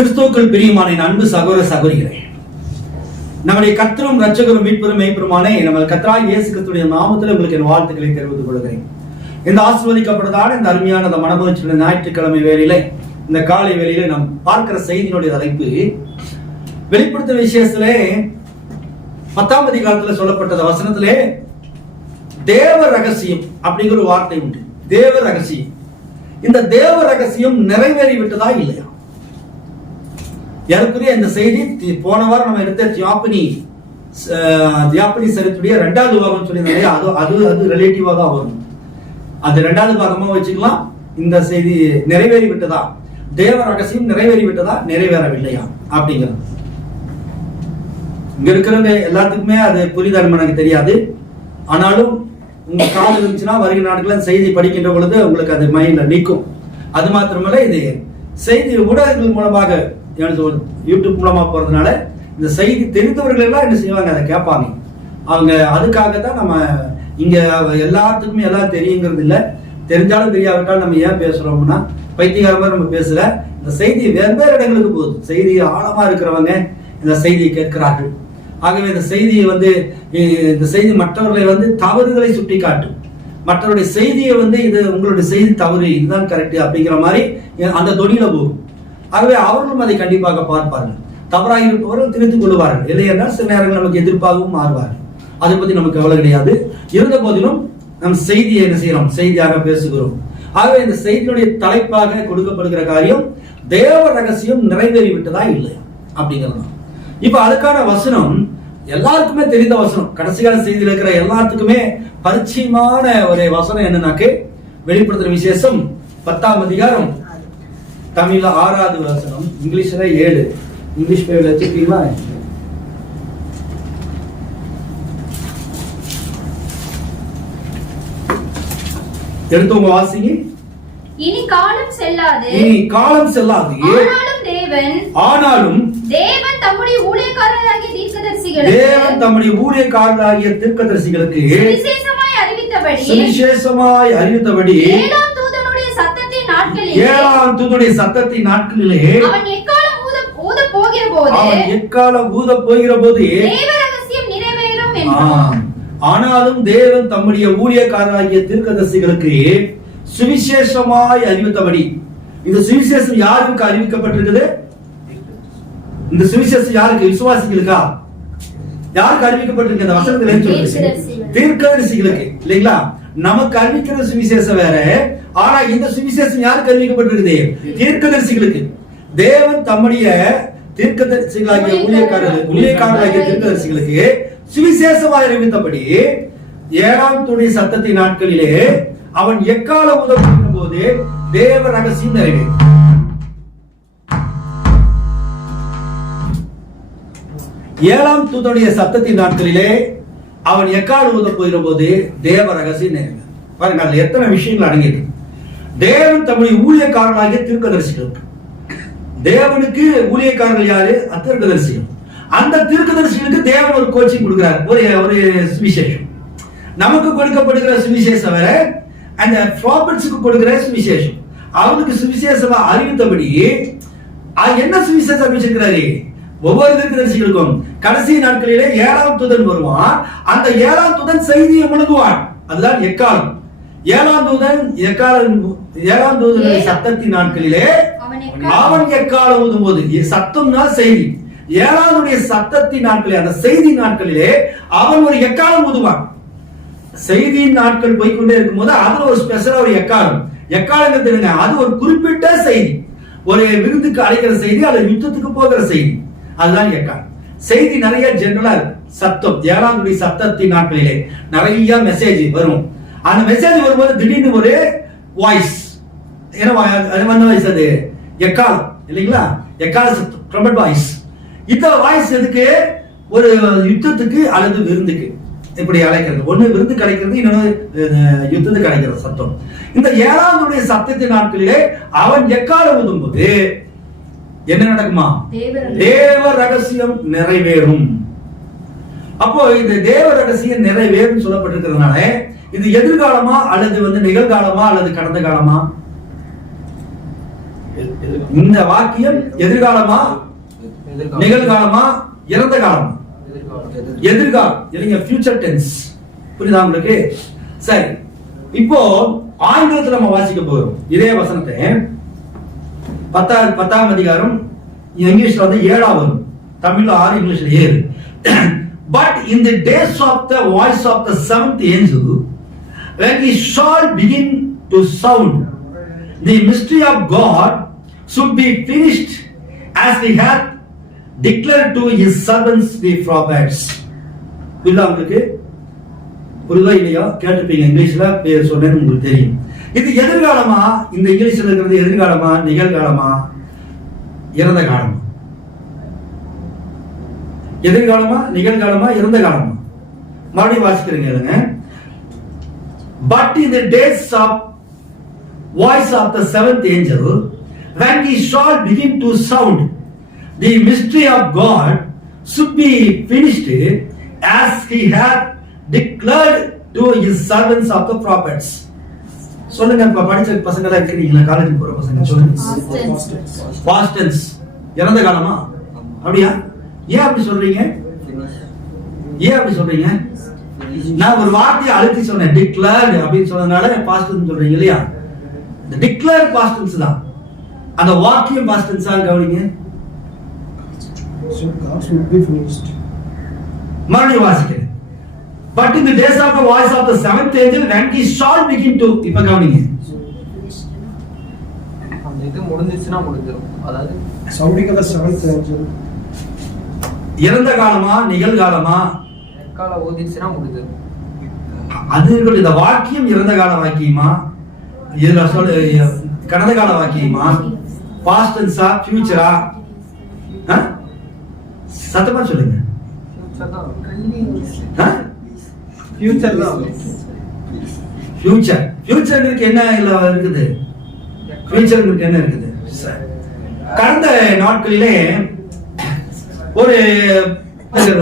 கிறிஸ்துவுக்குள் பிரியமான அன்பு சகோதர சகோதரிகளே, நம்முடைய கர்த்தரும் ரட்சகரும் மீட்பெரும் மெய்ப்பெருமான நம்ம கர்த்தராகிய இயேசு கிறிஸ்துவின் நாமத்தில் உங்களுக்கு என் வாழ்த்துக்களை தெரிவித்துக் கொள்கிறேன். இந்த ஆசீர்வதிக்கப்பட்டதான இந்த அருமையான மனமகிழ்ச்சியுள்ள ஞாயிற்றுக்கிழமை வேளையிலே, இந்த காலை வேளையிலே நாம் பார்க்கிற செய்தியினுடைய தலைப்பு வெளிப்படுத்தின விசேஷத்திலே 10ஆம் அதிகாரத்தில் சொல்லப்பட்டது வசனத்திலே தேவ ரகசியம் அப்படிங்கிற ஒரு வார்த்தை உண்டு. தேவ ரகசியம். இந்த தேவ ரகசியம் நிறைவேறி விட்டதா இல்லையா? எனக்குரிய இந்த செய்தி போன வாரம் நம்ம எடுத்த தியாபனி சரித்துடைய 2வது பாகம் சொல்லியிருந்தாலே அது ரிலேட்டிவா தான் வரும். அது 2வது பாகமா வச்சுக்கலாம். இந்த செய்தி நிறைவேறி விட்டதா, தேவ ரகசியம் நிறைவேறி விட்டதா, நிறைவேறவில்லையா அப்படிங்கிறது இங்க இருக்கிறவங்க எல்லாத்துக்குமே அது புரிதல் எனக்கு தெரியாது. ஆனாலும் உங்க கால் இருந்துச்சுன்னா வருகிற நாட்கள் செய்தி படிக்கின்ற பொழுது உங்களுக்கு அது மைண்ட்ல நிற்கும். அது மாத்திரமல்ல, இது செய்தி ஊடகங்கள் மூலமாக யூடியூப் மூலமா போறதுனால இந்த செய்தி தெரிந்தவர்கள் எல்லாம் என்ன செய்வாங்க, அதை கேட்பாங்க. அவங்க அதுக்காகத்தான் நம்ம இங்க எல்லாத்துக்குமே எல்லாம் தெரியுங்கிறது இல்லை. தெரிஞ்சாலும் தெரியாவிட்டாலும் நம்ம ஏன் பேசுறோம்னா பைத்தியகாரமா நம்ம பேசல. இந்த செய்தி வெவ்வேறு இடங்களுக்கு போகுது. செய்தி ஆழமா இருக்கிறவங்க இந்த செய்தியை கேட்கிறார்கள். ஆகவே இந்த செய்தி மற்றவர்களை தவறுகளை சுட்டி காட்டும். மற்றவருடைய செய்தியை இது உங்களுடைய செய்தி தவறு, இதுதான் கரெக்ட் அப்படிங்கிற மாதிரி அந்த தொனியில போகும். ஆகவே அவர்களும் அதை கண்டிப்பாக பார்ப்பார்கள். தவறாக இருப்பவர்கள் திருத்திக் கொள்வார்கள். இல்லையா சில நேரங்கள் நமக்கு எதிர்ப்பாகவும் மாறுவார்கள். அதை பத்தி நமக்கு கவலை கிடையாது. இருந்த போதிலும் நம் செய்தியை என்ன செய்யறோம், செய்தியாக பேசுகிறோம். ஆகவே இந்த செய்தியுடைய தலைப்பாக கொடுக்கப்படுகிற காரியம் தேவ ரகசியம் நிறைவேறி விட்டதா இல்லையா அப்படிங்கிறது. இப்ப அதுக்கான வசனம் எல்லாருக்குமே தெரிந்த வசனம். கடைசி கால செய்தியில் இருக்கிற எல்லாத்துக்குமே பரிச்சயமான ஒரு வசனம் என்னன்னாக்கு வெளிப்படுத்துற விசேஷம் 10ஆம் அதிகாரம் தமிழ்ல 6வது வசனம், இங்கிலீஷ்ல 7. இங்கிலீஷ் பைபிள் வச்சிருக்கீங்களா? எடுத்தவங்க வாசிங்க. இனி காலம் செல்லாது, ஆனாலும் தேவன் தம்முடைய ஊழியக்காரராகிய தீர்க்கதரிசிகளுக்கு சுவிசேஷமாய் அறிவித்தபடி 7ஆம் தூதனுடைய சத்தத்தின் நாட்களிலே அவன் எக்காலம் ஊதப் போகிற போது தேவ ரகசியம் நிறைவேறும் என்றார். ஆனாலும் தேவன் தம்முடைய ஊழியக்காரராகிய தீர்க்கதரிசிகளுக்கு சுவிசேஷமாய் அறிவித்தபடி. இந்த சுவிசேஷம் யாருக்கு அறிவிக்கப்பட்டிருக்குது? இந்த சுவிசேஷம் யாருக்கு? விசுவாசிகளுக்கா? யாருக்கு அறிவிக்கப்பட்டிருக்கு? இந்த வசனத்துல தீர்க்கதரிசிகளுக்கு இல்லைங்களா? நமக்கு அறிவிக்கிற சுவிசேஷம் வேற. ஆனா இந்த சுவிசேஷம் யாருக்கு அறிவிக்கப்பட்டிருக்குது? தீர்க்கதரிசிகளுக்கு. தேவன் தம்முடைய தீர்க்கதரிசிகளாகிய ஊழியக்காரர்களாகிய தீர்க்கதரிசிகளுக்கு சுவிசேஷமாய் அறிவித்தபடி 7ஆம் தூதனுடைய சத்தத்தின் நாட்களிலே அவன் எக்காலம் ஊதப்படுகிற போது தேவ ரகசியம் நிறைவேறும். 7ஆம் தூதனுடைய சத்தத்தின் நாட்களிலே அவன் எக்காலம் ஊதப் போகிற போது தேவ ரகசியம் நிறைவேறும். பாருங்க, அதுல எத்தனை விஷயங்கள் அடங்கியிருக்கு. தேவன் தம்முடைய ஊழியக்காரர்களாகிய தீர்க்கதரிசிகளுக்கு. தேவனுக்கு ஊழியக்காரர்கள் யாரு? தீர்க்கதரிசிகள். அந்த தீர்க்கதரிசிகளுக்கு தேவன் ஒரு கோச்சிங் கொடுக்கிறார், ஒரு சுவிசேஷம். நமக்கு கொடுக்கப்படுகிற சுவிசேஷம் வேற, அந்த ப்ராபர்ட்ஸுக்கு கொடுக்கிற சுவிசேஷம். அவனுக்கு சுவிசேஷமா அறிவித்தபடி என்ன சுவிசேஷம் அறிவிச்சிருக்கிறாரு? ஒவ்வொரு தீர்க்கதரிசிகளுக்கும் கடைசி நாட்களிலே 7ஆம் தூதன் வருவான். அந்த 7ஆம் தூதன் செய்தியை முழுங்குவான். அதுதான் எக்காலம். 7ஆம் தூதனுடைய சத்தத்தின் நாட்களிலே அவன் எக்காலம் ஊதும் போது, சத்தம்னா செய்தி. 7ஆம் சத்தத்தின் நாட்களிலே, அந்த செய்தி நாட்களிலே அவன் ஒரு எக்காலம் ஊதுவான். செய்தியின் நாட்கள் போய்கொண்டே இருக்கும் போது அதுல ஒரு ஸ்பெஷலா ஒரு எக்காலங்கள் தெரியுங்க. அது ஒரு குறிப்பிட்ட செய்தி, ஒரு விருந்துக்கு அழைக்கிற செய்தி, அல்லது யுத்தத்துக்கு போகிற செய்தி. அதுதான் எக்காலம். செய்தி நிறைய ஜெனரலா இருக்கு. சத்தம் 7ஆம் சத்தத்தின் நாட்களிலே நிறைய மெசேஜ் வரும். அந்த மெசேஜ் வரும்போது திடீர்னு ஒரு வாய்ஸ், அது எக்காலம் இல்லைங்களா? எக்கால சத்தம், ட்ரம்பட் வாய்ஸ். இந்த வாய்ஸ் எதுக்கு? ஒரு யுத்தத்துக்கு அல்லது விருந்துக்கு இப்படி அழைக்கிறது. ஒண்ணு விருந்துக்கு அழைக்கிறது, இன்னொன்னு யுத்தத்துக்கு அழைக்கிறது சத்தம். இந்த 7ஆம் சத்தத்தின் நாட்களிலே அவன் எக்காலம் ஊதும் போது என்ன நடக்குமா? தேவ ரகசியம் நிறைவேறும். அப்போ இந்த தேவ ரகசியம் நிறைவேறும் சொல்லப்பட்டிருக்கிறதுனால இது எதிர்காலமா அல்லது நிகழ்காலமா அல்லது கடந்த காலமா? இந்த வாக்கியம் எதிர்காலமா, நிகழ்காலமா, இறந்த காலமா? எதிர்காலம் இல்லைங்க, ஃபியூச்சர் டென்ஸ். புரியுதா உங்களுக்கு? சரி, இப்போ ஆங்கிலத்தில் நம்ம வாசிக்க போகிறோம் இதே வசனத்தை. 10ஆம் அதிகாரம் இங்கிலீஷ்ல வந்து 7 வரும், தமிழ்ல 6, இங்கிலீஷ்ல 7. But in the days of the voice of the seventh angel, when he shall begin to sound, the mystery of God should be finished, as he hath declared to his servants the prophets. புரியுதா உங்களுக்கு? புரியுதா இல்லையா? கேட்டுப்பீங்க, இங்கிலீஷ்ல பேர் சொன்னேன்னு உங்களுக்கு தெரியும். இது எதிர்காலமா? இந்த இங்கிலீஷ்ல இருக்கிறது எதிர்காலமா, நிகழ்காலமா, இறந்த காலமா? எதிர்காலமா, நிகழ்காலமா, இறந்த காலமா? மறுபடியும் வாசிக்கிறீங்க. But in the days of voice of the seventh angel, when he shall begin to sound, the mystery of God should be finished, as he had declared to his servants of the prophets. சொல்லுங்க, இப்ப படிச்ச பசங்க எல்லாம் இருக்கிறீங்களா? College போற பசங்க சொல்லுங்க. Past tense, இறந்த காலமா? அப்படியா? ஏன் அப்படி சொல்றீங்க? ஏன் அப்படி சொல்றீங்க? நான் ஒரு வார்த்தையை அழுத்தி சொன்னேன், டிக்ளேர்ட் அப்படின்னு சொன்னதுனால பாஸ்ட் டென்ஸ் சொல்றீங்க இல்லையா? இந்த டிக்ளேர் பாஸ்ட் டென்ஸ் தான், அந்த வாக்கியம் பாஸ்ட் டென்ஸா கவனிங்க. மறுபடியும் வாசிக்கிறேன். But in the days of the voice of the seventh angel, when he shall begin to, இப்ப கவனிங்க. அந்த இது முடிஞ்சிச்சுனா முடிஞ்சிரும். அதாவது sounding of the seventh angel, இறந்த காலமா, நிகழ்காலமா? கால ஓதிச்சுனா முடிஞ்சிரும். அது இந்த வாக்கியம் இறந்த கால வாக்கியமா, இதுல சொல்ல கடந்த கால வாக்கியமா, பாஸ்ட் டென்ஸா, ஃபியூச்சரா? சத்தமா சொல்லுங்க. ஃபியூச்சர் தான். ஃபியூச்சர், ஃபியூச்சருக்கு என்ன இருக்குது? ஃபியூச்சருக்கு என்ன இருக்குது? கடந்த நாட்களிலே ஒரு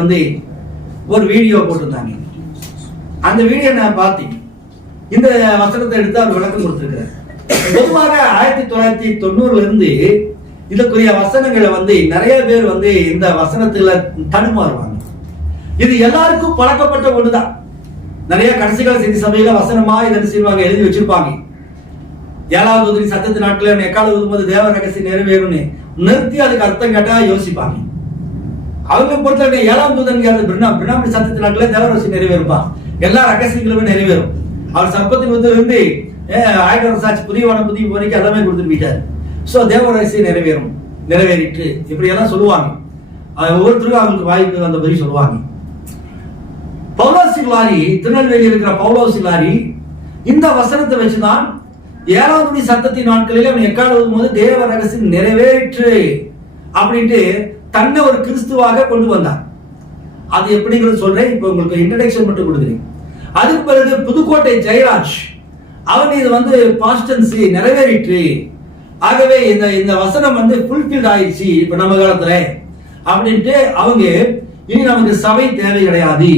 வந்து ஒரு வீடியோ போட்டிருந்தாங்க. அந்த வீடியோ நான் பார்த்தேன். இந்த வசனத்தை எடுத்து அவர் விளக்கம் கொடுத்திருக்கிறார். பொதுவாக 1990 இருந்து இதுக்குரிய வசனங்களை வந்து நிறைய பேர் வந்து இந்த வசனத்துல தடுமாறுவாங்க. இது எல்லாருக்கும் பழக்கப்பட்ட ஒண்ணுதான். நிறைய கடைசிகால செய்தி சபையில வசனமா இதன்னு செய்வாங்க, எழுதி வச்சிருப்பாங்க. 7வது தூதரின் சத்தத்து நாட்கள் எக்கால ஊதும்போது தேவ ரகசியம் நிறைவேறும்னு நிறுத்தி அதுக்கு அர்த்தம் கேட்டா யோசிப்பாங்க. அவங்க பொறுத்தவரை 7ஆம் தூதன் பிரணாமி சத்தத்து நாட்கள் தேவ ரகசியம் நிறைவேறுப்பா, எல்லா ரகசியங்களுமே நிறைவேறும். அவர் சர்ப்பத்தின் இருந்து 1000 வருஷம் ஆச்சு, புதிய வானம் புதிய வரைக்கும் எல்லாமே கொடுத்துட்டு போயிட்டாரு. சோ தேவ ரகசியம் நிறைவேறும், நிறைவேறிட்டு இப்படி எல்லாம் சொல்லுவாங்க. ஒவ்வொருத்தருக்கும் அவங்களுக்கு வாய்ப்பு அந்த மாதிரி சொல்லுவாங்க. பவுலோஸ் லாரி, திருநெல்வேலி இருக்கிற பவுலோஸ் லாரி இந்த வசனத்தை வச்சுதான் 7வது சத்தத்தின் நாட்களில் அவன் எக்கால ஊதும் போது தேவ ரகசியம் நிறைவேற்று அப்படின்ட்டு தன்னை ஒரு கிறிஸ்துவாக கொண்டு வந்தான். அது எப்படிங்கிறது சொல்றேன், இப்ப உங்களுக்கு இன்ட்ரடக்ஷன் மட்டும் கொடுக்குறேன். அதுக்கு பிறகு புதுக்கோட்டை ஜெயராஜ் அவன் இது வந்து பாஸ்ட் டென்ஸ் நிறைவேறிற்று, ஆகவே இந்த வசனம் வந்து ஃபுல்ஃபில்ட் ஆயிடுச்சு இப்ப நம்ம காலத்துல அப்படின்ட்டு அவங்க இனி நமக்கு சபை தேவை கிடையாது,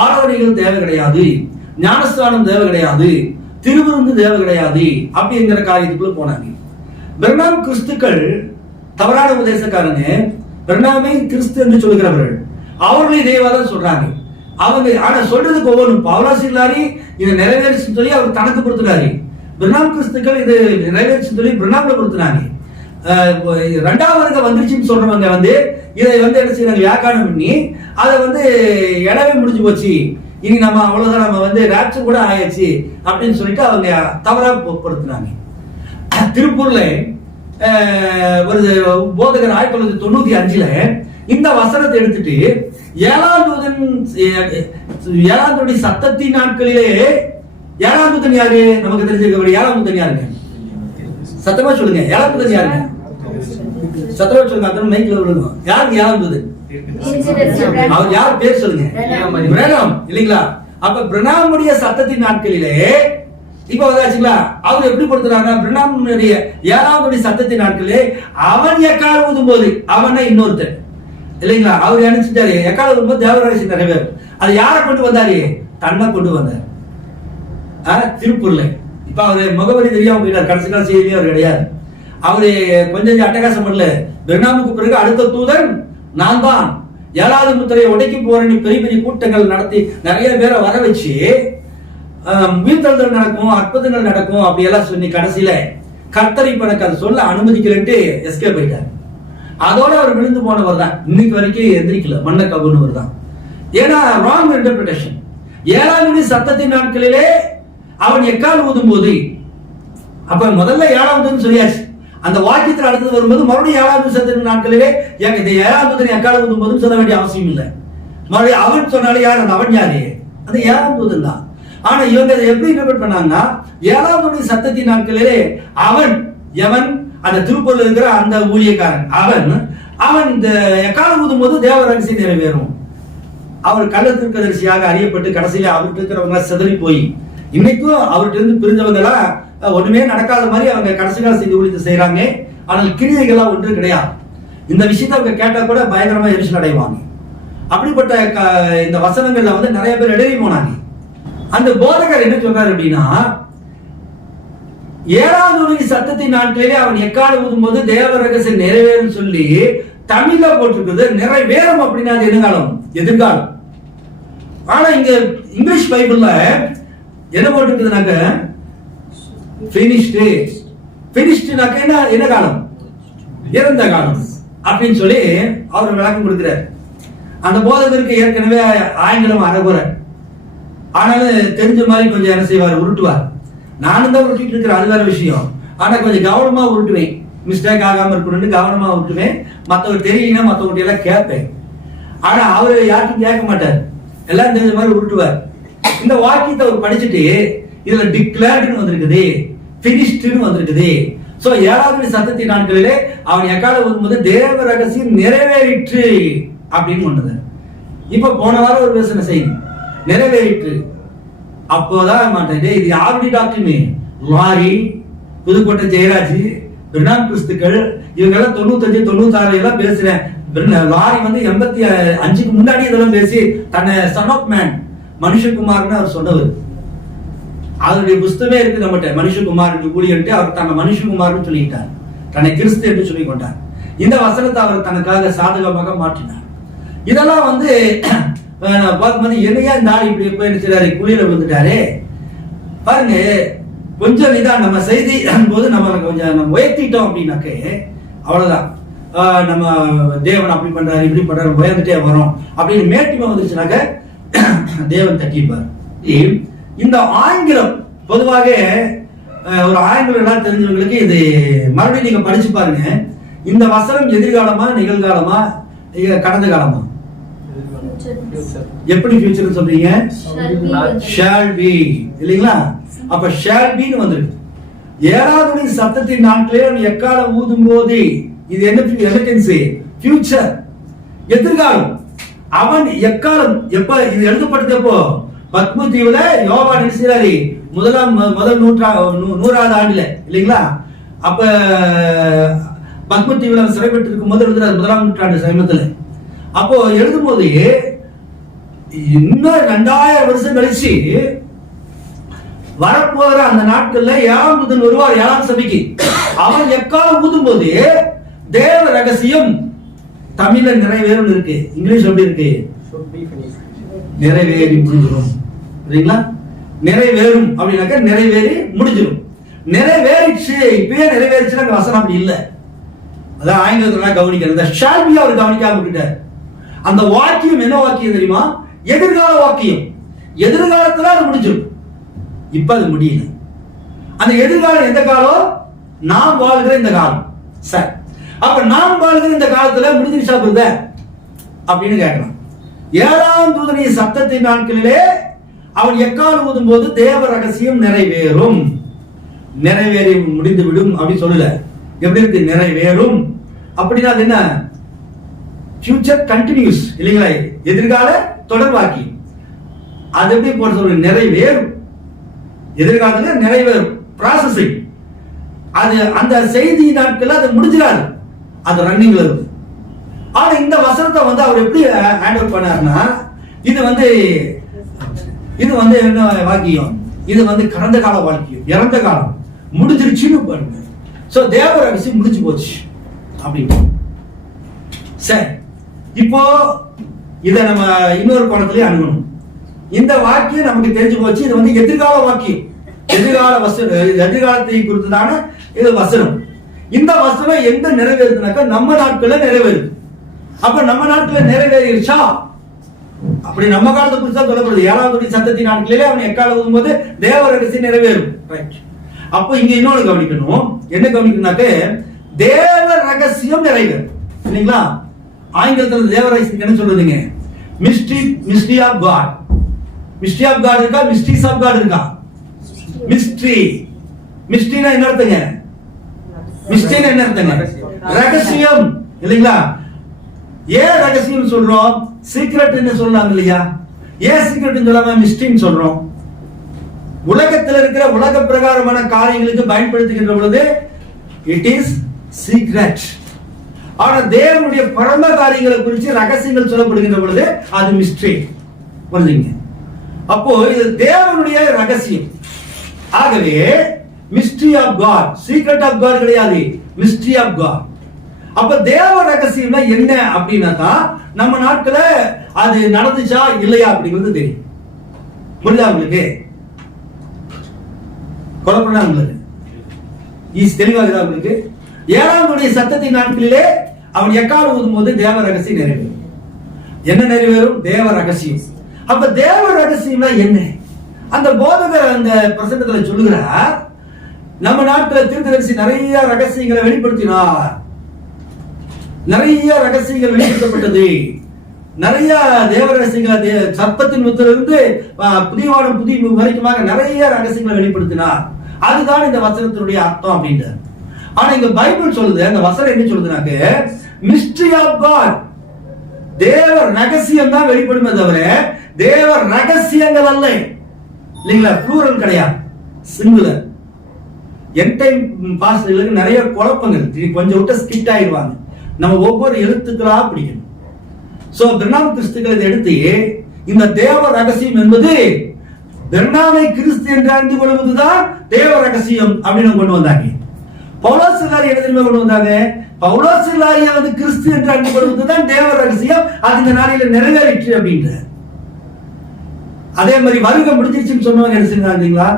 ஆராதனைகள் தேவை கிடையாது, ஞானஸ்தானம் தேவை கிடையாது, திருவிருந்து தேவை கிடையாது அப்படிங்கிற காரியத்துக்குள்ள போனாங்க. பிரணாம் கிறிஸ்துக்கள் தவறான உபதேசக்காரங்க, பிரணாமை கிறிஸ்து என்று சொல்லுகிறவர்கள், அவர்களே தெய்வாதான் சொல்றாங்க. அவங்க ஆனா சொல்றதுக்கு ஒவ்வொன்றும் பவுலாசிலாரி இதை நிறைவேறிச்சுன்னு சொல்லி அவர் தனக்கு கொடுத்துட்டாரு. பிரணாம் கிறிஸ்துக்கள் இது நிறைவேறிச்சுன்னு சொல்லி பிரணாம்ல கொடுத்துனாங்க. 2வது வந்துருச்சுன்னு சொல்றவங்க வந்து இதை வந்து என்ன செய்யறாங்க, வியாக்கானம் பண்ணி அதை வந்து இடவே முடிஞ்சு போச்சு, இனி நம்ம அவ்வளவுதான், நம்ம வந்து ராப்சர் கூட ஆயிடுச்சு அப்படின்னு சொல்லிட்டு அவங்க தவறா பொருத்தினாங்க. திருப்பூர்ல ஒரு போதகர் 1995 இந்த வசனத்தை எடுத்துட்டு 7ஆம் தூதன் சத்தத்தின் நாட்களிலே 7ஆம் தூதன் யாரு நமக்கு தெரிஞ்சிருக்க, 7ஆம் தூதன் யாருங்க? சத்தமா சொல்லுங்க, 7ஆம் தூதன் யாருங்க? சத்தமா சொல்லுங்க, அத்தனை மைக்ல விழுங்க. யாருக்கு 7ஆம் தூதன்? அவர் யார் பேர் சொல்லுங்க? பிரணாம் இல்லைங்களா? அப்ப பிரணாமுடைய சத்தத்தின் நாட்களிலே இப்ப வந்தாச்சுங்களா, அவர் எப்படி படுத்துறாங்க? பிரணாமுடைய 7ஆவது சத்தத்தின் நாட்களிலே அவன் எக்கால ஊதும் போது, அவனை இன்னொருத்தர் இல்லைங்களா, அவர் நினைச்சிட்டாரு எக்கால ஊதும் போது தேவராசி நிறைவேறும். அது யாரை கொண்டு வந்தாரு? தன்னை கொண்டு வந்தார். திருப்பூர்ல இப்ப அவரு முகவரி தெரியாம போயிட்டார், கடைசி கால செய்தியே அவர் கிடையாது. அவரு கொஞ்சம் அட்டகாசம் பண்ணல. பிரணாமுக்கு பிறகு அடுத்த தூதன் நான் தான், 7வது முத்திரையை உடைக்க போறேன்னு பெரிய பெரிய கூட்டங்கள் நடத்தி நிறைய பேரை வர வச்சு உயிர்த்தெழுதல் நடக்கும், அற்புதங்கள் நடக்கும் அப்படி எல்லாம் சொல்லி கடைசியில கர்த்தர் இப்ப எனக்கு அதை சொல்ல அனுமதிக்கலன்ட்டு எஸ்கேப் ஆயிட்டார். அதோட அவர் விழுந்து போனவர் தான், இன்னைக்கு வரைக்கும் எந்திரிக்கல, மண்ணை கவுனவர் தான். ஏன்னா ராங் இன்டர்பிரேஷன். 7வது சத்தத்தின் நாட்களிலே அவன் எக்கால் ஊதும் போது, அப்ப முதல்ல 7வது சொல்லியாச்சு. அந்த வாக்கியத்தில் அடுத்தது வரும்போது மறுபடியும் 7வது சத்தத்தின் நாட்களிலே இந்த 7வது எக்கால் ஊதும் போதும் சொல்ல வேண்டிய அவசியம் இல்லை. மறுபடியும் அவன் சொன்னாலே யார் அந்த அவன் யாரு? அந்த 7வது தான். ஆனா இவங்க அதை எப்படி இன்டர்பிரேட் பண்ணாங்கன்னா 7வது சத்தத்தின் நாட்களிலே அவன் எவன்? அந்த திருப்பூர்ல இருக்கிற அந்த ஊழியக்காரன் அவன் இந்த எக்காலம் ஊதும் போது தேவ ரகசியம் நிறைவேறும். அவர் கள்ள தீர்க்கதரிசியாக அறியப்பட்டு கடைசியில அவர்கிட்ட இருக்கிறவங்க சிதறி போய் இன்னைக்கும் அவர்கிட்ட இருந்து பிரிஞ்சவங்க எல்லாம் ஒண்ணுமே நடக்காத மாதிரி அவங்க கடைசி கால செய்தி ஊழியத்தை செய்யறாங்க. ஆனால் கிரியைகளா ஒன்று கிடையாது. இந்த விஷயத்தை அவங்க கேட்டா கூட பயங்கரமா எரிச்சல் அடைவாங்க. அப்படிப்பட்ட இந்த வசனங்கள்ல வந்து நிறைய பேர் இடறி போனாங்க. அந்த போதகர் என்ன சொல்றாரு அப்படின்னா, 7வது சத்தத்தின் நாட்களிலே அவன் எக்காலம் ஊதும் போது தேவ ரகசியம் நிறைவேறும் சொல்லி தமிழ்ல போட்டிருக்கிறது. நிறைவேறும் அப்படின்னா அது என்ன காலம்? எதிர்காலம். ஆனா இங்க இங்கிலீஷ் பைபிள்ல என்ன போட்டிருக்குதுனாக்க என்ன காலம்? இறந்த காலம் அப்படின்னு சொல்லி அவர் விளக்கம் கொடுக்கிறார். அந்த போதகருக்கு ஏற்கனவே ஆங்கிலம் அறகுறை, ஆனாலும் தெரிஞ்ச மாதிரி கொஞ்சம் என்ன செய்வார், உருட்டுவார். நானும் தான் உருட்டிட்டு இருக்கிறேன், அது வேற விஷயம். ஆனா கொஞ்சம் கவனமா உருட்டுவேன், மிஸ்டேக் ஆகாம இருக்கணும்னு கவனமா உருட்டுவேன். மற்றவர் தெரியலன்னா மற்றவங்க எல்லாம் கேட்பேன். ஆனா அவரு யாருக்கும் கேட்க மாட்டார், எல்லாம் தெரிஞ்ச மாதிரி உருட்டுவார். இந்த வாக்கியத்தை அவர் படிச்சுட்டு இதுல டிக்ளேர்டுன்னு வந்திருக்குது, பினிஷ்டுன்னு வந்திருக்குது. சோ 7வது சத்தத்தின் நாட்களிலே அவன் எக்காலம் ஊதும்போது தேவ ரகசியம் நிறைவேறிற்று அப்படின்னு ஒண்ணுது. இப்ப போன வாரம் ஒரு பேசின செய்தி நிறைவேறிற்று. அப்போதான் மாட்டேன், இது யாருடைய டாக்டர்னு? லாரி, புதுக்கோட்டை ஜெயராஜ், பிரணாம் கிறிஸ்துக்கள், இவங்க எல்லாம் 95 96 எல்லாம் பேசுறேன். லாரி வந்து 85க்கு முன்னாடி இதெல்லாம் பேசி தன்னை சன் ஆஃப் மேன் மனுஷகுமார்னு அவர் சொன்னவர். அவருடைய புஸ்தமே இருக்கு நம்மகிட்ட, மனுஷகுமார் ஊழியன்ட்டு அவர் தன்னை மனுஷகுமார்னு சொல்லிட்டார், தன்னை கிறிஸ்து என்று சொல்லி கொண்டார். இந்த வசனத்தை அவர் தனக்காக சாதகமாக மாற்றினார். இதெல்லாம் வந்து பார்க்கும்போது என்னையா இந்த ஆள் இப்படி போயிருச்சாரு, குழியில விழுந்துட்டாரு பாருங்க. கொஞ்சம் இதான் நம்ம செய்தி போது நம்ம கொஞ்சம் உயர்த்திட்டோம் அப்படின்னாக்கே அவ்வளவுதான். நம்ம தேவன் அப்படி பண்றாரு இப்படி பண்றாரு உயர்ந்துட்டே வரும் அப்படின்னு மேட்டிமை வந்துருச்சுனாக்க தேவன் தட்டிப்பார். இந்த ஆங்கிலம் பொதுவாக ஒரு ஆங்கிலம் எல்லாம் தெரிஞ்சவங்களுக்கு இது மறுபடியும் நீங்க படிச்சு பாருங்க. இந்த வசனம் எதிர்காலமா நிகழ்காலமா கடந்த காலமா? எப்படி ஃபியூச்சர் சொல்றீங்க? ஷால் பி இல்லீங்களா? அப்ப ஷால் பின்னு வந்திருக்கு. 7வது சத்தத்தின் நாட்களே எக்காலம் ஊதும் போது இது என்ன டென்ஸ்? ஃபியூச்சர், எதிர்காலம். அவன் எக்காலம் எப்ப இது எழுதப்பட்டதப்போ பத்ம தீவுல யோவான் நினைச்சாரி முதல் 100வது ஆண்டுல இல்லீங்களா? அப்ப பத்ம தீவுல சிறைப்பட்டு இருக்கும் போது எழுதுறாரு 1ஆம் நூற்றாண்டு சமயத்துல. அப்போ எழுதும் போது இன்னும் 2000 வருஷம் கழிச்சு வரப்போகிற அந்த நாட்கள்ல 7ஆம் தூதன் வருவார் 7ஆம் சபைக்கு. அவன் எக்காலம் ஊதும் போது தேவ ரகசியம் தமிழ்ல நிறைவேறும் இருக்கு. இங்கிலீஷ் எப்படி இருக்கு? நிறைவேறி முடிஞ்சிடும். சரிங்களா? நிறைவேறும் அப்படின்னாக்க நிறைவேறி முடிஞ்சிடும். நிறைவேறிச்சு, இப்பயே நிறைவேறிச்சுன்னா வசனம் அப்படி இல்லை. அதான் ஆங்கிலத்துல கவனிக்கிறது. ஷால் பி அவர் கவனிக்காம விட்டுட்டார். அந்த வாக்கியம் என்ன வாக்கியம் தெரியுமா? எதிர்கால வாக்கியம். எதிர்காலத்துல அது முடிஞ்சிடும், இப்ப அது முடியல. அந்த எதிர்காலம் எந்த காலம்? நாம் வாழ்கிற இந்த காலம். சார் அப்ப நாம் வாழ்கிற இந்த காலத்துல முடிஞ்சிருச்சா புரியுத அப்படின்னு கேட்கலாம். 7ஆம் தூதனின் சத்தத்தின் நாட்களிலே அவன் எக்காலம் ஊதும் போது தேவ ரகசியம் நிறைவேறும். நிறைவேறி முடிந்து விடும் அப்படின்னு சொல்லல. எப்படி இருக்கு? நிறைவேறும் அப்படின்னா அது என்ன? ஃபியூச்சர் கண்டினியூஸ் இல்லைங்களா? எதிர்கால தொடர்வாக்கி. அது எப்படி போட சொல்ற? நிறைவேறும், எதிர்காலத்துல நிறைவேறும், ப்ராசஸிங். அது அந்த செய்தி நாட்கள் அது முடிஞ்சிடாது, அது ரன்னிங்ல இருக்கும். ஆனா இந்த வசனத்தை வந்து அவர் எப்படி ஹேண்டில் பண்ணாருன்னா, இது வந்து என்ன வாக்கியம்? இது வந்து கடந்த கால வாக்கியம், இறந்த காலம் முடிஞ்சிருச்சுன்னு பாருங்க. சோ தேவ ரகசியம் முடிஞ்சு போச்சு அப்படின்னு. சரி, இப்போ இத நம்ம இன்னொரு கோணத்திலேயே அணுகணும். இந்த வாக்கியம் நமக்கு தெரிஞ்சு போச்சு. இது வந்து எதிர்கால வாக்கியம், எதிர்கால வசனம், எதிர்காலத்தை குறித்துதான இது வசனம். இந்த வசனம் எங்க நிறைவேறுதுனாக்கா நம்ம நாட்கள்ல நிறைவேறுது. அப்ப நம்ம நாட்கள்ல நிறைவேறிடுச்சா? அப்படி நம்ம காலத்தை குறிச்சா சொல்லப்படுது. 7வது சத்தத்தின் நாட்களிலே அவன் எக்கால ஊதும்போது தேவ ரகசியம் நிறைவேறும். ரைட். அப்போ இங்க இன்னொன்னு கவனிக்கணும். என்ன கவனிக்கணும்னாக்க தேவ ரகசியம் நிறைவேறும் இல்லைங்களா? ஆங்கிலத்தில் தேவ ரகசியம் என்ன சொல்றதுங்க? Mystery of God. Mystery of God இருக்கா? மிஸ்ட்ரிஸ் ஆஃப் காட் இருக்கா? மிஸ்ட்ரி. மிஸ்ட்ரினா என்ன அர்த்தங்க? மிஸ்ட்ரினா என்ன அர்த்தங்க? ரகசியம் இல்லைங்களா? ஏன் ரகசியம் சொல்றோம்? சீக்ரெட் என்ன சொல்லலாம் இல்லையா? ஏன் சீக்ரெட் சொல்லாம மிஸ்ட்ரின்னு சொல்றோம்? உலகத்தில் இருக்கிற உலக பிரகாரமான காரியங்களுக்கு பயன்படுத்துகின்ற பொழுது இட் இஸ் சீக்ரெட். ஆனா தேவனுடைய பரம காரியங்களை குறித்து ரகசியங்கள் சொல்லப்படுகின்ற பொழுது அது மிஸ்ட்ரி. புரிஞ்சுங்க? அப்போ இது தேவனுடைய ரகசியம். ஆகவே mystery of God, secret of God கிடையாது, மிஸ்ட்ரி ஆஃப் காட். அப்ப தேவ ரகசியம்னா என்ன அப்படின்னா தான் நம்ம நாட்கள அது நடந்துச்சா இல்லையா அப்படிங்கிறது தெரியும். புரியுதா உங்களுக்கு? குழப்பம்னா உங்களுக்கு தெளிவாகுதா உங்களுக்கு? 7வது சத்தத்தின் நாட்களிலே அவன் எக்கால ஊதும் போது தேவ ரகசியம் நிறைவேறும். என்ன நிறைவேறும்? தேவ ரகசியம். அப்ப தேவ ரகசியம்னா என்ன? அந்த போதகர் அந்த பிரசங்கத்துல சொல்லுகிறார், நம்ம நாட்டுல தீர்க்கதரிசி நிறைய ரகசியங்களை வெளிப்படுத்தினார். நிறைய ரகசியங்கள் வெளிப்படுத்தப்பட்டது. நிறைய தேவ ரகசியங்கள் சர்ப்பத்தின் முத்திலிருந்து புதிய வானம் புதிய வரைக்குமாக நிறைய ரகசியங்களை வெளிப்படுத்தினார். அதுதான் இந்த வசனத்தினுடைய அர்த்தம் அப்படின்றார். ஆனா இங்க பைபிள் சொல்லுது, அந்த வசனம் என்ன சொல்லுதுனாக்க மிஸ்ட்ரி ஆஃப் காட், தேவ ரகசியம் தான் வெளிப்படுமே தவிர தேவ ரகசியங்கள் அல்ல. இல்லைங்களா? ப்ளூரல் கிடையாது, சிங்குலர். என் டைம் பாஸ்டர்களுக்கு நிறைய குழப்பங்கள், கொஞ்சம் விட்டு ஸ்கிட் ஆயிடுவாங்க. நம்ம ஒவ்வொரு எழுத்துக்களா பிடிக்கணும். சோ பிரணாம் கிறிஸ்துக்கள் இதை எடுத்து இந்த தேவ ரகசியம் என்பது பிரணாமை கிறிஸ்து என்று அறிந்து கொள்வதுதான் தேவ ரகசியம் அப்படின்னு கொண்டு வந்தாங்க. பவுலோசிலாரி எழுதின கொண்டு வந்தாங்க. பவுலோசிலாரியை வந்து கிறிஸ்து என்று அறிந்து கொள்வதுதான் தேவ ரகசியம். அது இந்த நாளில நிறைவேறிற்று அப்படின்ற. அதே மாதிரி வருகை முடிஞ்சிருச்சுன்னு சொன்னவங்க என்ன செஞ்சாங்களா?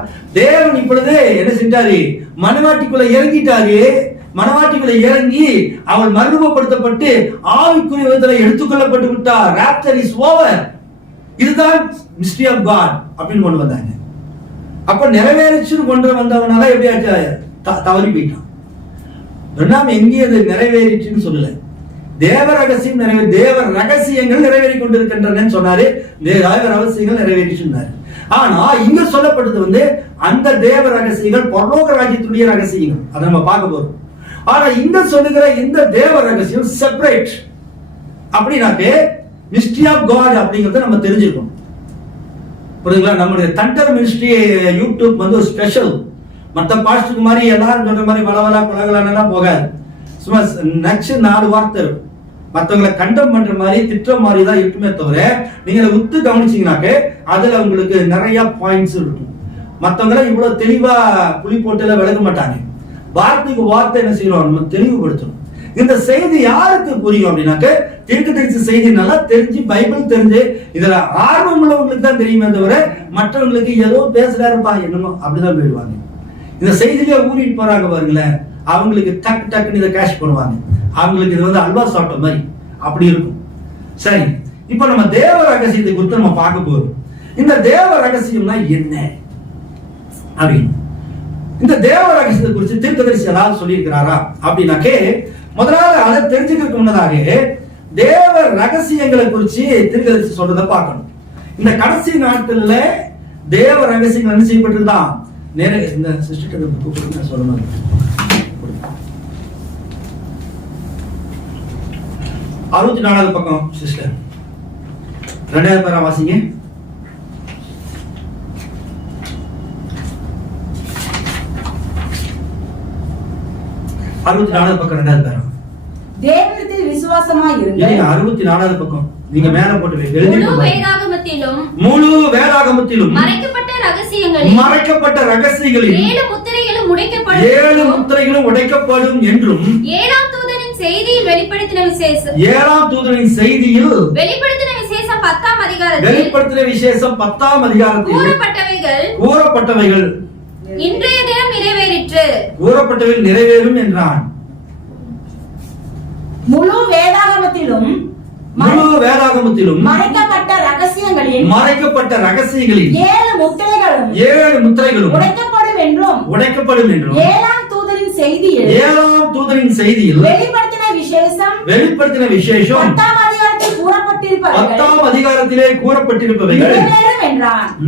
தேவன் இப்பொழுது என்ன செஞ்சாரு? மனவாட்டிக்குள்ள இறங்கிட்டாரு. மனவாட்டிக்குள்ள இறங்கி அவள் மறுரூபப்படுத்தப்பட்டு ஆவிக்குரிய விதத்தில் எடுத்துக்கொள்ளப்பட்டு விட்டார். Rapture is over. இதுதான் மிஸ்ட்ரி ஆஃப் காட் அப்படின்னு கொண்டு வந்தாங்க. அப்ப நிறைவேறிச்சுன்னு கொண்டு வந்தவனால எப்படி தவறி போயிட்டான். நாம எங்கேயும் அது நிறைவேறிச்சுன்னு சொல்லல. தேவ ரகசியம் தேவ ரகசியங்கள் நிறைவேறி கொண்டிருக்கின்றன சொன்னாரு. தேவ ரகசியங்கள் நிறைவேறிச்சுன்னாரு. ஆனா இங்க சொல்லப்பட்டது வந்து அந்த தேவ ரகசியங்கள் பரலோக ராஜ்யத்துடைய ரகசியங்கள். அதை நம்ம பார்க்க போறோம். ஆனா இங்க சொல்லுகிற இந்த தேவ ரகசியம் செப்பரேட். அப்படின்னாக்க மிஸ்ட்ரி ஆஃப் காட் அப்படிங்கறத நம்ம தெரிஞ்சிருக்கோம். புரியுதுங்களா? நம்மளுடைய தண்டர் மினிஸ்ட்ரி யூடியூப் வந்து ஒரு ஸ்பெஷல். மற்ற பாஸ்டுக்கு மாதிரி எல்லாரும் சொல்ற மாதிரி வளவலா குலகலானெல்லாம் போகாது. சும்மா நச்சு 4 வார்த்தை இருக்கும். மற்றவங்களை கண்டம் பண்ற மாதிரி திட்டுற மாதிரி தான் இருக்குமே தவிர நீங்க உத்து கவனிச்சீங்கன்னாக்க அதுல உங்களுக்கு நிறைய பாயிண்ட்ஸ் இருக்கும். மற்றவங்களை இவ்வளவு தெளிவா புளி போட்டுல விளக்க மாட்டாங்க. வார்த்தைக்கு வார்த்தை என்ன செய்யறோம்? நம்ம தெளிவுபடுத்தணும். இந்த செய்தி யாருக்கு புரியும் அப்படின்னாக்க தீர்க்கதரிசி செய்தி நல்லா தெரிஞ்சு பைபிள் தெரிஞ்சு இதுல ஆர்வம் உள்ளவங்களுக்கு தான் தெரியுமே தவிர மற்றவங்களுக்கு ஏதோ பேசுறாருப்பா என்னமோ அப்படிதான் போயிடுவாங்க. இந்த செய்தியிலே ஊறிட்டு போறாங்க பாருங்களேன், அவங்களுக்கு டக்கு டக்குன்னு இதை கேஷ் பண்ணுவாங்க. அவங்களுக்கு இது வந்து அல்வா சாப்பிட்ட மாதிரி அப்படி இருக்கும். சரி, இப்ப நம்ம தேவ ரகசியத்தை குறித்து நம்ம பார்க்க போறோம். இந்த தேவ ரகசியம்னா என்ன அப்படின்னு, இந்த தேவ ரகசியத்தை குறித்து தீர்க்கதரிசி ஏதாவது சொல்லியிருக்கிறாரா அப்படின்னாக்கே முதலாவது அதை தெரிஞ்சுக்கிறதுக்கு முன்னதாக தேவ ரகசியங்களை குறித்து தீர்க்கதரிசி சொல்றதை பார்க்கணும். இந்த கடைசி நாட்கள்ல தேவ ரகசியங்கள் என்ன செய்யப்பட்டிருந்தான் நிறைய. இந்த சிஸ்டர் சொல்லணும். 64வது பக்கம் சிஸ்டர் 2வது பேரா வாசிங்க. 64வது பக்கம் 2வது பேரா. தேவனிடத்தில் விசுவாசமாய் இருங்கள். 64வது பக்கம் நீங்க மேல போட்டு எழுதி முழு வேதாகமத்திலும் முழு வேதாகமத்திலும் மறைக்கப்பட்ட ரகசியங்களில் மறைக்கப்பட்ட ரகசியங்களில் 7 முத்திரைகளும் உடைக்கப்படும் 7 முத்திரைகளும் உடைக்கப்படும் என்றும் 7ஆம் தூதனின் செய்தியில் வெளிப்படுத்தின விசேஷம் 7ஆம் தூதனின் செய்தியில் வெளிப்படுத்தின விசேஷம் 10ஆம் அதிகாரத்தில் வெளிப்படுத்தின விசேஷம் 10ஆம் அதிகாரத்தில் கூறப்பட்டவைகள் இன்றைய தினம் நிறைவேறிற்று. கூறப்பட்டவைகள் நிறைவேறும் என்றான். முழு வேதாகமத்திலும் மறைக்கப்பட்ட ரகசியங்களில் 7 முத்திரைகளும் உடைக்கப்படும் என்றும் 7ஆம் தூதரின் செய்தியில் வெளிப்படுத்தின விசேஷம் 10ஆம் அதிகாரத்திலே கூறப்பட்டிருப்பவைகள்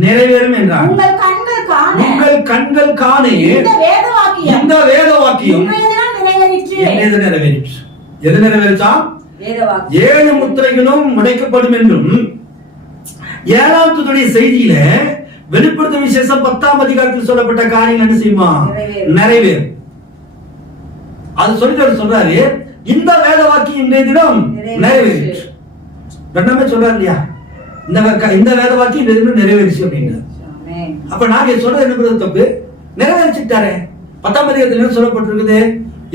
நிறைவேறும் என்றான். உங்கள் கண்கள் காண இந்த வேத வாக்கியம் நிறைவேறிற்று. எது நிறைவேறிச்சா? 7 முத்திரைகளும் உடைக்கப்படும் என்றும் 7ஆம் தூதனுடைய செய்தியில வெளிப்படுத்தும் விசேஷம் 10ஆம் அதிகாரத்தில் சொல்லப்பட்ட காரியங்கள் என்ன செய்யுமா? நிறைவேறும். அது சொல்லிட்டு சொல்றாரு, இந்த வேத வாக்கியம் இன்றைய தினம் நிறைவேறிற்று. ரெண்டாமே சொல்றாரு இல்லையா, இந்த வேத வாக்கியம் இன்றைய தினம் நிறைவேறிச்சு அப்படின்னு. அப்ப நாங்க சொல்றது என்ன தப்பு? நிறைவேறிச்சுட்டாரே. 10ஆம் அதிகாரத்தில் சொல்லப்பட்டிருக்குது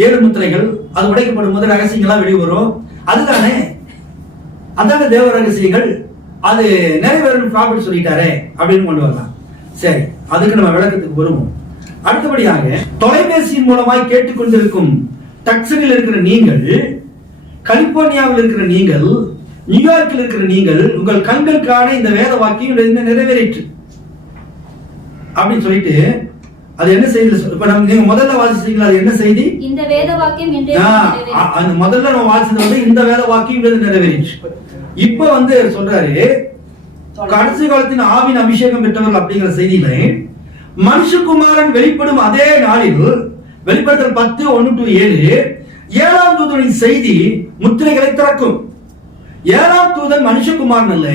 7 முத்திரைகள், அது உடைக்கப்படும் போது ரகசியங்களா வெளிவரும். அதுதானே, அதான தேவ ரகசியங்கள். அது நிறைவேறும் ப்ராஃபிட் சொல்லிட்டாரே அப்படின்னு கொண்டு வரலாம். சரி, அதுக்கு நம்ம விளக்கத்துக்கு வருவோம். அடுத்தபடியாக தொலைபேசியின் மூலமாய் கேட்டுக்கொண்டிருக்கும் டக்சனில் இருக்கிற நீங்கள், கலிபோர்னியாவில் இருக்கிற நீங்கள், நியூயார்க்கில் இருக்கிற நீங்கள், உங்கள் கண்கள் காண இந்த வேத வாக்கியம் நிறைவேறிற்று அப்படின்னு சொல்லிட்டு அது என்ன செய்தி? இப்ப நீங்க முதல்ல வாசிச்சீங்களா? அது என்ன செய்தி? இந்த வேத வாக்கியம் முதல்ல நம்ம வாசிச்சது வந்து இந்த வேத வாக்கியம் நிறைவேறிச்சு. இப்ப வந்து சொல்றாரு, கடைசி காலத்தின் ஆவின் அபிஷேகம் பெற்றவர்கள் அப்படிங்கிற செய்தியில மனுஷகுமாரன் வெளிப்படும் அதே நாளில், வெளிப்படுத்தல் 10:1-7, 7ஆம் தூதனின் செய்தி முத்திரைகளை திறக்கும். 7ஆம் தூதன் மனுஷகுமாரன் அல்ல,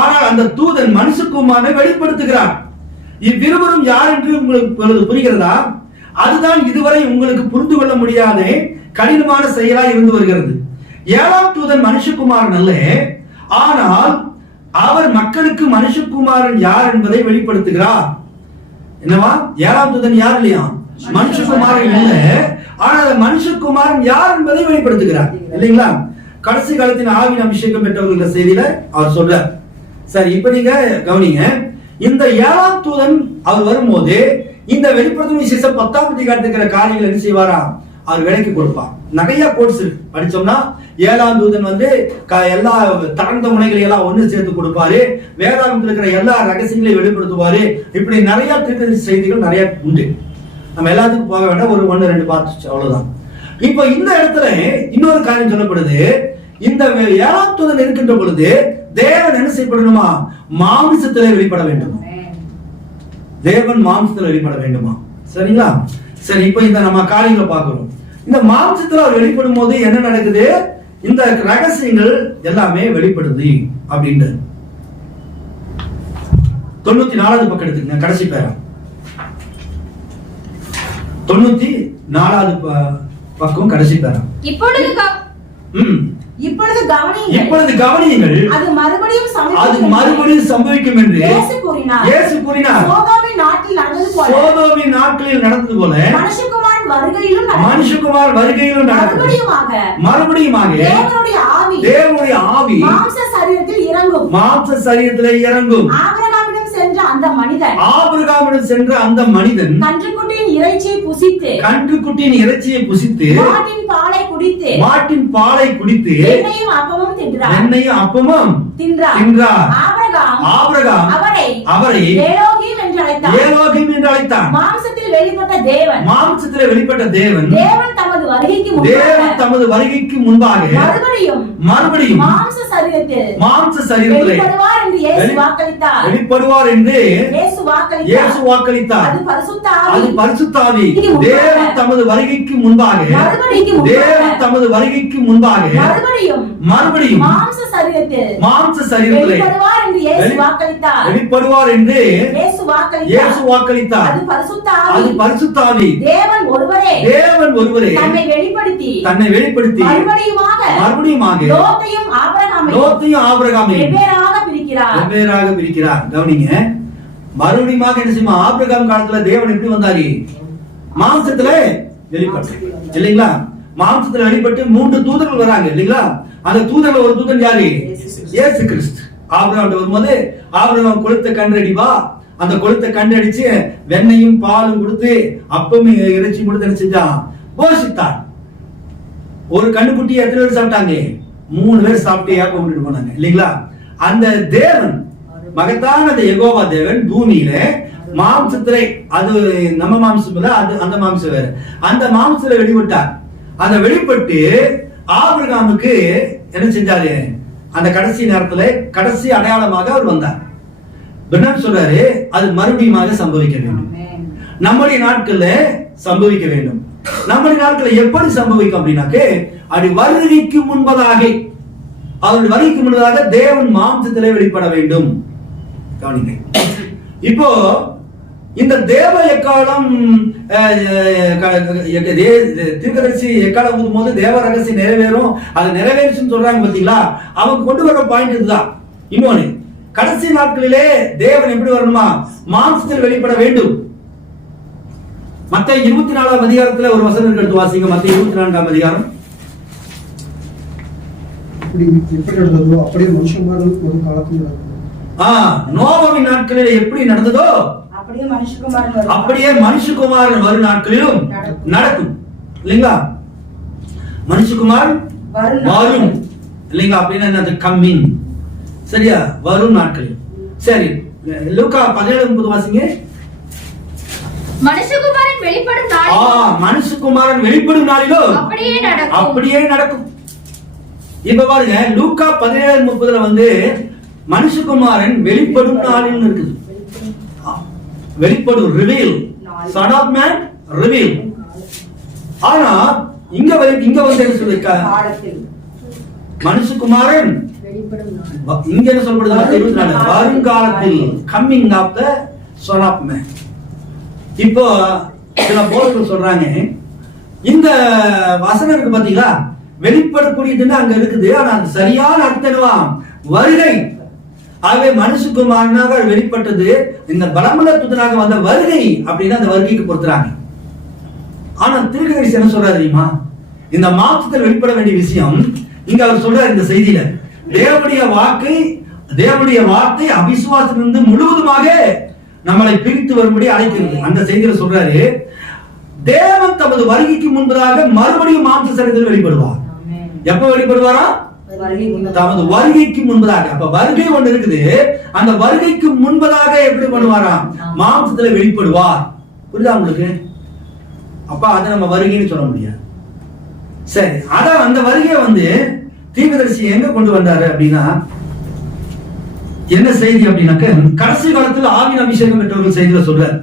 ஆனால் அந்த தூதன் மனுஷகுமாரனை வெளிப்படுத்துகிறார். இவ்விருவரும் யார் என்று உங்களுக்கு புரிகிறதா? அதுதான் இதுவரை உங்களுக்கு புரிந்து கொள்ள முடியாத கடினமான செயலாய் இருந்து வருகிறது. 7ஆம் தூதன் மனுஷகுமாரன் அல்ல, ஆனால் அவர் மக்களுக்கு மனுஷகுமாரன் யார் என்பதை வெளிப்படுத்துகிறார். என்னவா? 7ஆம் தூதன் யார் இல்லையா? மனுஷகுமாரன் அல்ல, ஆனால் மனுஷகுமாரன் யார் என்பதை வெளிப்படுத்துகிறார். இல்லைங்களா? கடைசி காலத்தின் ஆவின் அபிஷேகம் பெற்றவர்கள் செய்தியில அவர் சொல்றார். சரி, இப்ப நீங்க கவனிங்க. இந்த 7ஆம் தூதன் அவர் வரும்போது இந்த வெளிப்படுத்தும் விசேஷம் 10ஆம் அதிகாரத்தில் இருக்கிற காரியங்கள் என்ன செய்வாரா? அவர் விலைக்கு கொடுப்பார். நிறைய கோட்ஸ் இருக்கு, படிச்சோம்னா 7ஆம் தூதன் வந்து எல்லா தகந்த முனைகளை எல்லாம் ஒண்ணு சேர்த்து கொடுப்பாரு, வேதாகமத்தில் இருக்கிற எல்லா ரகசியங்களையும் வெளிப்படுத்துவாரு. இப்படி நிறைய தீர்க்கதரிசி செய்திகள் நிறைய உண்டு. நம்ம எல்லாத்துக்கும் போக வேண்டாம், ஒரு 1-2 பார்த்து அவ்வளவுதான். இப்ப இந்த இடத்துல இன்னொரு காரியம் சொல்லப்படுது. இந்த 7ஆம் தூதன் இருக்கின்ற பொழுது தேவன் என்ன செய்யப்படணுமா? மாம்சத்திலே வெளிப்பட வேண்டுமா? தேவன் மாம்சத்தில் வெளிப்பட வேண்டுமா? சரிங்களா? சரி, இப்ப இந்த நம்ம காரியங்களை பார்க்கிறோம். இந்த மாம்சத்துல அவர் வெளிப்படும் போது என்ன நடக்குது? இந்த ரகசியங்கள் எல்லாமே வெளிப்படுது அப்படின்னு 94வது பக்கம் எடுத்துக்கங்க. கடைசி பேரா 94வது பக்கம் கடைசி பேரா. இப்பொழுது கவனியுங்கள், அது மறுபடியும் சம்பவிக்கும் என்று இயேசு கூறினார். சோதோமின் நாட்களில் நடந்தது போல மனுஷகுமாரன் வருகையிலும் மறுபடியுமாக தேவனுடைய ஆவி மாம்ச சரீரத்திலே இறங்கும். ஆபிரகாமிடம் சென்ற அந்த மனிதன் கன்றுக்குட்டியின் இறைச்சியை புசித்து மாட்டின் பாலை குடித்து எண்ணெயும் அப்பமும் தின்றார். ஆபிரகாம் அவரை ஏலோகிம் என்று அழைத்தான். மாம்சத்தில் வெளிப்பட்ட தேவன் தமது வருகைக்கு முன்பாக மறுபடியும் மாம்ச சரீரத்திலே வெளிப்படுவார் என்று இயேசு வாக்களித்தார். அது பரிசுத்த ஆவி. தேவன் தமது வருகைக்கு முன்பாக மறுபடியும் மாம்ச சரீரத்திலே வெளிப்படுவார் என்று இயேசு வாக்களித்தார். அது பரிசுத்த ஆவி. தேவன் ஒருவரே தன்னை வெளிப்படுத்தி மறுபடியும் மறுபடியுமாக லோத்தையும் ஆபிரகாமையும் வெவ்வேறாக பிரிக்கிறார். கவனிங்க, மறுபடியுமாக என்ன செய்யுமா? ஆபிரகாம் காலத்துல தேவன் எப்படி வந்தாரு? மாம்சத்துல வெளிப்பட்டு இல்லைங்களா? மாம்சத்துல வெளிப்பட்டு 3 தூதர்கள் வராங்க இல்லைங்களா? அந்த தூதர்கள் ஒரு தூதன் யாரு? இயேசு கிறிஸ்து. ஆபிரகாம் வரும்போது ஆபிரகாம் கொளுத்த கண்டடிவா, அந்த கொளுத்த கண்டடிச்சு வெண்ணையும் பாலும் கொடுத்து அப்பமும் இறைச்சி கொடுத்து என்ன செஞ்சான்? போஷித்தான். ஒரு கண்ணுக்குட்டியை எத்தனை பேர் சாப்பிட்டாங்க? 3 பேர் சாப்பிட்டு யாக்க கொண்டுட்டு போனாங்க இல்லைங்களா? அந்த தேவன் மகத்தான அந்த யெகோவா தேவன் பூமியில மாம்சத்திலே, அது நம்ம மாம்சம் இல்ல, அது அந்த மாம்சம் வேற, அந்த மாம்சத்துல வெளிப்பட்டார். அந்த வெளிப்பட்டு ஆபிரகாமுக்கு என்ன செஞ்சாரு? அந்த கடைசி நேரத்துல கடைசி அடையாளமாக அவர் வந்தார். பிரணாம் சொல்றாரு, அது மறுபடியுமாக சம்பவிக்க வேண்டும். நம்முடைய நாட்கள்ல சம்பவிக்க வேண்டும். நம்முடைய நாட்கள்ல எப்படி சம்பவிக்கும் அப்படின்னாக்க, அப்படி வருகைக்கு முன்பதாக, அவருடைய வருகைக்கு முன்பதாக தேவன் மாம்சத்திலே வெளிப்பட வேண்டும். கவனிங்க, இப்போ இந்த தேவ எக்காலம் தீர்க்கதரிசி எக்காலம் ஊதும் போது தேவ ரகசியம் நிறைவேறும், அது நிறைவேறுச்சுன்னு சொல்றாங்க பாத்தீங்களா? அவங்க கொண்டு வர பாயிண்ட் இதுதான். இன்னொன்னு, கடைசி நாட்களிலே தேவன் எப்படி வரணுமா? மாம்சத்தில் வெளிப்பட வேண்டும். மத்தேயு 24ஆம் அதிகாரத்துல ஒரு வசனம் எடுத்து வாசிங்க. மத்தேயு 24ஆம் அதிகாரம். எப்படி நடந்ததோ அப்படியே மனுஷகுமாரன் ஒரு காலத்தில் நடக்கும். நோவாவின் நாட்களில் எப்படி நடந்ததோ அப்படியே மனுஷகுமாரன் வரும் நாட்களிலும் நடக்கும் இல்லைங்களா? மனுஷகுமார் வரும் இல்லைங்களா? அப்படின்னா அது கம்மிங், சரியா? வரும் நாட்களில். சரி, லூக்கா 17:30 வாசிங்க. மனுஷகுமாரன் வெளிப்படும் நாளிலும், மனுஷகுமாரன் வெளிப்படும் நாளிலும் அப்படியே நடக்கும். இப்ப பாருங்க, லூக்கா 17:30 வந்து மனுஷகுமாரன் வெளிப்படும் நாளில் இருக்குது. வெளிப்படும், reveal, son of man reveal. ஆனா இங்க வந்து என்ன சொல்லிருக்கா? மனுஷகுமாரன் இங்க என்ன சொல்லப்படுது? வருங்காலத்தில், coming of the son of man. இப்போ சில போதகர்கள் சொல்றாங்க, இந்த வசனம் இருக்கு பாத்தீங்களா, வெளிப்படக்கூடியதுன்னு அங்க இருக்குது. ஆனா அது சரியான அர்த்தம் வருகை. ஆகவே மனுஷகுமாரனாக வெளிப்பட்டது இந்த பலமுள்ள தூதனாக வந்த வருகை அப்படின்னு அந்த வருகைக்கு பொறுத்துறாங்க. ஆனா தீர்க்கதரிசி என்ன சொல்றாரு தெரியுமா? இந்த மாம்சத்தில் வெளிப்பட வேண்டிய விஷயம் இங்க அவர் சொல்றாரு இந்த செய்தியில. தேவனுடைய வார்த்தை அவிசுவாசத்திலிருந்து முழுவதுமாக நம்மளை பிரித்து வரும்படி அழைக்கிறது. அந்த செய்தியில சொல்றாரு, தேவன் தமது வருகைக்கு முன்பதாக மறுபடியும் மாம்ச சரீரத்தில் வெளிப்படுவார். எப்ப வெளிப்படுவாரா? தமது வருகைக்கு முன்பதாக. அப்ப வருகை ஒன்று இருக்குது, அந்த வருகைக்கு முன்பதாக எப்படி பண்ணுவாராம்? மாம்சத்துல வெளிப்படுவார். புரியுதா உங்களுக்கு? அப்ப அதை நம்ம வருகைன்னு சொல்ல முடியாது. சரி, அதான் அந்த வருகையை வந்து தீர்க்கதரிசி எங்க கொண்டு வந்தாரு அப்படின்னா, என்ன செய்தி அப்படின்னாக்க, கடைசி காலத்தில் ஆவியின் அபிஷேகம் பெற்றவர்கள் செய்தியில சொல்றார்.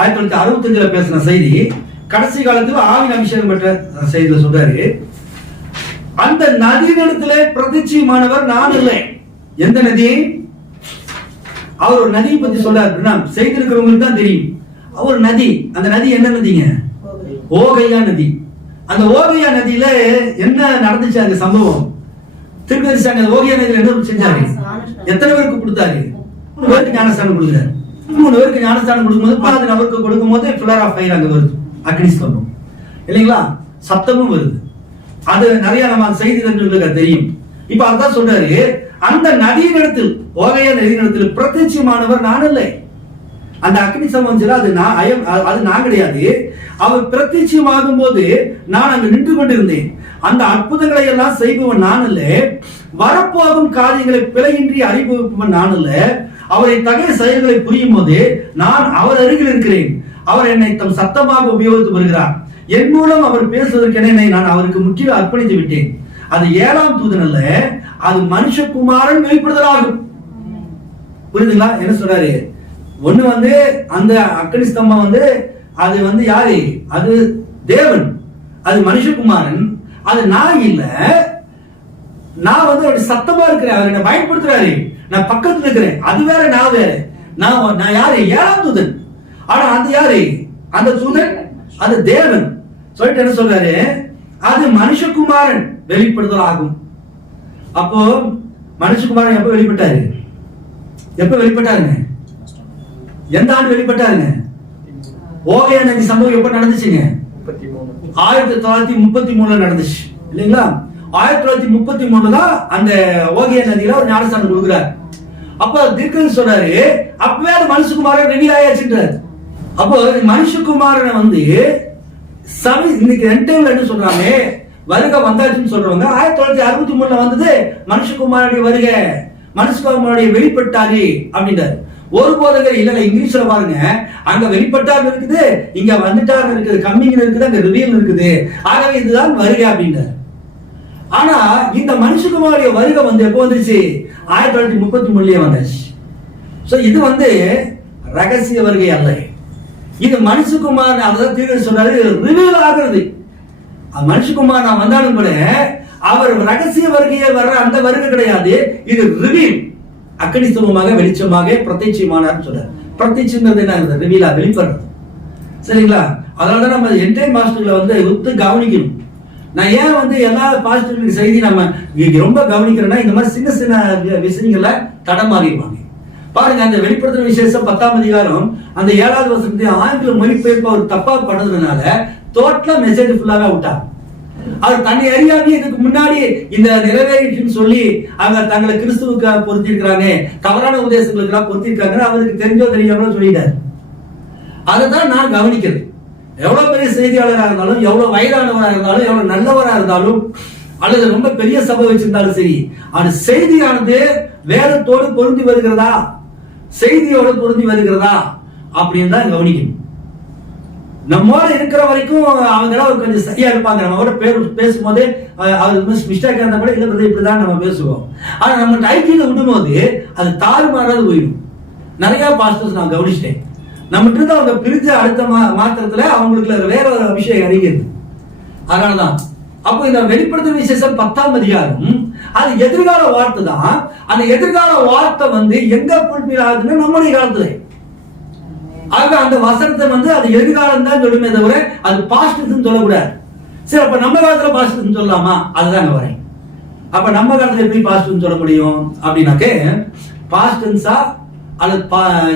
1965 பேசின செய்தி, கடைசி காலத்தில் ஆவியின் அபிஷேகம் பெற்ற செய்தியில சொல்றாரு, அந்த நதியினிடத்திலே பிரதிச்சியமானவர் நான் இல்லை. எந்த நதி? அவர் ஒரு நதியை பத்தி சொல்றாரு. செய்திருக்கிறவங்களுக்கு தான் தெரியும். அவர் நதி, அந்த நதி என்ன நதிங்க? ஓகையா நதி. அந்த ஓகையா நதியில என்ன நடந்துச்சு அந்த சம்பவம்? திருக்கதரிசி ஓகையா நதியில என்ன செஞ்சாரு? எத்தனை பேருக்கு கொடுத்தாரு? 3 பேருக்கு ஞானஸ்தானம் கொடுக்குறாரு. 3 பேருக்கு ஞானஸ்தானம் கொடுக்கும்போது 4 நபருக்கு கொடுக்கும்போது ஃபிளர் ஆஃப் ஃபயர் அங்க வருது, அக்னி ஸ்தம்பம் இல்லைங்களா? சத்தமும் வருது. அது நிறைய நம்ம செய்தி தெரிஞ்சவங்களுக்கு தெரியும். இப்ப அதான் சொல்றாரு, அந்த நதியின் இடத்தில், ஓகையா நதியின் இடத்தில் பிரத்யட்சமானவர் நான் இல்லை. அந்த அக்னி சம்பவம் அது நான் கிடையாது. அவர் பிரத்யட்சமாகும் போது நான் அங்கு நின்று கொண்டிருந்தேன். அந்த அற்புதங்களை எல்லாம் செய்பவன் நான் அல்ல, வரப்போகும் காரியங்களை பிழையின்றி அறிவிப்பவன் நான் அல்ல. அவரை தகைய செயல்களை புரியும் போது நான் அவர் அருகில் இருக்கிறேன். அவர் என்னை தம் சத்தமாக உபயோகித்து வருகிறார். என் மூலம் அவர் பேசுவதற்கென நான் அவருக்கு முற்றிலும் அர்ப்பணித்து விட்டேன். அது 7ஆம் தூதன் அல்ல, அது மனுஷகுமாரன் வெளிப்படுதலாகும். புரியுதுங்களா? என்ன சொல்றாரு? ஒண்ணு வந்து அந்த அக்னி ஸ்தம்பம் வந்து அது வந்து யாரு? அது தேவன், அது மனுஷகுமாரன், அது நான் இல்ல. நான் வந்து அப்படி சத்தமா இருக்கிறேன், அவர் என்ன பயன்படுத்துறாரு, நான் பக்கத்துல இருக்கிறேன், அது வேற நான் வேற. நான் யாரு? 7ஆம் தூதன். ஆனா அது யாரு? அந்த தூதன் அது தேவன். சொல்லிட்டு என்ன சொல்றாரு? அது மனுஷகுமாரன் வெளிப்படுதல் ஆகும். அப்போ மனுஷகுமாரன் எப்ப வெளிப்பட்டாரு? எப்ப வெளிப்பட்டாருங்க? எந்த ஆண்டு வெளிப்பட்டாருங்க? ஓகே நதி சம்பவம் எப்ப நடந்துச்சுங்க? 1933 நடந்துச்சு இல்லைங்களா? 1933 தான் அந்த ஓகிய நதியில ஒரு ஞானஸ்தானம் கொடுக்குறாரு. அப்ப தீர்க்கதரிசி சொல்றாரு, அப்பவே அது மனுஷகுமாரன் ரிவீல் ஆயாச்சுன்றாரு. அப்போ மனுஷகுமாரனை வந்து இன்னைக்கு என்ன சொல்றாங்க, வருகை வந்தாச்சுன்னு சொல்றவங்க 1963 வந்தது மனுஷகுமாரனுடைய வருகை, மனுஷகுமாரனுடைய வெளிப்பட்டாரு அப்படின்றாரு. ஒரு போதகர் இல்ல இங்கிலீஷ்ல பாருங்க, அங்க வெளிப்பட்டார் இருக்குது, இங்க வந்துட்டார் இருக்குது, கம்மிங் இருக்குது, அங்க ரிவீல் இருக்குது, ஆகவே இதுதான் வருகை அப்படின்றார். ஆனா இந்த மனுஷகுமாருடைய வருகை வந்து எப்போ வந்துச்சு? 1933 வந்தாச்சு. சோ இது வந்து ரகசிய வருகை அல்ல, இது மனுஷகுமார் அதான் தீர்க்கதரிசி சொல்றாரு ரிவீல் ஆகிறது. மனுஷகுமார் நான் வந்தாலும் கூட அவர் ரகசிய வருகையை வர்ற அந்த வருகை கிடையாது, இது ரிவீல், அக்கடித்துவமாக வெளிச்சமாக பிரத்யட்சமானார் சொல்றாரு. பிரத்யட்சம்ன்றது என்ன? ரிவீலா, வெளிப்படுறது. சரிங்களா? அதனாலதான் நம்ம என்டே மாஸ்டர்ல வந்து ஒத்து கவனிக்கணும். நான் ஏன் வந்து எல்லா பாஸ்டர்களுக்கு செய்தி நம்ம ரொம்ப கவனிக்கிறேன்னா, இந்த மாதிரி சின்ன சின்ன விஷயங்களை தடமாறிடுவாங்க. பாருங்க, அந்த வெளிப்படுத்துற விசேஷம் 10ஆம் அதிகாரம் அந்த 7வது வசனத்தை ஆங்கில மொழிபெயர்ப்பு அவர் தப்பா பண்ணதுனால டோட்டலா மெசேஜ் ஃபுல்லாவே விட்டார். அவர் தன்னை அறியாமே இதுக்கு முன்னாடி இந்த நிறைவேறிச்சுன்னு சொல்லி அவங்க தங்களை கிறிஸ்துவுக்கு பொருத்திருக்கிறாங்க, தவறான உபதேசங்களுக்கு எல்லாம் பொருத்திருக்காங்க, அவருக்கு தெரிஞ்சோ தெரியாமலோ சொல்லிட்டாரு. அதைதான் நான் கவனிக்கிறது. எவ்வளவு பெரிய செய்தியாளராக இருந்தாலும், எவ்வளவு வயதானவராக இருந்தாலும், எவ்வளவு நல்லவராக இருந்தாலும், அல்லது ரொம்ப பெரிய சபை வச்சிருந்தாலும் சரி, அந்த செய்தியானது வேதத்தோடு பொருந்தி வருகிறதா, செய்தியோடு பொருந்தி வருகிறதா அப்படின்னு தான் கவனிக்கணும். நம்மோட இருக்கிற வரைக்கும் அவங்க எல்லாம் கொஞ்சம் சரியா இருப்பாங்க. நம்மளோட பேசும்போது அவர் மிஸ்டேக் இருந்தா கூட இல்லை இப்படிதான் நம்ம பேசுவோம். ஆனா நம்ம ஐக்கியத்தை விடும்போது அது தாறுமாறாது போயிடும். நிறைய பாஸ்டர்ஸ் நான் கவனிச்சிட்டேன், நம்ம இருந்து அவங்க பிரிஞ்ச அடுத்த மாத்திரத்துல அவங்களுக்கு வேற ஒரு அபிஷேகம் அறிகிறது. அதனாலதான் அப்போ இந்த வெளிப்படுத்தும் விசேஷம் 10ஆம் அதிகாரம் அது எதிர்கால வார்த்தை தான். அந்த எதிர்கால வார்த்தை வந்து எங்க ஃபுல்ஃபில் ஆகுதுன்னா நம்முடைய காலத்துல. ஆக அந்த வசனத்தை வந்து அது எதிர்காலம் தான் சொல்லுமே தவிர அது பாஸ்ட் சொல்லக்கூடாது. சரி, அப்ப நம்ம காலத்துல பாஸ்ட் சொல்லலாமா? அதுதான் வரேன். அப்ப நம்ம காலத்துல எப்படி பாஸ்ட் சொல்ல முடியும் அப்படின்னாக்க, பாஸ்டன்ஸா அல்லது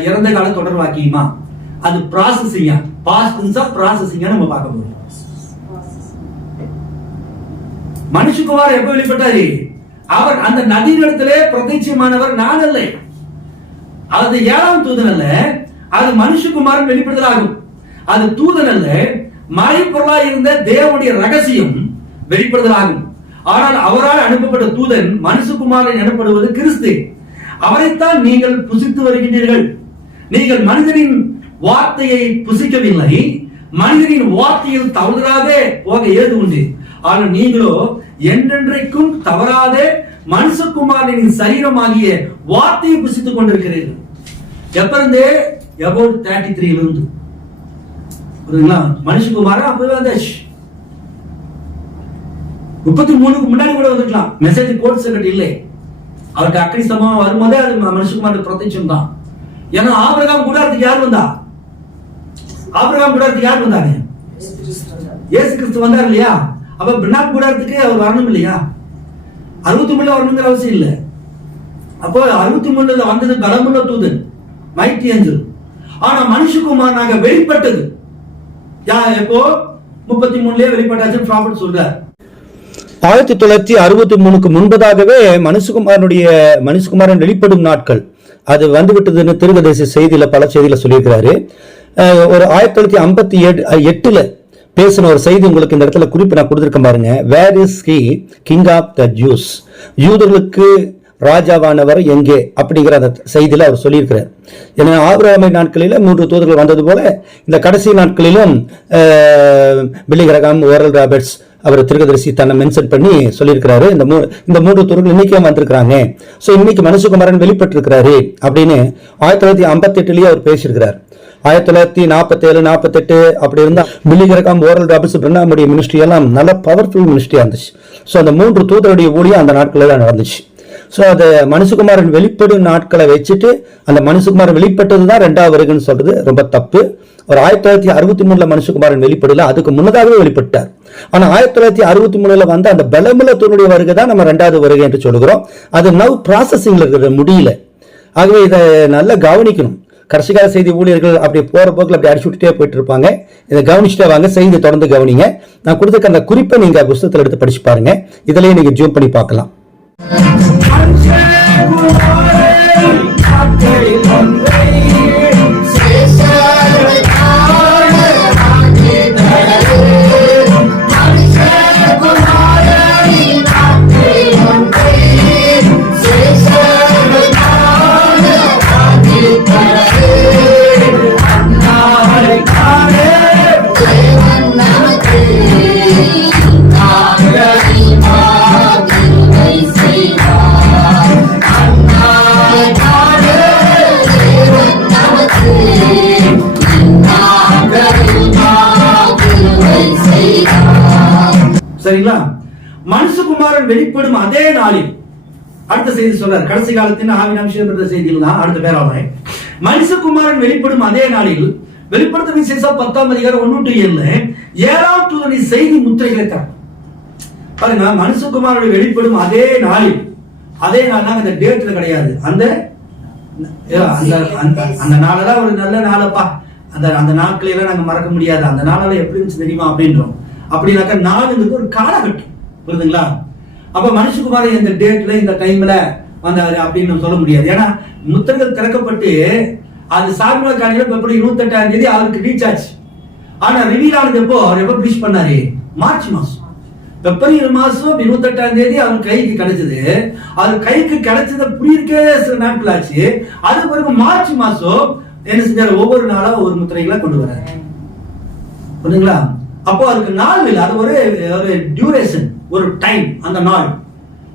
இறந்த கால தொடர் வாக்கியமா, அது ப்ராசஸிங்கா, பாஸ்டன்ஸா ப்ராசஸிங்கா நம்ம பார்க்க போறோம். மனுஷகுமார் எப்ப வெளிப்பட்டாரு? அவர் அந்த நதியிடத்திலே பிரத்யட்சமானவர் நான் அல்ல, அது 7ஆம் தூதன் அல்ல, அது மனுஷகுமாரன் வெளிப்படுதல் ஆகும். அது தூதன் அல்ல, மறைபொருளாய் இருந்த தேவனுடைய ரகசியம் வெளிப்படுதல் ஆகும். ஆனால் அவரால் அனுப்பப்பட்ட தூதன் மனுஷகுமாரன் எனப்படுவது கிறிஸ்து. அவரைத்தான் நீங்கள் புசித்து வருகின்றீர்கள். நீங்கள் மனிதனின் வார்த்தையை புசிக்கவில்லை, மனிதனின் வார்த்தையில் தவறாக போக ஏது உண்டு. ஆனால் நீங்களோ என்றென்றைக்கும் தவறாத மனுஷகுமாரனின் சரீரமாகிய வார்த்தையை புசித்துக் கொண்டிருக்கிறீர்கள். எப்ப இருந்து? about 33 இருந்து மனுஷகுமாரன் அப்பவே வந்தாச்சு. 33க்கு முன்னாடி கூட வந்துக்கலாம். மெசேஜ் கோட் செக்ரெட் இல்லை. அவருக்கு அக்கடி சம்பவம் வரும்போதே அது மனுஷகுமாரன் பிரத்யட்சம் தான். ஏன்னா ஆபிரகாம் கூடாரத்துக்கு யார் வந்தா? ஆபிரகாம் கூடாரத்துக்கு யார் வந்தாங்க? இயேசு கிறிஸ்து வந்தார் இல்லையா? அப்ப பின்னாக் கூடாரத்துக்கு அவர் வரணும் இல்லையா? 63 வரணுங்கிற அவசியம் இல்லை. அப்போ 63 வந்தது பலமுள்ள தூதன், மைட்டி ஏஞ்சல். ஆனா மனுஷகுமாரனாக வெளிப்பட்டது எப்போ? 33 வெளிப்பட்டாச்சு ப்ராஃபட் சொல்றார். 1963க்கு முன்பதாகவே மனுஷகுமாரன் வெளிப்படும் நாட்கள் அது வந்துவிட்டதுன்னு தீர்க்கதரிசி செய்தியில பல செய்தியில சொல்லியிருக்கிறாரு. ஒரு 1958 பேசின ஒரு செய்தி உங்களுக்கு இந்த இடத்துல குறிப்பு நான் கொடுத்திருக்கேன் பாருங்க. Where is he king of the Jews, யூதர்களுக்கு ராஜாவானவர் எங்கே அப்படிங்கிற அந்த செய்தியில அவர் சொல்லியிருக்கிறார். ஏன்னா ஆபிரகாம் நாட்களில 3 தூதர்கள் வந்தது போல இந்த கடைசி நாட்களிலும் பில்லி கிரகாம், ஓரல் ராபர்ட்ஸ் அவர் தீர்க்கதரிசி தன்னை மென்ஷன் பண்ணி சொல்லியிருக்கிறாரு. இந்த 3 தூதர்கள் இன்னைக்கே வந்திருக்கிறாங்க. சோ இன்னைக்கு மனுஷகுமாரன் வெளிப்பட்டு இருக்கிறாரு அப்படின்னு 1958 அவர் பேசியிருக்கிறார். 1947, 48 அப்படி இருந்தா பில்லி கிரகாம், ஓரல் ராபர்ட்ஸ், பிரண்ணாமுடைய மினிஸ்ட்ரி எல்லாம் நல்ல பவர்ஃபுல் மினிஸ்ட்ரியா இருந்துச்சு. ஸோ அந்த 3 தூதருடைய ஊழியம் அந்த நாட்களில் நடந்துச்சு. ஸோ அது மனுஷகுமாரன் வெளிப்படும் நாட்களை வச்சுட்டு அந்த மனுஷகுமாரன் வெளிப்பட்டது தான் 2வது வருகைன்னு சொல்றது ரொம்ப தப்பு. ஒரு 1963 மனுஷகுமாரன் வெளிப்படல, அதுக்கு முன்னதாகவே வெளிப்பட்டார். ஆனா 1963 வந்த அந்த பலமுள்ள தூணுடைய வருகை தான் நம்ம 2வது வருகை என்று சொல்லுகிறோம். அது நவ் ப்ராசஸிங்ல இருக்கிற முடியல. ஆகவே இதை நல்லா கவனிக்கணும். கடைசி கால செய்தி ஊழியர்கள் அப்படி போற போக்கில் அப்படி அடிச்சு விட்டுட்டே போயிட்டு இருப்பாங்க. இதை கவனிச்சுட்டே வாங்க, செய்தி தொடர்ந்து கவனிங்க. நான் கொடுத்துருக்க அந்த குறிப்பை நீங்க புத்தகத்தில் எடுத்து படிச்சு பாருங்க. இதுலயே நீங்க ஜூம் பண்ணி பார்க்கலாம். சரிங்களா? மனுஷகுமாரன் வெளிப்படும் அதே நாளில் அடுத்த செய்தி சொல்றார். கடைசி காலத்தின் ஆவியானவர் அபிஷேகப்பட்ட செய்தியில் தான் அடுத்த பேராவரை மனுஷகுமாரன் வெளிப்படும் அதே நாளில் வெளிப்படுத்தும் விசேஷம் 10ஆம் அதிகாரம் 1-7 7ஆம் தூதனின் செய்தி முத்திரைகளை தர பாருங்க. மனுஷகுமாரன் வெளிப்படும் அதே நாளில், அதே நாள் அந்த டேட்ல கிடையாது, அந்த அந்த நாளெல்லாம் ஒரு நல்ல நாளப்பா, அந்த நாட்களை எல்லாம் நாங்க மறக்க முடியாது, அந்த நாளெல்லாம் எப்படி இருந்துச்சு தெரியுமா அப்படின்றோம். அப்படின்னாக்கா நாளுங்கிறது ஒரு காலகட்டம், புரியுதுங்களா? அப்ப மனுஷகுமாரன் இந்த டேட்ல இந்த டைம்ல வந்தாரு அப்படின்னு சொல்ல முடியாது. ஏன்னா முத்திரைகள் திறக்கப்பட்டு அது சாமியார் காலையில பிப்ரவரி 28ஆம் தேதி அவருக்கு ரீச் ஆச்சு. ஆனா ரிவீல் ஆனது எப்போ, அவர் எப்போ ப்ரீச் பண்ணாரு? மார்ச் மாசம். பிப்ரவரி மாசம் 28ஆம் தேதி அவர் கைக்கு கிடைச்சது. அவர் கைக்கு கிடைச்சத புரியிருக்கே சில நாட்கள் ஆச்சு. அது பிறகு மார்ச் மாசம் என்ன செஞ்சாரு? ஒவ்வொரு நாளா ஒரு முத்திரைகளை கொண்டு வர்றாரு, புரியுதுங்களா? அப்போ அதுக்கு நாள் இல்லை, அது ஒரு டியூரேஷன், ஒரு டைம். அந்த நாள்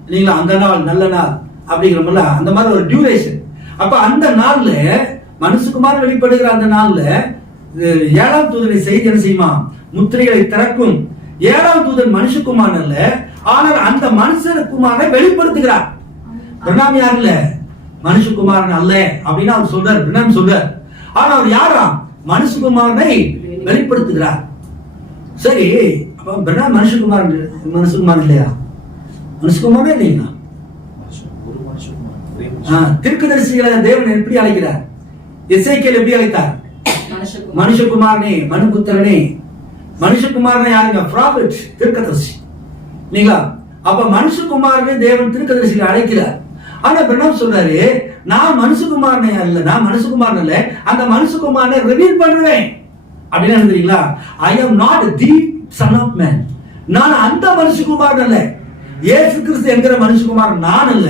இல்லைங்களா, அந்த நாள் நல்ல நாள் அப்படிங்கிற அந்த மாதிரி ஒரு டியூரேஷன். அப்ப அந்த நாள்ல மனுஷகுமாரன் வெளிப்படுகிற அந்த நாள்ல 7ஆம் தூதனை செய்தி என்ன செய்யுமா? முத்திரைகளை திறக்கும். 7ஆம் தூதன் மனுஷகுமாரன் அல்ல, ஆனால் அந்த மனுஷகுமாரனை வெளிப்படுத்துகிறார். பிரணாம் யார் இல்ல, மனுஷகுமாரன் அல்ல அப்படின்னு அவர் சொல்றார், பிரணாம் சொல்றார். ஆனா அவர் யாரா? மனுஷகுமாரனை வெளிப்படுத்துகிறார். சரி, அப்ப பிரணாம் மனுஷகுமாரன் இல்லையா? மனுஷகுமாரன் இல்லைங்களா? தீர்க்கதரிசிகளை தேவன் எப்படி அழைக்கிறார்? எசேக்கியேல் எப்படி அழைத்தார்? மனுஷகுமாரனே, மனுபுத்திரனே. மனுஷகுமாரனை யாருங்க? ப்ராஃபட், தீர்க்கதரிசி இல்லைங்களா? அப்ப மனுஷகுமாரனை தேவன் தீர்க்கதரிசிகளை அழைக்கிறார். ஆனா பிரணாம் சொல்றாரு, நான் மனுஷகுமாரனை அல்ல, நான் மனுஷகுமாரன் அல்ல, அந்த மனுஷகுமாரனை ரிவீல் பண்ணுவேன் அப்படின்னு தெரியுங்களா? ஐ am not the son of man. நான் அந்த மனுஷகுமாரன் அல்ல, இயேசு கிறிஸ்து என்கிற மனுஷகுமாரன் நான் அல்ல,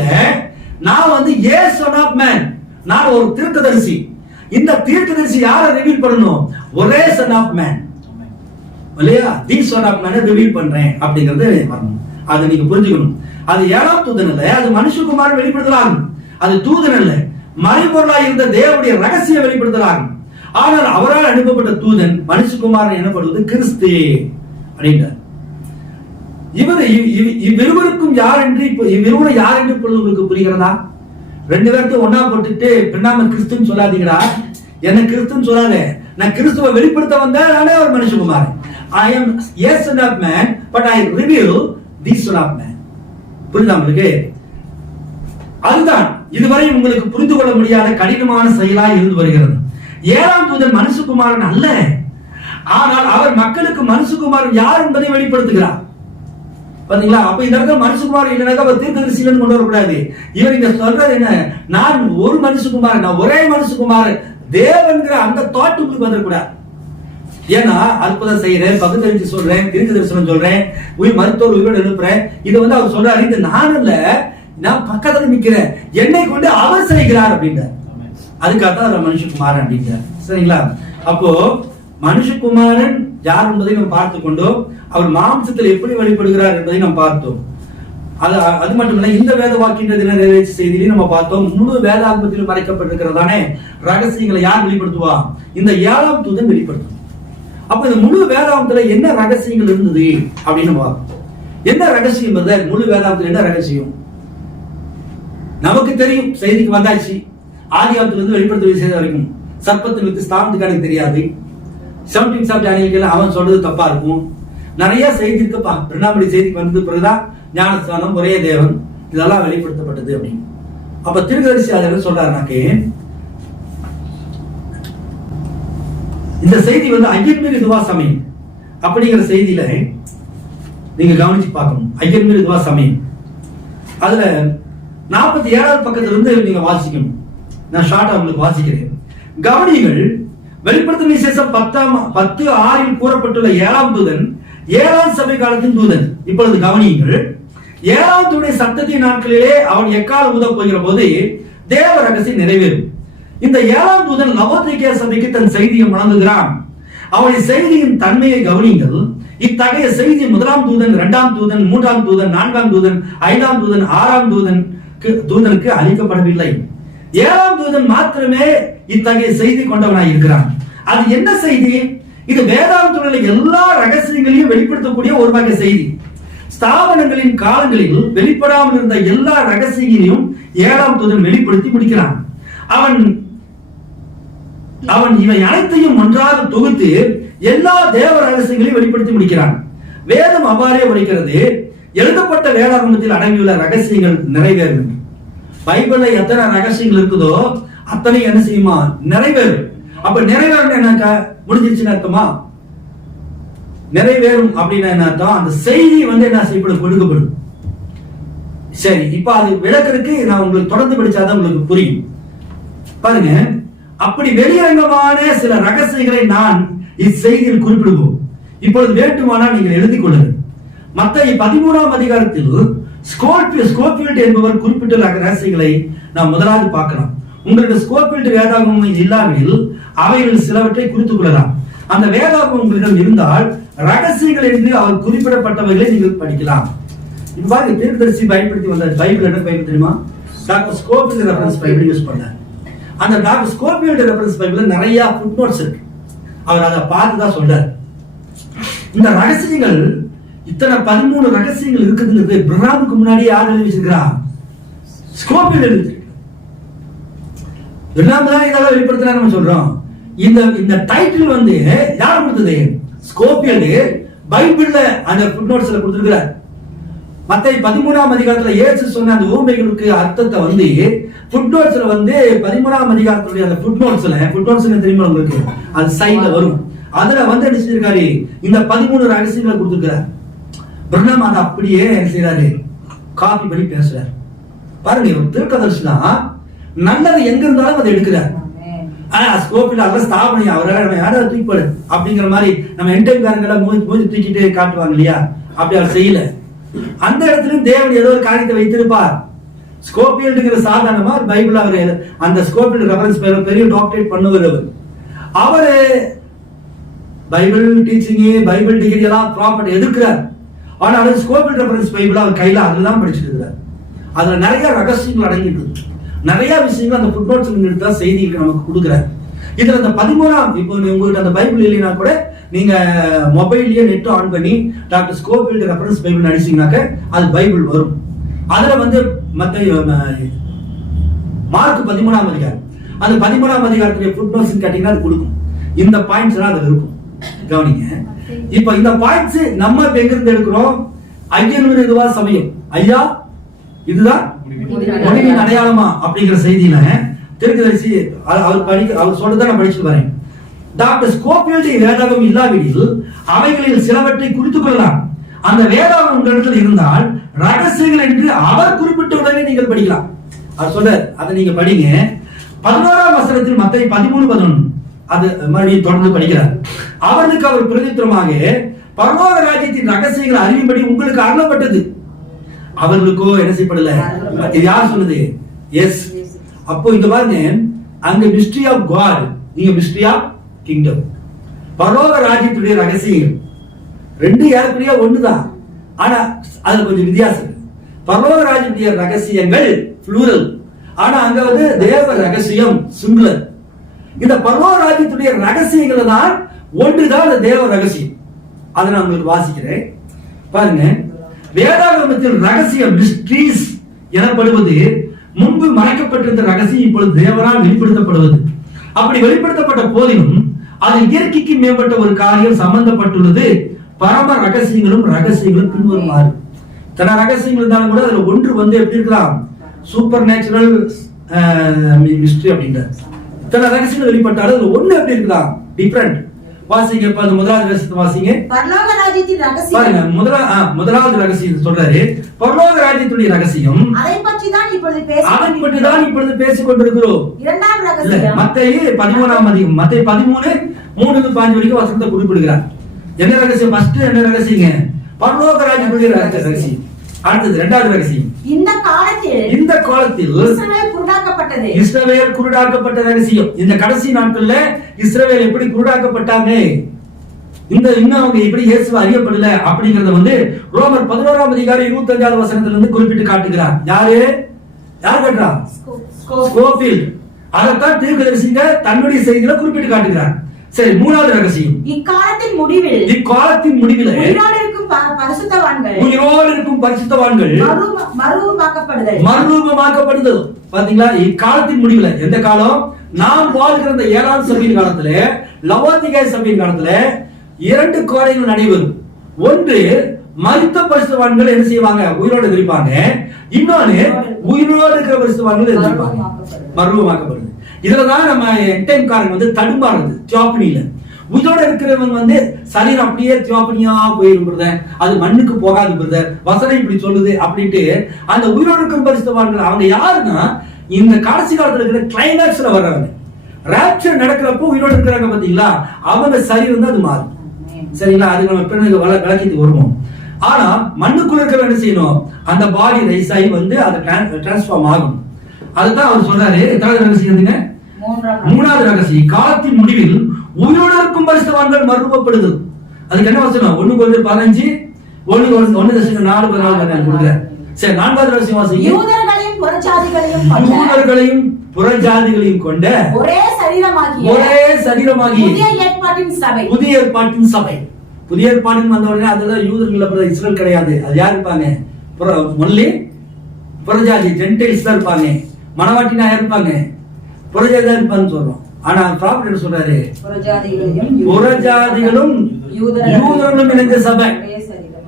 நான் son of man. நான் ஒரு தீர்க்கதரிசி. இந்த தீர்க்கதரிசி யாரை ரிவீல் பண்ணணும்? ஒரே son of man இல்லையா? தி son of man ரிவீல் பண்றேன் அப்படிங்கறது வரணும். அதை நீங்க புரிஞ்சுக்கணும். அது 7ஆம் தூதன் அல்ல, அது மனுஷகுமாரன் வெளிப்படுத்தலாகும். அது தூதன் அல்ல, மறைபொருளாய் இருந்த தேவனுடைய ரகசியம் வெளிப்படுத்தலாகும். ஆனால் அவரால் அனுப்பப்பட்ட தூதன் மனுஷகுமாரன் எனப்படுவது கிறிஸ்து அப்படின்றார். இவ்விருவருக்கும் யார் என்று இவ்விருவரும் யார் என்று உங்களுக்கு புரிகிறதா? 2 பேர்த்தையும் ஒன்னா போட்டுட்டு பின்னாம கிறிஸ்துன்னு சொல்லாதீங்கடா, என்ன கிறிஸ்துன்னு சொல்லாத, நான் கிறிஸ்துவை வெளிப்படுத்த வந்தா நானே ஒரு மனுஷகுமாரன். I am a son of man, but I reveal the son of man. புரியுதா உங்களுக்கு? அதுதான் இதுவரை உங்களுக்கு புரிந்து கொள்ள முடியாத கடினமான செயலாய் இருந்து வருகிறது. 7ஆம் தூதன் மனுஷகுமாரன் அல்ல, ஆனால் அவர் மக்களுக்கு மனுஷகுமாரன் யார் என்பதை வெளிப்படுத்துகிறார். பாத்தீங்களா? அப்ப இந்த இடத்துல மனுஷகுமாரன் இல்லைனாக்கா அவர் தீர்க்கதரிசின்னு கொண்டு வரக்கூடாது. இவர் இங்க சொல்றது என்ன? நான் ஒரு மனுஷகுமாரன், நான் ஒரே மனுஷகுமாரன், தேவன்கிற அந்த தாட் உங்களுக்கு வந்துடக்கூடாது. ஏன்னா அற்புதம் செய்யறேன், பகுத்தறிஞ்சு சொல்றேன், தீர்க்கதரிசனம் சொல்றேன், மருத்துவர் உயிரோடு எழுப்புறேன், இது அவர் சொல்றாரு, இது நான் இல்ல, நான் பக்கத்துல நிக்கிறேன், என்னை கொண்டு அவர் செய்கிறார் அப்படின்றார். அதுக்காகத்தான் மனுஷகுமாரன் அப்படின்றார். சரிங்களா? அப்போ மனுஷகுமாரன் யார் என்பதை நாம் பார்த்து கொண்டோம். அவர் மாம்சத்தில் எப்படி வெளிப்படுகிறார் என்பதை நாம் பார்த்தோம். அது மட்டுமல்ல, இந்த வேத வாக்கின்ற தின நிறைவேற்று செய்தியிலையும் நம்ம பார்த்தோம். முழு வேதாகமத்திலும் மறைக்கப்பட்டிருக்கிறதானே ரகசியங்களை யார் வெளிப்படுத்துவா? இந்த 7ஆம் தூதன் வெளிப்படுத்தும். அப்ப இந்த முழு வேதாகமத்துல என்ன ரகசியங்கள் இருந்தது அப்படின்னு பார்த்தோம். என்ன ரகசியம்? முழு வேதாகமத்துல என்ன ரகசியம் நமக்கு தெரியும். செய்திக்கு வந்தாச்சு. ஆதியாகமத்திலிருந்து வெளிப்படுத்த செய்த வரைக்கும் சர்ப்பத்தின் வித்து ஸ்தானத்துக்கு எனக்கு தெரியாது. 17 ஆஃப் டேனியல் அவன் சொல்றது தப்பா இருக்கும். நிறைய செய்தி இருக்குப்பா. பிரணாமணி செய்திக்கு வந்தது பிறகுதான் ஞானஸ்தானம், ஒரே தேவன், இதெல்லாம் வெளிப்படுத்தப்பட்டது அப்படின்னு. அப்ப தீர்க்கதரிசி என்ன சொல்றாருனாக்கே, இந்த செய்தி வந்து ஐயன் மீது இதுவா சமயம் அப்படிங்கிற செய்தியில நீங்க கவனிச்சு பார்க்கணும். ஐயன் மீது இதுவா சமயம் அதுல 47வது பக்கத்துல இருந்து நீங்க வாசிக்கணும். நான் ஷார்ட்டா உங்களுக்கு வாசிக்கிறேன், கவனியுங்கள். வெளிப்படுத்தும் விசேஷம் 10:6 கூறப்பட்டுள்ள 7ஆம் தூதன் 7ஆம் சபை காலத்தின் தூதன். இப்பொழுது கவனியுங்கள். 7ஆம் தூதனுடைய சத்தத்தின் நாட்களிலே அவன் எக்காலம் ஊத போகிற போது தேவ ரகசியம் நிறைவேறும். இந்த 7ஆம் தூதன் லவோதிகேயா சபைக்கு தன் செய்தியை வழங்குகிறான். அவனுடைய செய்தியின் தன்மையை கவனிங்கள். இத்தகைய செய்தி 1ஆம் தூதன், 2ஆம் தூதன், 3ஆம் தூதன், 4ஆம் தூதன், 5ஆம் தூதன், 6ஆம் தூதனுக்கு அளிக்கப்படவில்லை. 7ஆம் தூதன் மாத்திரமே இத்தகைய செய்தி கொண்டவனாய் இருக்கிறான். அது என்ன செய்தி? இது வேதாந்தத்தில் எல்லா ரகசியங்களையும் வெளிப்படுத்தக்கூடிய ஒரு வகை செய்தி. ஸ்தாபனங்களின் காலங்களில் வெளிப்படாமல் இருந்த எல்லா ரகசியங்களையும் 7ஆம் தூதன் வெளிப்படுத்தி முடிக்கிறான். அவன் இவை அனைத்தையும் ஒன்றாக தொகுத்து எல்லா தேவ ரகசியங்களையும் வெளிப்படுத்தி முடிக்கிறான். வேதம் அவ்வாறே உரைக்கிறது. எழுதப்பட்ட வேதாகமத்தில் அடங்கியுள்ள ரகசியங்கள் நிறைவேறும். பைபிள்ல எத்தனை ரகசியங்கள் இருக்குதோ அத்தனை என்ன செய்யுமா? நிறைவேறும். அப்ப நிறைவேறும் என்ன முடிஞ்சிருச்சுன்னு அர்த்தமா? நிறைவேறும் அப்படின்னா என்ன அர்த்தம்? அந்த செய்தி வந்து என்ன செய்யப்படும்? கொடுக்கப்படும். சரி, இப்ப அது விளக்கறதுக்கு நான் உங்களுக்கு தொடர்ந்து படிச்சாதான் உங்களுக்கு புரியும். பாருங்க, அப்படி வெளியரங்கமான சில ரகசியங்களை நான் இச்செய்தியில் குறிப்பிடுவோம். இப்பொழுது வேண்டுமானால் நீங்கள் எழுதிக் கொள்ளுங்கள். மத்தேயு 13ஆம் அதிகாரத்தில் ஸ்கோஃபீல்ட் என்பவர் குறிப்பிட்ட ரகசியங்களை நாம் முதலாவது பார்க்கலாம். உங்களுடைய ஸ்கோஃபீல்ட் வேதாகமம் இல்லாமல் அவைகளில் சிலவற்றை குறித்துக் கொள்ளலாம். அந்த வேதாகமம் உங்களிடம் இருந்தால் ரகசியங்கள் என்று அவர் குறிப்பிடப்பட்டவைகளை நீங்கள் படிக்கலாம். இது பாருங்க, தீர்க்கதரிசி பயன்படுத்தி வந்த பைபிள் என்ன பைபிள் தெரியுமா? Doctor Scofield reference Bible use பண்ணார். அந்த டாக்டர் ஸ்கோஃபீல்ட் ரெஃபரன்ஸ் பைபிள்ல நிறைய ஃபுட்நோட்ஸ் இருக்கு. அவர் அதை பார்த்து தான் சொல்றார். இந்த ரகசியங்கள் இத்தனை 13 ரகசியங்கள் இருக்குதுங்கிறது பிரஹாமுக்கு முன்னாடி யார் எழுதி வச்சிருக்கிறா? ஸ்கோஃபீல்ட் எழுதி. பிரஹாம் தான் இதெல்லாம் வெளிப்படுத்தினா நம்ம சொல்றோம். இந்த டைட்டில் வந்து யார் கொடுத்தது? ஸ்கோஃபீல்ட் பைபிள்ல அந்த ஃபுட்நோட்ஸ்ல கொடுத்திருக்கிறார். மத்தேயு 13ஆம் அதிகாரத்துல இயேசு சொன்ன அந்த ஊமைகளுக்கு அர்த்தத்தை வந்து ஃபுட்நோட்ஸ்ல வந்து 13ஆம் அதிகாரத்துடைய அந்த ஃபுட்நோட்ஸ்ல தெரியுமா உங்களுக்கு? அது சைடுல வரும். அதுல வந்து என்ன செஞ்சிருக்காரு? இந்த 13 ரகசியங்களை கொடுத்திருக்கிறார். பிரஹாம் அதை அப்படியே என்ன செய்யறாரு? காப்பி பண்ணி பேசுறாரு. பாருங்க, ஒரு தீர்க்கதரிசி தான் நல்லது எங்க இருந்தாலும் அதை எடுக்கிறார். ஸ்கோப்பில் அல்ல ஸ்தாபனை அவரால் யாராவது தூக்கிப்படு அப்படிங்கிற மாதிரி நம்ம என்டைம்காரங்களை மூஞ்சி தூக்கிட்டு காட்டுவாங்க இல்லையா? அப்படி அவர் செய்யல. அந்த இடத்துல தேவன் ஏதோ ஒரு காரியத்தை வைத்திருப்பார். ஸ்கோஃபீல்டுங்கிற சாதாரணமா பைபிள் அவர் அந்த ஸ்கோஃபீல்ட் ரெஃபரன்ஸ் பெரிய டாக்டரேட் பண்ணுவார். அவரு பைபிள் டீச்சிங், பைபிள் டிகிரி எல்லாம் ப்ராப்பர்ட்டி எதிர்க்கிறார். ஆனால் ஸ்கோஃபீல்ட் ரெஃபரன்ஸ் பைபிள் அவர் கையில அதெல்லாம் படிச்சுட்டு இருக்கிறார். அதுல நிறைய ரகசியங்கள் அடங்கிட்டு இருக்கு. நிறைய விஷயங்கள் அந்த ஃபுட்நோட்ஸ் தான் செய்திக்கு நமக்கு கொடுக்குறாரு. இதுல இந்த 13ஆம் இப்போ உங்கள்கிட்ட அந்த பைபிள் இல்லைன்னா கூட நீங்க மொபைல்லயே நெட் ஆன் பண்ணி டாக்டர் ஸ்கோஃபீல்ட் ரெஃபரன்ஸ் பைபிள் அடிச்சீங்கன்னாக்க அது பைபிள் வரும். அதுல வந்து மார்க் 13ஆம் அதிகாரம், அந்த 13ஆம் அதிகாரத்துடைய ஃபுட்நோட்ஸ் கேட்டீங்கன்னா அது கொடுக்கும். இந்த பாயிண்ட்ஸ் எல்லாம் அதுல இருக்கும். கவனிங்க, இப்ப இந்த பாயிண்ட்ஸ் நம்ம எங்க இருந்து எடுக்கிறோம்? ஐயன் இதுவா சமயம், ஐயா இதுதான் முடிவின் அடையாளமா அப்படிங்கிற செய்தியில தீர்க்கதரிசி அவர் சொல்றதை நான் படிச்சு வரேன். டாக்டர் ஸ்கோஃபீல்ட் வேதாகம் இல்லாவிடில் அவைகளில் சிலவற்றை குறித்துக் கொள்ளலாம். அந்த வேதாகம் உங்களிடத்தில் இருந்தால் ரகசியங்கள் என்று அவர் குறிப்பிட்ட உடனே நீங்கள் படிக்கலாம். அவர் சொல்ற அதை நீங்க படிங்க. 11ஆம் வசனத்தில் மத்தேயு 13:11 அது மறுபடியும் தொடர்ந்து படிக்கிறார். அவர்களுக்கு அவர் பிரதித்திரமாக பரலோக ராஜ்யத்தின் ரகசியங்கள் அறியும்படி உங்களுக்கு அருளப்பட்டது. அவர்களுக்கோ என்ன செய்யப்படல. இது யார் சொன்னது? எஸ். அப்போ இந்த பாருங்க, அங்க மிஸ்ட்ரி ஆஃப் காட், நீங்க மிஸ்ட்ரி ஆஃப் கிங்டம். பரலோக ராஜ்யத்துடைய ரகசியம் ரெண்டு ஏறக்குறைய ஒண்ணுதான், ஆனா அதுல கொஞ்சம் வித்தியாசம். பரலோக ராஜ்யத்துடைய ரகசியங்கள் புளூரல், ஆனா அங்க வந்து தேவ ரகசியம் சிங்குலர். இந்த பரலோக ராஜ்யத்துடைய ரகசியங்கள் தான் ஒன்றுதான் அந்த தேவ ரகசியம். அதை நான் உங்களுக்கு வாசிக்கிறேன் பாருங்க. வேதாகமத்தில் ரகசியம் மிஸ்ட்ரீஸ் எனப்படுவது முன்பு மறைக்கப்பட்டிருந்த ரகசியம் இப்பொழுது தேவனால் வெளிப்படுத்தப்படுவது. அப்படி வெளிப்படுத்தப்பட்ட போதிலும் அது இயற்கைக்கு மேம்பட்ட ஒரு காரியம் சம்பந்தப்பட்டுள்ளது. பரம ரகசியங்களும் பின்வருமாறு. தன ரகசியங்கள் இருந்தாலும் கூட அதுல ஒன்று வந்து எப்படி இருக்கலாம், சூப்பர் நேச்சுரல் மிஸ்ட்ரி அப்படின்ற தன ரகசியங்கள் வெளிப்பட்டாலும் அதுல ஒண்ணு எப்படி இருக்கலாம், டிஃபரெண்ட். வாசிங்க இப்ப அந்த முதலாவது ரகசியத்தை வாசிங்க. பரலோக ராஜ்யத்தின் ரகசியம் பாருங்க, முதலாவது ரகசியம் சொல்றாரு, பரலோக ராஜ்யத்துடைய ரகசியம். அதை பற்றி தான் இப்பொழுது பேசிக் கொண்டிருக்கிறோம். இரண்டாம் ரகசியம் மத்தேயு 13ஆம் அதிகாரம், மத்தேயு 13:3-5 வரைக்கும் வசனத்தை குறிப்பிடுகிறார். என்ன ரகசியம்? ஃபர்ஸ்ட் என்ன ரகசியங்க? பரலோக ராஜ்யத்துடைய ரகசியம். அடுத்தது இரண்டாவது ரகசியம், இந்த காலத்தில் இஸ்ரவேல் குருடாக்கப்பட்ட ரகசியம். இந்த கடைசி நாட்கள்ல இஸ்ரவேல் எப்படி குருடாக்கப்பட்டாங்க, இன்னும் அவங்க எப்படி இயேசுவை அறியப்படல அப்படிங்கறத வந்து ரோமர் 11ஆம் அதிகாரம் 25வது வசனத்துல இருந்து குறிப்பிட்டு காட்டுகிறார். யார் கட்டுறா? ஸ்கோஃபீல்ட். அதைத்தான் தீர்க்கதரிசிங்க தன்னுடைய செய்தியில குறிப்பிட்டு காட்டுகிறார். சரி, மூணாவது ரகசியம், இக்காலத்தின் முடிவில் உயிரோடு இருக்கும் பரிசுத்தவான்கள் மறுரூபமாக்கப்படுதல். பாத்தீங்களா? இக்காலத்தின் முடிவில், எந்த காலம்? நாம் வாழ்கிற இந்த 7ஆம் சபையின் காலத்துல, லவோதிகா சபையின் காலத்துல 2 காரியங்கள் நடைபெறும். ஒன்று, மரித்த பரிசுத்தவான்கள் என்ன செய்வாங்க? உயிரோடு இருப்பாங்க. இன்னொன்னு, உயிரோடு இருக்கிற பரிசுத்தவான்கள் இருப்பாங்க, மறுரூபமாக்கப்படுது. இதுலதான் நம்ம டைம்காரங்க வந்து தடுமாறுது. தியோபனியில உயிரோட இருக்கிறவங்க வந்து சரீரம் அப்படியே தியோபனியா போயிரும் பிரதர், அது மண்ணுக்கு போகாது பிரதர், வசனம் இப்படி சொல்லுது அப்படின்ட்டு அந்த உயிரோடு இருக்கும் பரிசுத்தவான்கள் அவங்க யாருன்னா இந்த கடைசி காலத்துல இருக்கிற கிளைமேக்ஸ்ல வர்றவங்க. ராப்சர் நடக்கிறப்போ உயிரோடு இருக்கிறாங்க பாத்தீங்களா, அவங்க சரீரம் தான் அது மாறும். சரிங்களா? அது நம்ம பிறகு விளக்கிட்டு வருவோம். ஆனா மண்ணுக்குள்ள இருக்கிற என்ன செய்யணும், அந்த பாடி ரைஸ் ஆகி வந்து அதை டிரான்ஸ்ஃபார்ம் ஆகும். அதுதான் அவர் சொல்றாரு. எத்தனாவது ரகசியம்? மூணாவது ரகசியம், காலத்தின் முடிவில் உயிரோடு இருக்கும் பரிசுத்தவான்கள் மறுரூபப்படுதல். அதுக்கு என்ன வசனம்? 1:15, 1:4 கொடுக்குறேன். சரி, நான்காவது ரகசியம் வாசிங்க. யூதர்களையும் புறஜாதிகளையும் கொண்ட ஒரே சரீரமாகிய புதிய ஏற்பாட்டின் சபை. புதிய ஏற்பாட்டின் வந்த உடனே அதுதான் யூதர்கள், இஸ்ரேல் கிடையாது. அது யார் இருப்பாங்க? ஒன்லி புறஜாதி, ஜென்டைல்ஸ் தான் இருப்பாங்க. மனவாட்டினா இருப்பாங்க, புறஜாதி தான் இருப்பான்னு சொல்றோம். ஆனா ப்ராஃபட் என்ன சொல்றாரு? புறஜாதிகளும் யூதர்களும் இணைந்த சபை.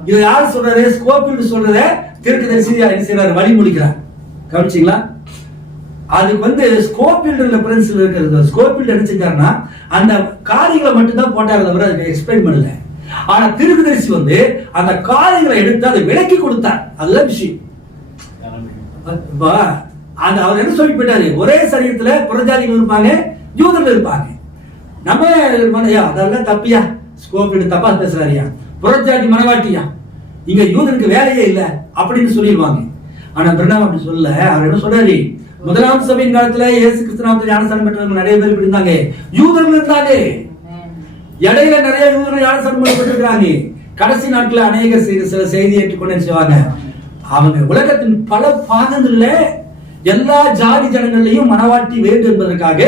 இது யார் சொல்றாரு? ஸ்கோஃபீல்ட் சொல்றத தீர்க்கதரிசி என்ன செய்யறாரு? வழிமொழிக்கிறார். கவனிச்சீங்களா? அதுக்கு வந்து ஸ்கோஃபீல்ட் பிரின்சிபல் இருக்கிறது. ஸ்கோஃபீல்ட் என்ன செஞ்சாருன்னா அந்த காரியங்களை மட்டும் தான் போட்டாரு, தவிர அதுக்கு எக்ஸ்பிளைன் பண்ணல. ஆனா தீர்க்கதரிசி வந்து அந்த காரியங்களை எடுத்து அதை விளக்கி கொடுத்தார். அதுதான் விஷயம். அவர் என்ன சொல்லி போயிட்டாரு? ஒரே சரீரத்துல புறஜாதிகள் இருப்பாங்க, யூதர்கள் இருப்பாங்க. நம்ம அதெல்லாம் தப்பியா, ஸ்கோஃபீல்ட் தப்பா பேசுறாரியா, புறஜாதி மனவாட்டியா, இங்க யூதனுக்கு வேலையே இல்ல அப்படின்னு சொல்லிடுவாங்க. ஆனா பிரணாம் அப்படி சொல்ல. அவர் என்ன சொல்றாரு? முதலாம் சபையின் காலத்துல இயேசு கிறிஸ்து நாமத்தில் ஞானஸ்நானம் பெற்றவங்க நிறைய பேர் இப்படி இருந்தாங்க, யூதர்கள் இருந்தாங்க. இடையில நிறைய யூதர்கள் ஞானஸ்நானம் பெற்றிருக்கிறாங்க. கடைசி நாட்கள் அநேகர் சில செய்தி ஏற்றுக்கொண்டு செய்வாங்க. அவங்க உலகத்தின் பல பாகங்கள்ல எல்லா ஜாதி ஜனங்களையும் மனவாட்டி வேண்டும் என்பதற்காக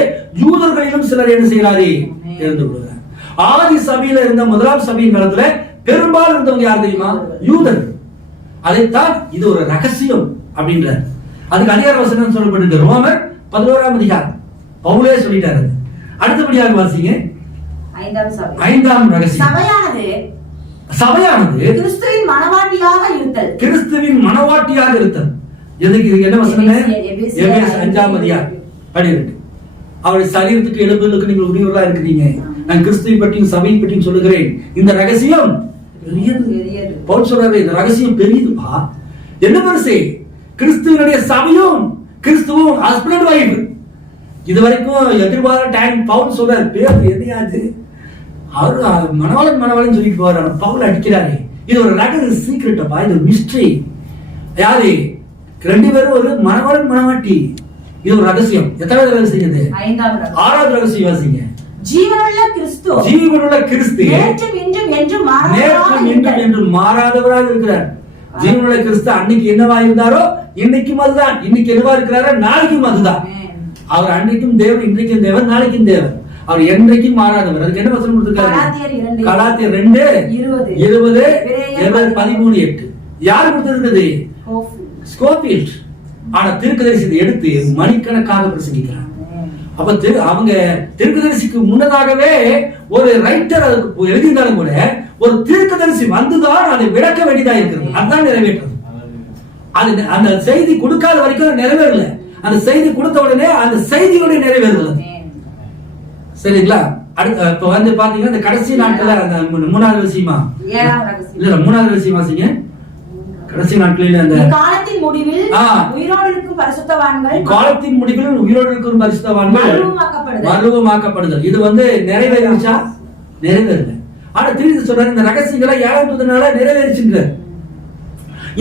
யூதர்களிலும் சிலர் என்ன செய்யறாரு? இருந்து கொள்கிறார். ஆதி சபையில இருந்த முதலாம் சபையின் காலத்துல பெரும்பாலும் இருந்தவங்க யார் தெரியுமா? யூதர்கள். அதைத்தான் இது ஒரு ரகசியம் அப்படின்ற அதுக்கு அதிகார வசனம் சொல்லப்பட்டிருக்கு. ரோமர் 11ஆம் அதிகாரம் பவுலே சொல்லிட்டாரு. அடுத்தபடியாக வாசிங்க. 5ஆம் ரகசியம், சபையானது கிறிஸ்துவின் மனவாட்டியாக இருத்தல். எதுக்கு? இதுக்கு என்ன வசனங்க? எபேசியர் 5ஆம் அதிகாரம் 12. அவருடைய சரீரத்துக்கு எழுப்புதலுக்கு நீங்கள் உரியவர்களா இருக்கிறீங்க. நான் கிறிஸ்துவை பற்றியும் சபையை பற்றியும் சொல்லுகிறேன். இந்த ரகசியம் பெரியது. பவுல் சொல்றாரு, இந்த ரகசியம் பெரியதுப்பா. என்ன பெருசு? கிறிஸ்துவனுடைய சபையும் கிறிஸ்துவும் ஹஸ்பண்ட் வைஃப். இது வரைக்கும் எதிர்பார்த்த டைம் பவுல் சொல்றாரு, பேர் எதையாது அவரு மனவாளன் சொல்லிட்டு போறாரு. பவுல் அடிக்கிறாரு. இது ஒரு ரகசிய சீக்ரெட்டப்பா, இது ஒரு மிஸ்ட்ரி. யாரு? 2 பேரும் ஒரு மனவாட்டி. இது ஒரு ரகசியம். எத்தனாவது ரகசியம் இது? 6வது ரகசியம் வாசிங்க. ஜீவனுள்ள கிறிஸ்து நேற்றும் இன்றும் மாறாதவராக இருக்கிறார். ஜீவனுள்ள கிறிஸ்து அன்னைக்கு என்னவா இருந்தாரோ இன்னைக்கும் அதுதான். இன்னைக்கு என்னவா இருக்கிறாரோ நாளைக்கும் அதுதான். அவர் அன்னைக்கும் தேவன், இன்றைக்கும் தேவன், நாளைக்கும் தேவன். அவர் என்றைக்கும் மாறாதவர். அதுக்கு என்ன வசனம் கொடுத்திருக்காரு? கலாத்தியர் 2:20-13:8. யார் கொடுத்திருக்கிறது? ஸ்கோஃபீல்ட். ஆனா தீர்க்கதரிசி எடுத்து மணிக்கணக்காக பிரசங்கிக்கிறார். அப்ப அவங்க தீர்க்கதரிசிக்கு முன்னதாகவே ஒரு ரைட்டர் அதுக்கு எழுதியிருந்தாலும் கூட ஒரு தீர்க்கதரிசி வந்துதான் அதை விளக்க வேண்டியதா இருக்கிறது. அதுதான் நிறைவேற்றது. அது அந்த செய்தி கொடுக்காத வரைக்கும் நிறைவேறல. அந்த செய்தி கொடுத்த உடனே அந்த செய்தியோட நிறைவேறுதல். சரிங்களா? அடுத்து இப்ப வந்து பாத்தீங்கன்னா இந்த கடைசி நாட்கள்ல அந்த மூணாவது விஷயமா இல்ல மூணாவது விஷயம் வாசிங்க. கடைசி நாட்களில் அந்த காலத்தின் முடிவில் உயிரோடு இருக்கும் பரிசுத்தவான்கள் காலத்தின் முடிவில் உயிரோடு இருக்கும் பரிசுத்தவான்கள் மறுரூபமாக்கப்படுதல். இது வந்து நிறைவேறிச்சா? நிறைவேறல. ஆனா திருப்பி சொல்றாரு இந்த ரகசியங்களை 7ஆம் தூதனால நிறைவேறிச்சுங்க.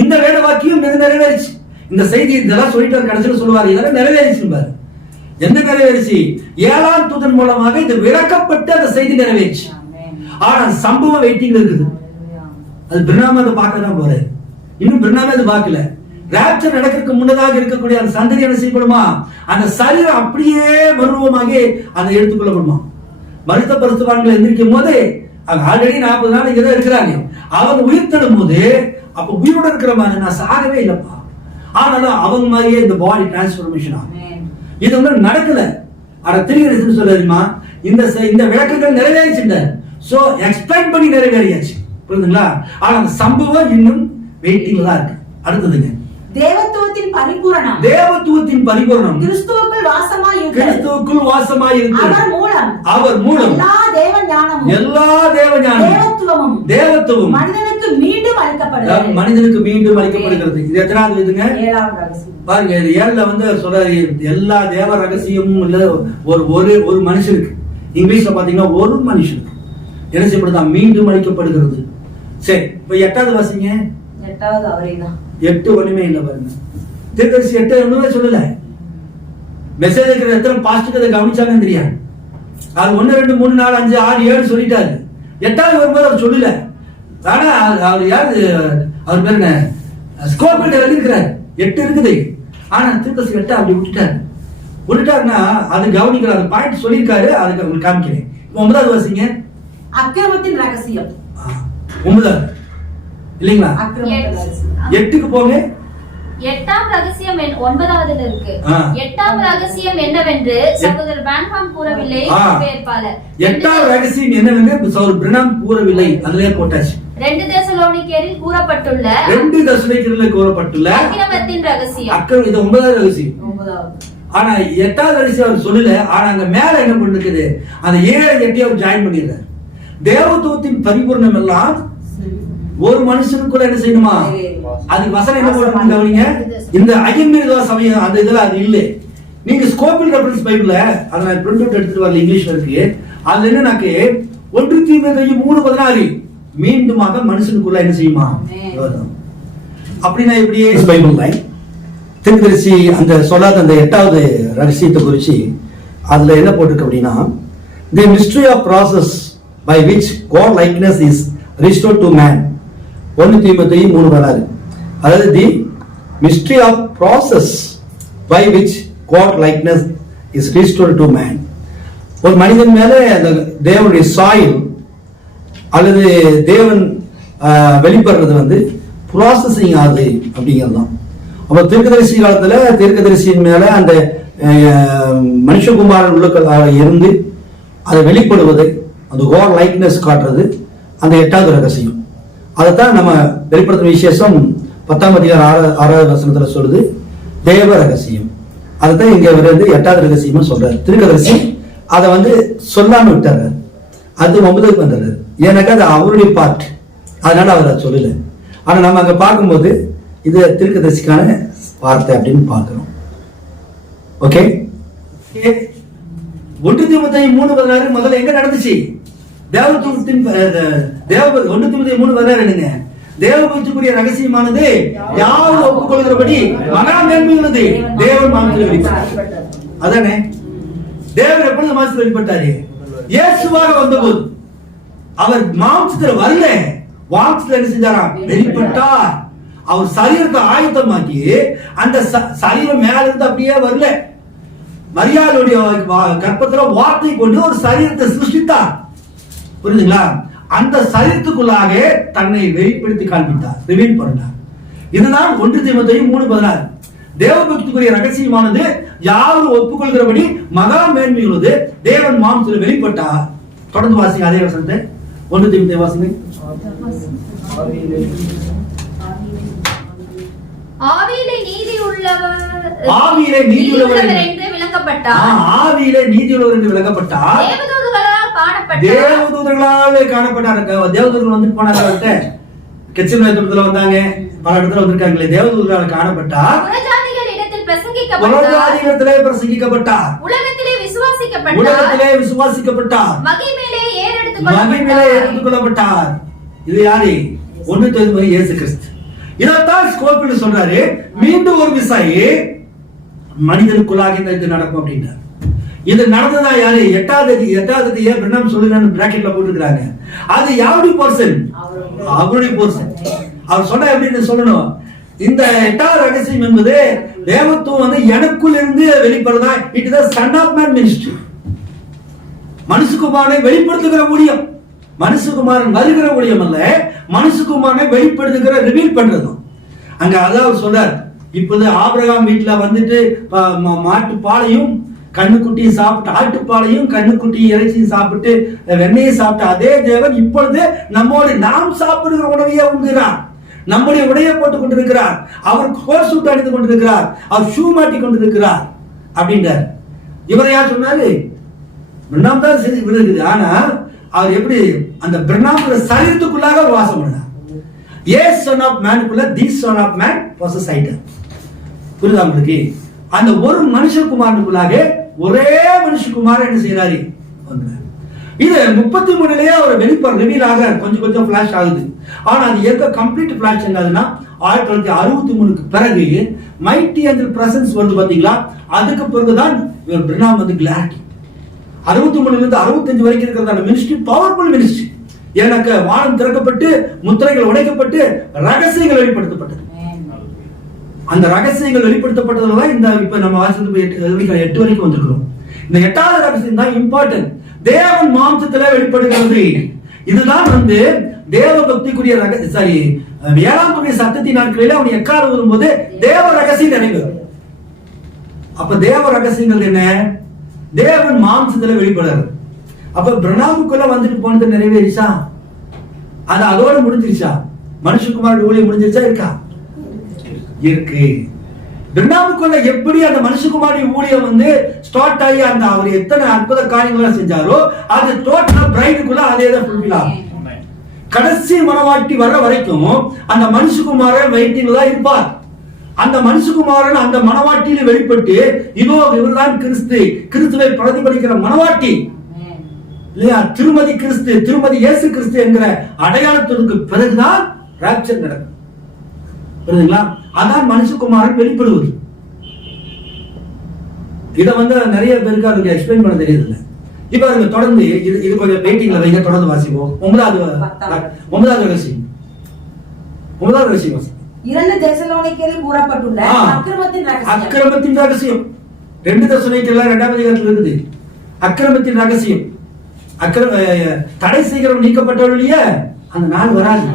இந்த வேத வாக்கியம் நிறைவேறிச்சு. இந்த செய்தி இதெல்லாம் சொல்லிட்டு கடைசியில் சொல்லுவாரு இதெல்லாம் நிறைவேறிச்சு. என்ன நிறைவேறிச்சு? 7ஆம் தூதன் மூலமாக இது விளக்கப்பட்டு அந்த செய்தி நிறைவேறிச்சு. ஆனா சம்பவம் வெயிட்டிங் இருக்குது. அது பிரணாம அதை பார்க்க தான் போறாரு. இன்னும் பிரணாம அதை பார்க்கல. ராப்சர் நடக்கிறதுக்கு முன்னதாக இருக்கக்கூடிய அந்த சந்ததி என்ன செய்யப்படுமா? அந்த சரீரம் அப்படியே மறுரூபமாகி அதை எடுத்துக்கொள்ளப்படுமா? மருத்துவ பரிசுத்தவான்கள் எந்திரிக்கும் போது அவங்க ஆல்ரெடி 40 நாள் இங்கதான் இருக்கிறாங்க. அவங்க உயிர் தடும் போது அப்ப உயிரோட இருக்கிற மாதிரி நான் சாகவே இல்லப்பா. ஆனாலும் அவங்க மாதிரியே இந்த பாடி டிரான்ஸ்பர்மேஷன் ஆகும். இது வந்து நடக்கல. ஆனா திருக்கதரிசி சொல்லுமா இந்த விளக்கங்கள் நிறைவேறிச்சுங்க. சோ எக்ஸ்பிளைன் பண்ணி நிறைவேறியாச்சு. புரியுதுங்களா? ஆனா அந்த சம்பவம் இன்னும் வெயிட்டிங்ல தான் இருக்கு. அடுத்ததுங்க தேவத்துவத்தின் பரிபூரணம். தேவத்துவத்தின் பரிபூரணம் கிறிஸ்துவுக்குள் வாசமாய் இருக்கிறது. கிறிஸ்துவுக்குள் வாசமாய் இருக்கிறது. அவர் மூலம் எல்லா தேவ ஞானமும் எல்லா தேவ ஞானமும் தேவத்துவம் மனிதனுக்கு மீண்டும் அளிக்கப்படுகிறது. மனிதனுக்கு மீண்டும் அளிக்கப்படுகிறது. இது எத்தனாவது இதுங்க? 7ஆம் ரகசியம். பாருங்க இது 7ல வந்து சொல்றாரு எல்லா தேவ ரகசியமும் இல்ல ஒரு மனுஷனுக்கு. இங்கிலீஷ்ல பாத்தீங்கன்னா ஒரு மனுஷனுக்கு என்ன செய்யப்படுதா? மீண்டும் அளிக்கப்படுகிறது. சரி இப்ப 8வது வாசிங்க. 8வது அவரேதான். 8 ஒண்ணுமே இல்ல பாருங்க. தீர்க்கதரிசி 8 ஒண்ணுமே சொல்லல. மெசேஜ் இருக்கிற எத்தனை பாஸ்டர் அதை கவனிச்சாங்கன்னு தெரியாது. அது 1 2 3 4 5 6 7 சொல்லிட்டாரு. 8வது வரும்போது அவர் சொல்லல. ஆனா அவர் யாரு? அவர் பேர் என்ன? ஸ்கோப்பில் எழுதியிருக்கிறார். 8 இருக்குது. ஆனா தீர்க்கதரிசி 8 அப்படி விட்டுட்டாருன்னா அது கவனிக்கிறார். அது பாயிண்ட் சொல்லியிருக்காரு. அதுக்கு உங்களுக்கு காமிக்கிறேன். 9வது வாசிங்க. அக்கிரமத்தின் ரகசியம். 9 இல்லீங்களா? 8க்கு போங்க. 8ஆம் ரகசியம் 9வதுல இருக்கு. 8ஆம் ரகசியம் என்னவென்று சகோதரர் பிரான்ஹாம் கூறவில்லை. 8ஆம் ரகசியம் என்னவென்று சகோதரர் பிரான்ஹாம் கூறவில்லை. அதிலே போட்டாச்சு. 2 தெசலோனிக்கேரில் கூறப்பட்டுள்ள அக்கிரமத்தின் ரகசியம். அக்கிரமம் இது 9வது ரகசியம். ஆனா 8வது ரகசியம் அவர் சொல்லல. ஆனா அங்க மேல என்ன பண்ணிருக்குது? அந்த 7 8 அவர் ஜாயின் பண்ணிடுறாரு. தேவத்துவத்தின் பரிபூர்ணம் எல்லாம் ஒரு மனுஷனுக்குள்ள என்ன செய்யணுமா? அது வசனம் என்ன போட்டு கவனிங்க. இந்த அகிம்பீர்வா சமயம் அந்த இதுல அது இல்லை. நீங்க ஸ்கோப்பில் ரெஃபரன்ஸ் பைபிள்ல அதை நான் பிரிண்ட் அவுட் எடுத்துட்டு வரல. இங்கிலீஷ்ல இருக்கு. அதுல என்னன்னாக்கு 1 தீமோத்தேயு 3:16 மீண்டுமாக மனுஷனுக்குள்ள என்ன செய்யுமா? அப்படின்னா எப்படியே பைபிள்ல தீர்க்கதரிசி அந்த சொல்லாத அந்த 8வது ரகசியத்தை குறிச்சு அதுல என்ன போட்டிருக்கு அப்படின்னா the mystery of process by which God likeness is restored to man. 1 தீமோத்தேயு 3:16. அதாவது the mystery of process by which God likeness is restored to man. ஒரு மனிதன் மேல அந்த தேவனுடைய சாயில் அல்லது தேவன் வெளிப்படுறது வந்து ப்ராசஸிங் ஆகுது அப்படிங்கிறது தான். அப்போ தீர்க்கதரிசி காலத்துல தீர்க்கதரிசியின் மேல அந்த மனுஷகுமாரன் உள்ள இருந்து அதை வெளிப்படுவது அந்த காட் லைக்னஸ் காட்டுறது அந்த 8வது ரகசியம். அதைத்தான் நம்ம வெளிப்படுத்தும் விசேஷம் 10ஆம் அதிகாரம் 6வது வசனத்துல சொல்லுது தேவ ரகசியம். அதுதான் இங்க இவர் வந்து 8வது ரகசியமா சொல்றாரு. தீர்க்கதரிசி அதை வந்து சொல்லாம விட்டாரு. அது 9க்கு வந்துடுறாரு. ஏன்னாக்கா அது அவருடைய பார்ட். அதனால அவர் அதை சொல்லல. ஆனா நம்ம அங்க பார்க்கும்போது இது தீர்க்கதரிசிக்கான வார்த்தை அப்படின்னு பார்க்கிறோம். ஓகே. 1 தீமோத்தேயு 3:16 முதல்ல எங்க நடந்துச்சு? தேவத்துவத்தின் 1 தீமோத்தேயு 3:16 என்னங்க? தேவபக்திக்குரிய ரகசியமானது யாரும் ஒப்புக்கொள்கிறபடி மகா மேன்மையுள்ளது தேவன் மாம்சத்தில் வெளிப்பட்டார். அதானே தேவன் எப்பொழுது மாம்சத்தில் வெளிப்பட்டாரு? இயேசுவாக வந்தபோது. அவர் மாம்சத்தில் வரல, வாம்சத்தில் என்ன செஞ்சாராம்? வெளிப்பட்டார். அவர் சரீரத்தை ஆயத்தமாக்கி அந்த சரீரம் மேல இருந்து அப்படியே வரல. மரியாதையுடைய கற்பத்துல வார்த்தை கொண்டு ஒரு சரீரத்தை சிருஷ்டித்தார். புரியுதுங்களா? அந்த சரீரத்துக்குள்ளாக தன்னை வெளிப்படுத்தி காண்பித்தார், ரிவீல் பண்ணார். இதுதான் 1 தீமோத்தேயு 3:16. தேவபக்திக்குரிய ரகசியமானது யாரும் ஒப்புக்கொள்கிறபடி மகா மேன்மை உள்ளது. தேவன் மாம்சத்தில் வெளிப்பட்டார். தொடர்ந்து வாசிங்க அதே வசனத்தை 1 தீமோத்தேயு வாசிங்க. ஆவியிலே நீதி உள்ளவர் என்று விளக்கப்பட்டார். ஆவியிலே நீதி உள்ளவர் என்று விளக்கப்பட்டார். தேவதூதர்களாலே காணப்பட்டார். தேவதூதர்கள் வந்து போனாங்க, கெத்செமனே வந்தாங்க, பல இடத்துல வந்திருக்காங்களே. தேவதூதர்களால் காணப்பட்டார். புறஜாதிகளிடத்திலே பிரசங்கிக்கப்பட்டார். உலகத்திலே விசுவாசிக்கப்பட்டார். மகிமையிலே எடுத்துக் கொள்ளப்பட்டார். இது யாரு? 1 தீமோத்தேயு இயேசு கிறிஸ்து. இதைத்தான் ஸ்கோப்பில் சொல்றாரு. மீண்டும் ஒரு விசாயி மனிதனுக்குள்ளாக இது நடக்கும் அப்படின்னா இது நடந்ததா யாரு? 8வது பிரணாம் சொல்லுங்க பிராக்கெட்ல போட்டுருக்காங்க. அது யாருடைய போர்ஷன்? அவருடைய போர்ஷன். அவர் சொன்ன எப்படின்னு சொல்லணும். இந்த 8வது ரகசியம் என்பது தேவத்துவம் வந்து எனக்குள் இருந்து வெளிப்படுறதா. It is the son of man ministry. மனுஷகுமாரனை வெளிப்படுத்துகிற ஊழியம். மனுஷகுமாரன் வருகிற ஊழியம் அல்ல, மனுஷகுமாரனை வெளிப்படுத்துகிற ரிவீல் பண்றது. அங்க அதாவது சொல்றார், இப்போது ஆபிரகாம் வீட்டுல வந்துட்டு மாட்டு பாலையும் கண்ணுக்குட்டியும் சாப்பிட்டு, ஆட்டுப்பாலையும் கண்ணுக்குட்டி இறைச்சியும் சாப்பிட்டு வெண்ணையை சாப்பிட்டு அதே தேவன் இப்பொழுது நம்மோடு நாம் சாப்பிடுகிற உணவையே உண்கிறார். நம்முடைய உடையை போட்டுக் கொண்டிருக்கிறார். அவர் கோட் சூட் அணிந்து கொண்டிருக்கிறார். அவர் ஷூ மாட்டி கொண்டிருக்கிறார் அப்படின்றார். இவரை யார் சொன்னாரு? பிரணாம் தான் இருக்குது. ஆனா அவர் எப்படி அந்த பிரணாம் சரீரத்துக்குள்ளாக வாசம் பண்ணார். ஏ சன் ஆஃப் மேனுக்குள்ள the son of man possess ஆயிட்டார். புரியுதா உங்களுக்கு? அந்த ஒரு மனுஷகுமாரனுக்குள்ளாக ஒரே மனுஷகுமாரன் என்ன செய்யறாரு? இது 33லயே அவர் வெளிப்பாடு ரிவீல் ஆகிறார். கொஞ்சம் கொஞ்சம் பிளாஷ் ஆகுது. ஆனா அது எங்க கம்ப்ளீட் பிளாஷ் என்னதுன்னா 1963க்கு பிறகு மைட்டி ஏஞ்சல் பிரசன்ஸ் வருது பாத்தீங்களா? அதுக்கு பிறகுதான் இவர் பிரணாம் வந்து கிளாரிட்டி. 63ல இருந்து 65 வரைக்கும் இருக்கிறதான மினிஸ்ட்ரி பவர்ஃபுல் மினிஸ்ட்ரி. எனக்கு வானம் திறக்கப்பட்டு முத்திரைகள் உடைக்கப்பட்டு ரகசியங்கள் வெளிப்படுத்தப்பட்டது. அந்த ரகசியங்கள் வெளிப்படுத்தப்பட்டதுதான் இந்த இப்ப நம்ம வாசித்து 8 வரைக்கும் வந்திருக்கிறோம். இந்த 8வது ரகசியம் தான் இம்பார்ட்டன்ட். தேவன் மாம்சத்திலே வெளிப்படுகிறது. இதுதான் வந்து தேவ பக்திக்குரிய சாரி 7ஆம் துணை சத்தத்தின் நாட்களில் அவன் எக்காலம் வரும்போது தேவ ரகசியம் நிறைவேறும். அப்ப தேவ ரகசியங்கள் என்ன? தேவன் மாம்சத்துல வெளிப்படுறாரு. அப்ப பிரணாமுக்குள்ள வந்துட்டு போனது நிறைவேறிச்சா? அது அதோட முடிஞ்சிருச்சா? மனுஷகுமாரோட ஊழியம் முடிஞ்சிருச்சா? இருக்கா? இருக்கு. பிரணாமுக்குள்ள எப்படி அந்த மனுஷகுமாரி ஊழியம் வந்து ஸ்டார்ட் ஆகி அந்த அவர் எத்தனை அற்புத காரியங்களா செஞ்சாரோ அது டோட்டலா பிரைடுக்குள்ள அதே தான் ஃபுல்ஃபில் ஆகும். கடைசி மனவாட்டி வர வரைக்கும் அந்த மனுஷகுமாரன் வெயிட்டிங்ல தான் இருப்பார். அந்த மனுஷகுமாரன் அந்த மனவாட்டியில வெளிப்பட்டு இதோ இவர்தான் கிறிஸ்து, கிறிஸ்துவை பிரதிபலிக்கிற மனவாட்டி இல்லையா, திருமதி கிறிஸ்து, திருமதி இயேசு கிறிஸ்து என்கிற அடையாளத்திற்கு பிறகுதான் ராப்சர் நடக்கும். புரியுதுங்களா? அதான் மனுஷகுமாரன் வெளிப்படுவது. இத வந்து நிறைய பேருக்கு அதுக்கு எக்ஸ்பிளைன் பண்ண தெரியுது இல்ல. இப்ப அதுக்கு தொடர்ந்து இது கொஞ்சம் வெயிட்டிங்ல வைங்க. தொடர்ந்து வாசிப்போம். 9வது ரகசியம். 9வது ரகசியம் வாசி. 2 தெசலோனிக்கேயரில் கூறப்பட்டுள்ள அக்கிரமத்தின் ரகசியம். அக்கிரமத்தின் ரகசியம் 2 தெசலோனிக்கேயர்ல 2ஆம் அதிகாரத்தில் இருக்குது. அக்கிரமத்தின் ரகசியம். தடை செய்கிறவன் நீக்கப்பட்டவழிய அந்த நாள் வராது.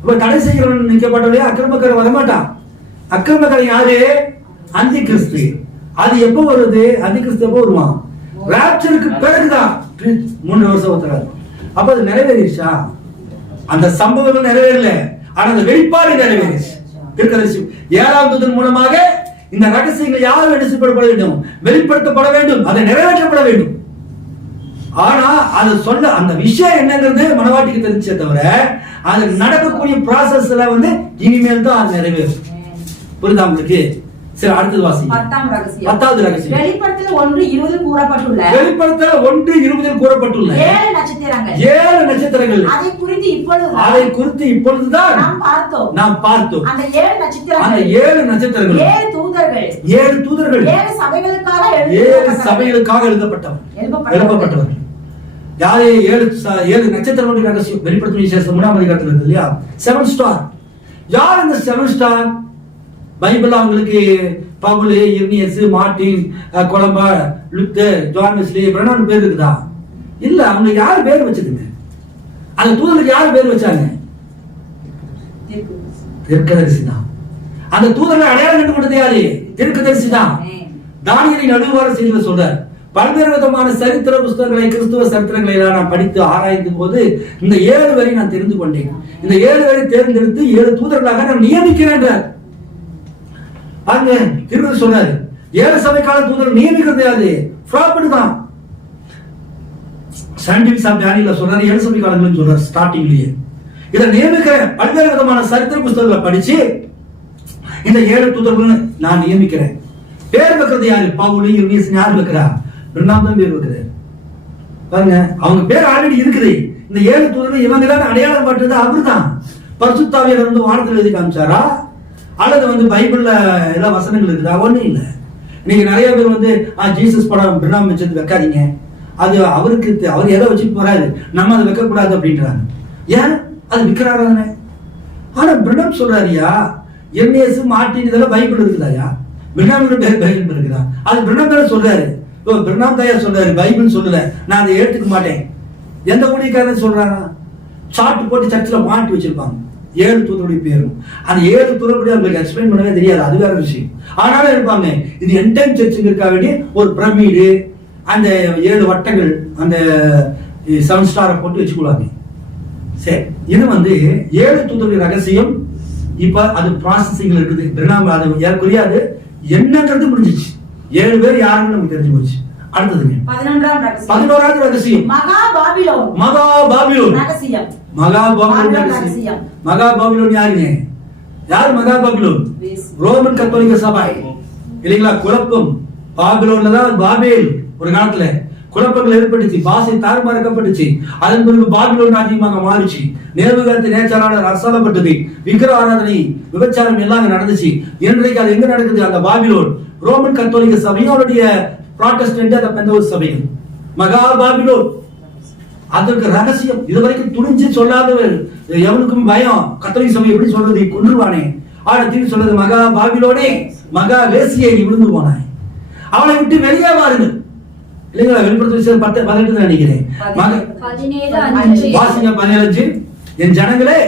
இப்ப தடை செய்கிறவன் நீக்கப்பட்டவழிய அக்கிரமக்காரன் வரமாட்டான். அக்கிரமக்காரன் யாரு? அந்தி கிறிஸ்து. அது எப்போ வருது? அந்தி கிறிஸ்து எப்போ வருவான்? ராப்சருக்கு பிறகுதான் 3 வருஷம் ஒருத்தராது. அப்ப அது நிறைவேறிச்சா? அந்த சம்பவங்கள் நிறைவேறல, ஆனா அந்த வெளிப்பாடு நிறைவேறிச்சு. தீர்க்கதரிசி 7ஆம் தூதன் மூலமாக இந்த ரகசியங்கள் யாரும் வெளிப்படுத்தப்பட வேண்டும், வெளிப்படுத்தப்பட வேண்டும், அதை நிறைவேற்றப்பட வேண்டும். ஆனா அது சொல்ல அந்த விஷயம் என்னங்கிறது மனவாட்டிக்கு தெரிஞ்சே தவிர அது நடக்கக்கூடிய ப்ராசஸ்ல வந்து இனிமேல் தான் அது நிறைவேறும். புரியுதா உங்களுக்கு? சரி, அடுத்தது வாசி. 10வது ரகசியம். வெளிப்படுத்தல் 1:20 கூறப்பட்டுள்ள 1:20 கூறப்பட்டுள்ள 7 நட்சத்திரங்கள். 7 நட்சத்திரங்கள். அதை குறித்து இப்பொழுதுதான் நாம் பார்த்தோம். அந்த 7 நட்சத்திரங்கள், அந்த 7 நட்சத்திரங்கள் 7 தூதர்கள் 7 சபைகளுக்காக எழுதப்பட்டவர்கள். யாரு? 7 நட்சத்திரங்களுடைய ரகசியம் வெளிப்படுத்தும் விசேஷம் 3ஆம் அதிகாரத்தில் இருக்கு இல்லையா? 7 ஸ்டார். யார் இந்த 7 ஸ்டார்? பைபிள் அவங்களுக்கு பவுல், Irenaeus, Martin, Columba, Luther, John Wesley, Branham பேர் இருக்குதா? இல்ல. அவங்க யாரு பேர் வச்சதுங்க? அந்த தூதருக்கு யாரு பேர் வச்சாங்க? தீர்க்கதரிசி தான். அந்த தூதரை அடையாளம் கண்டு கொண்டது யாரு? தீர்க்கதரிசி தான். தானியேலின் நடுவார செய்தியில சொல்றார். பல்வேறு விதமான சரித்திர புஸ்தகங்களை, கிறிஸ்துவ சரித்திரங்களை எல்லாம் நான் படித்து ஆராய்ந்த போது இந்த 7 வரை நான் தெரிந்து கொண்டேன். இந்த 7 வரை தேர்ந்தெடுத்து 7 தூதர்களாக நான் நியமிக்கிறேன். அங்க திரும்ப சொல்றாரு, 7 சபைக்கால தூதர்கள் நியமிக்கிறது யாரு? ப்ராப்பர்ட்டி தான். சயின்டிபிக் ஆஃப் டேனியல்ல சொல்றாரு, 7 சபைக்காலங்கள்னு சொல்றாரு ஸ்டார்டிங்லயே. இதை நியமிக்கிறேன். பல்வேறு விதமான சரித்திர புஸ்தகங்களை படிச்சு இந்த 7 தூதர்கள் நான் நியமிக்கிறேன். பேர் வைக்கிறது யாரு? பவுல், யூனியஸ் யார் வைக்கிறா? பிரணாம் தான் பேர் வைக்கிறார். பாருங்க, அவங்க பேர் ஆல்ரெடி இருக்குது. இந்த 7 தூதர்கள் இவங்க தான் அடையாளம் பட்டது அவர்தான். பரிசுத்த ஆவியானவர் வந்து வானத்துல எழுதி காமிச்சாரா, அல்லது வந்து பைபிள்ல எல்லாம் வசனங்கள் இருக்குதா? ஒண்ணும் இல்ல. நீங்க நிறைய பேர் வந்து ஜீசஸ் படம் பிரணாம் வச்சது வைக்காதீங்க, அது அவருக்கு அவர் எதை வச்சுட்டு போறாரு, நம்ம அதை வைக்க கூடாது அப்படின்றாங்க. ஏன்? அது விற்கிறாரு தானே. ஆனா பிரணாம் சொல்றாருயா, என்எஸ் மார்ட்டின் இதெல்லாம் பைபிள் இருக்குதாயா? பிரணாமோட பேர் பைபிள் இருக்குதா? அது பிரணாம் தானே சொல்றாரு. பிரணாம் தாயா சொல்றாரு, பைபிள் சொல்லல, நான் அதை ஏற்றுக்க மாட்டேன். எந்த ஊழியக்காரன் சொல்றாரா? சாட்டு போட்டு சர்ச்சில் மாட்டி வச்சிருப்பாங்க 7 தூதருடைய பேரும். அந்த 7 தூதருடைய அவங்களுக்கு எக்ஸ்பிளைன் பண்ணவே தெரியாது, அது வேற விஷயம். ஆனாலும் இருப்பாங்க. இது என்டைம் சர்ச்சுக்கு இருக்க வேண்டிய ஒரு பிரமிடு, அந்த 7 வட்டங்கள், அந்த 7 ஸ்டாரை போட்டு வச்சுக்கொள்வாங்க. சரி, இது வந்து 7 தூதருடைய ரகசியம். இப்ப அது ப்ராசஸிங்ல இருக்குது. பிரணாம் அது ஏற்குரிய அது என்னங்கிறது முடிஞ்சிச்சு. 7 பேர் யாருன்னு நமக்கு தெரிஞ்சு போச்சு. அடுத்ததுங்க 11வது ரகசியம், மகா பாபிலோன். மகா பாபிலோன் ரகசியம். மகா பாபிலோன் ரகசியம். மகா பாபிலோன் யாருங்க? யார் மகா பாபிலோன்? ரோமன் கத்தோலிக்க சபை இல்லைங்களா? குழப்பம். பாபிலோன்ல தான் பாபேல் ஒரு காலத்துல குழப்பங்கள் ஏற்பட்டுச்சு, பாசை தாறுமாறாக்கப்பட்டுச்சு. அதன் பிறகு பாபிலோன் அதிகமாக மாறிச்சு. நேபுகாத்து நேச்சாரான அரசாளப்பட்டது. விக்கிர ஆராதனை, விபச்சாரம் எல்லாம் நடந்துச்சு. இன்றைக்கு அது எங்க நடக்குது? அந்த பாபிலோன் ரோமன் கத்தோலிக்க சபையோடைய புராட்டஸ்டன்ட், அந்த பெந்தகோஸ்து சபைகள். மகா பாபிலோன் அதற்கு ரகசியம் இதுவரைக்கும் துணிஞ்சு சொல்லாதவர். எவனுக்கும் பயம். கத்தோலிக்க சபை எப்படி சொல்றது? கொன்றுவானே. ஆனா திரும்பி சொல்றது, மகா பாபிலோனே, மகா வேசியை நீ விழுந்து போனாய், அவளை விட்டு வெளியே வாருங்கள். இல்லைங்களா? வெளிப்படுத்த 18 நினைக்கிறேன். வாசிங்க 17. என் ஜனங்களே,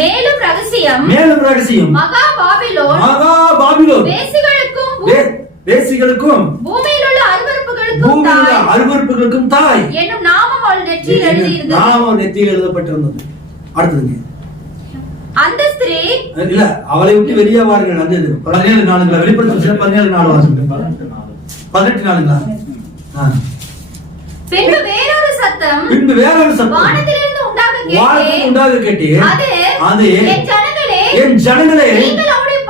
மேலும் ரகசியம், மேலும் ரகசியம், மகா பாபிலோன், மகா பாபிலோன் வேசிகளுக்கும் பூமியில் உள்ள அருவருப்புகளுக்கும் தாய் என்னும் நாமம் அவள் நெற்றியில் எழுதியிருந்தது. நாமம் நெற்றியில் எழுதப்பட்டிருந்தது. அடுத்ததுங்க, அந்த ஸ்திரீ இல்ல, அவளை விட்டு வெளியே வாருங்கள். அந்த 17 நாளுங்களா? வெளிப்படுத்த 17 நாள் வாசிங்க. 18 நாளுங்களா? பின்பு வேறொரு சத்தம் வானத்திலிருந்து உண்டாக கேட்டு, அது என் ஜனங்களே, நீங்கள் அவளுடைய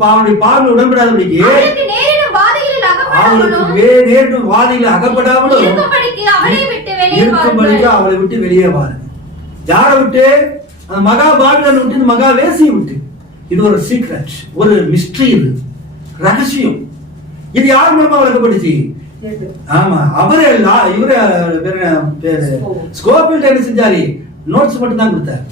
பாவங்களுக்கு உடன்படாதபடிக்கு, அவளுக்கு நேரிடும் வாதைகளில் அகப்படாமலும் இருக்கும்படிக்கு அவளை விட்டு வெளியே வாருங்கள். யாரை விட்டு? அந்த மகா பாபிலோனை விட்டு, இந்த மகா வேசியை விட்டு. இது ஒரு சீக்ரெட், ஒரு மிஸ்ட்ரி, இது ரகசியம். இது யார் மூலமா வளர்க்கப்பட்டுச்சு? ஆமா, அவரே இவரு ஸ்கோபில் என்ன செஞ்சாரு? நோட்ஸ் மட்டும் தான் கொடுத்தார்.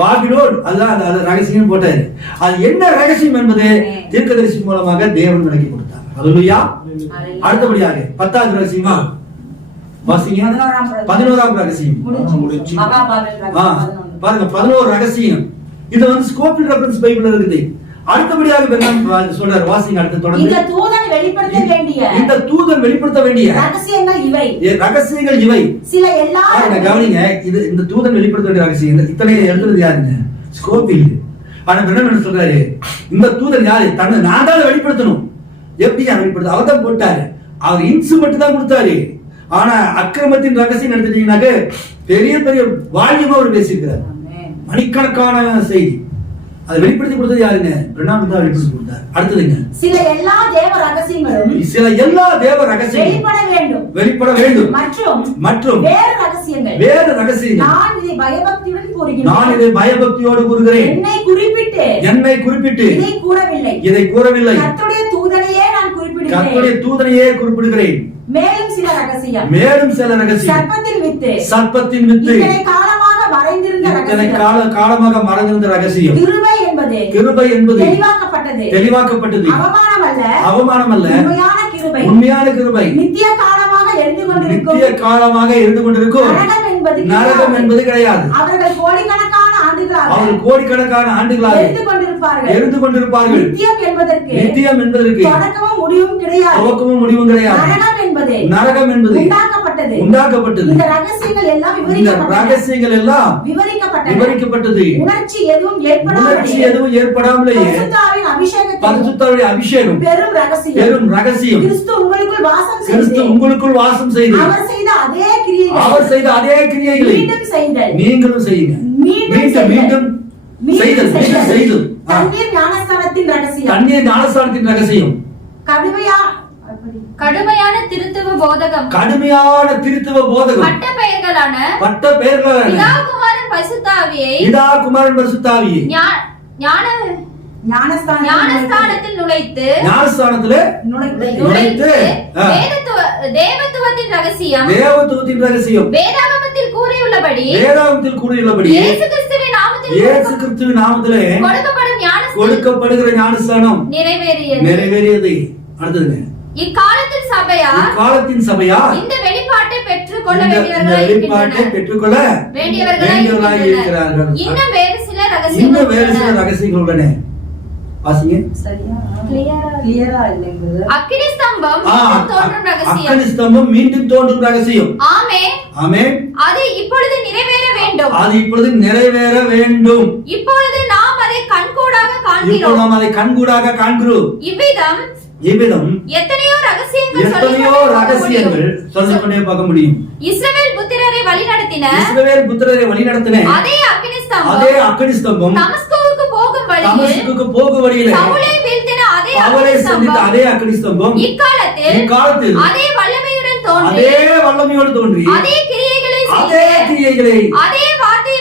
பாபிலோன் அதான் ரகசியம் போட்டாரு. அது என்ன ரகசியம் என்பது தீர்க்கதரிசி மூலமாக தேவன் விளக்கி கொடுத்தார். அல்லேலூயா. அடுத்தபடியாக 10வது ரகசியமா வாசிங்க. 11வது ரகசியம் பாருங்க. 11 ரகசியம். இது வந்து ஸ்கோபில் ரெஃபரன்ஸ் பைபிள்ல இருக்குது. அடுத்தபடியாக சொல்றார், வாசிங்க. அடுத்து தொடர்ந்து, இந்த தூதன் வெளிப்படுத்த வேண்டிய ரகசியங்கள் இவை. சில கவனிங்க, இது இந்த தூதன் வெளிப்படுத்த வேண்டிய ரகசியங்கள் இத்தனை எழுதுறது யாருங்க? ஸ்கோபில். ஆனா என்ன சொல்றாரு? இந்த தூதன் யாரு? தன்னை நான் தான் வெளிப்படுத்தணும். எப்படி வெளிப்படுத்த? அவர் தான் போட்டாரு. அவர் இன்சு மட்டும் தான் கொடுத்தாரு. ஆனா அக்கிரமத்தின் ரகசியம் எடுத்துட்டீங்கன்னாக்க பெரிய பெரிய வால்யூமா அவர் பேசியிருக்கிறார். மணிக்கணக்கான செய்தி. அதை வெளிப்படுத்தி கொடுத்தது யாருங்க? பிரணாம் தான் வெளிப்படுத்தி கொடுத்தார். அடுத்ததுங்க, சில எல்லா தேவ ரகசியங்களும் வெளிப்பட வேண்டும் மற்றும் வேறு ரகசியங்கள் நான் இதை பயபக்தியோடு கூறுகிறேன். என்னை குறிப்பிட்டு இதை கூறவில்லை. கர்த்தருடைய தூதனையே குறிப்பிடுகிறேன். மேலும் சில ரகசியம் சர்ப்பத்தின் வித்து இத்தனை காலமாக மறைந்திருந்த ரகசியம். கிருபை என்பது தெளிவாக்கப்பட்டது. அவமானம் அல்ல, உண்மையான கிருபை. நித்திய காலமாக இருந்து கொண்டிருக்கும். நரகம் என்பது கிடையாது. அவர்கள் கோடிக்கணக்கான ஆண்டுகளாக கோடிக்கணக்கான ஆண்டுகளாக எரிந்து கொண்டிருப்பார்கள். நித்தியம் என்பதற்கு தொடக்கமும் முடிவும் கிடையாது. நரகம் என்பது உண்டாக்கப்பட்டது. இந்த ரகசியங்கள் எல்லாம் விவரிக்கப்பட்டது. உணர்ச்சி எதுவும் ஏற்படாமலேயே பரிசுத்தாவின் அபிஷேகம் பெரும் ரகசியம். கிறிஸ்து உங்களுக்குள் வாசம் செய்து அவர் செய்த அதே கிரியைகளை நீங்களும் செய்யுங்க. மீண்டும் செய்தல். தண்ணீர் ஞானஸ்தானத்தின் ரகசியம். கடுமையான திருத்துவ போதகம். பட்ட பெயர்களான பிதா குமாரன் பரிசுத்தாவியை ஞானஸ்தானத்தில் நுழைத்து தேவத்துவத்தின் ரகசியம் வேதாகமத்தில் கூறியுள்ளபடி இயேசு கிறிஸ்துவின் நாமத்திலே கொடுக்கப்படுகிற ஞானஸ்தானம் நிறைவேறியது. அடுத்தது, இக்காலத்தின் சபையார் இந்த வெளிப்பாட்டை பெற்றுக்கொள்ள வேண்டியவர்களாய் இருக்கிறார்கள். இன்னும் வேறு சில ரகசியங்கள் உள்ளன. வாசிங்க. அக்கினி ஸ்தம்பம் மீண்டும் தோன்றும் ரகசியம். ஆமென். அது இப்பொழுது நிறைவேற வேண்டும். இப்பொழுது நாம் அதை கண்கூடாக காண்கிறோம். இவ்விதம் எத்தனையோ ரகசியங்கள் சொல்லிக்கொண்டே பார்க்க முடியும். இஸ்ரவேல் புத்திரரை வழிநடத்தின அதே அக்கினி ஸ்தம்பம் தமஸ்குவுக்கு போகும் வழியில் சவுலை வீழ்த்தின அதே அக்கினி ஸ்தம்பம் இக்காலத்தில் அதே வல்லமையோடு தோன்றி அதே கிரியைகளை அதே வார்த்தையை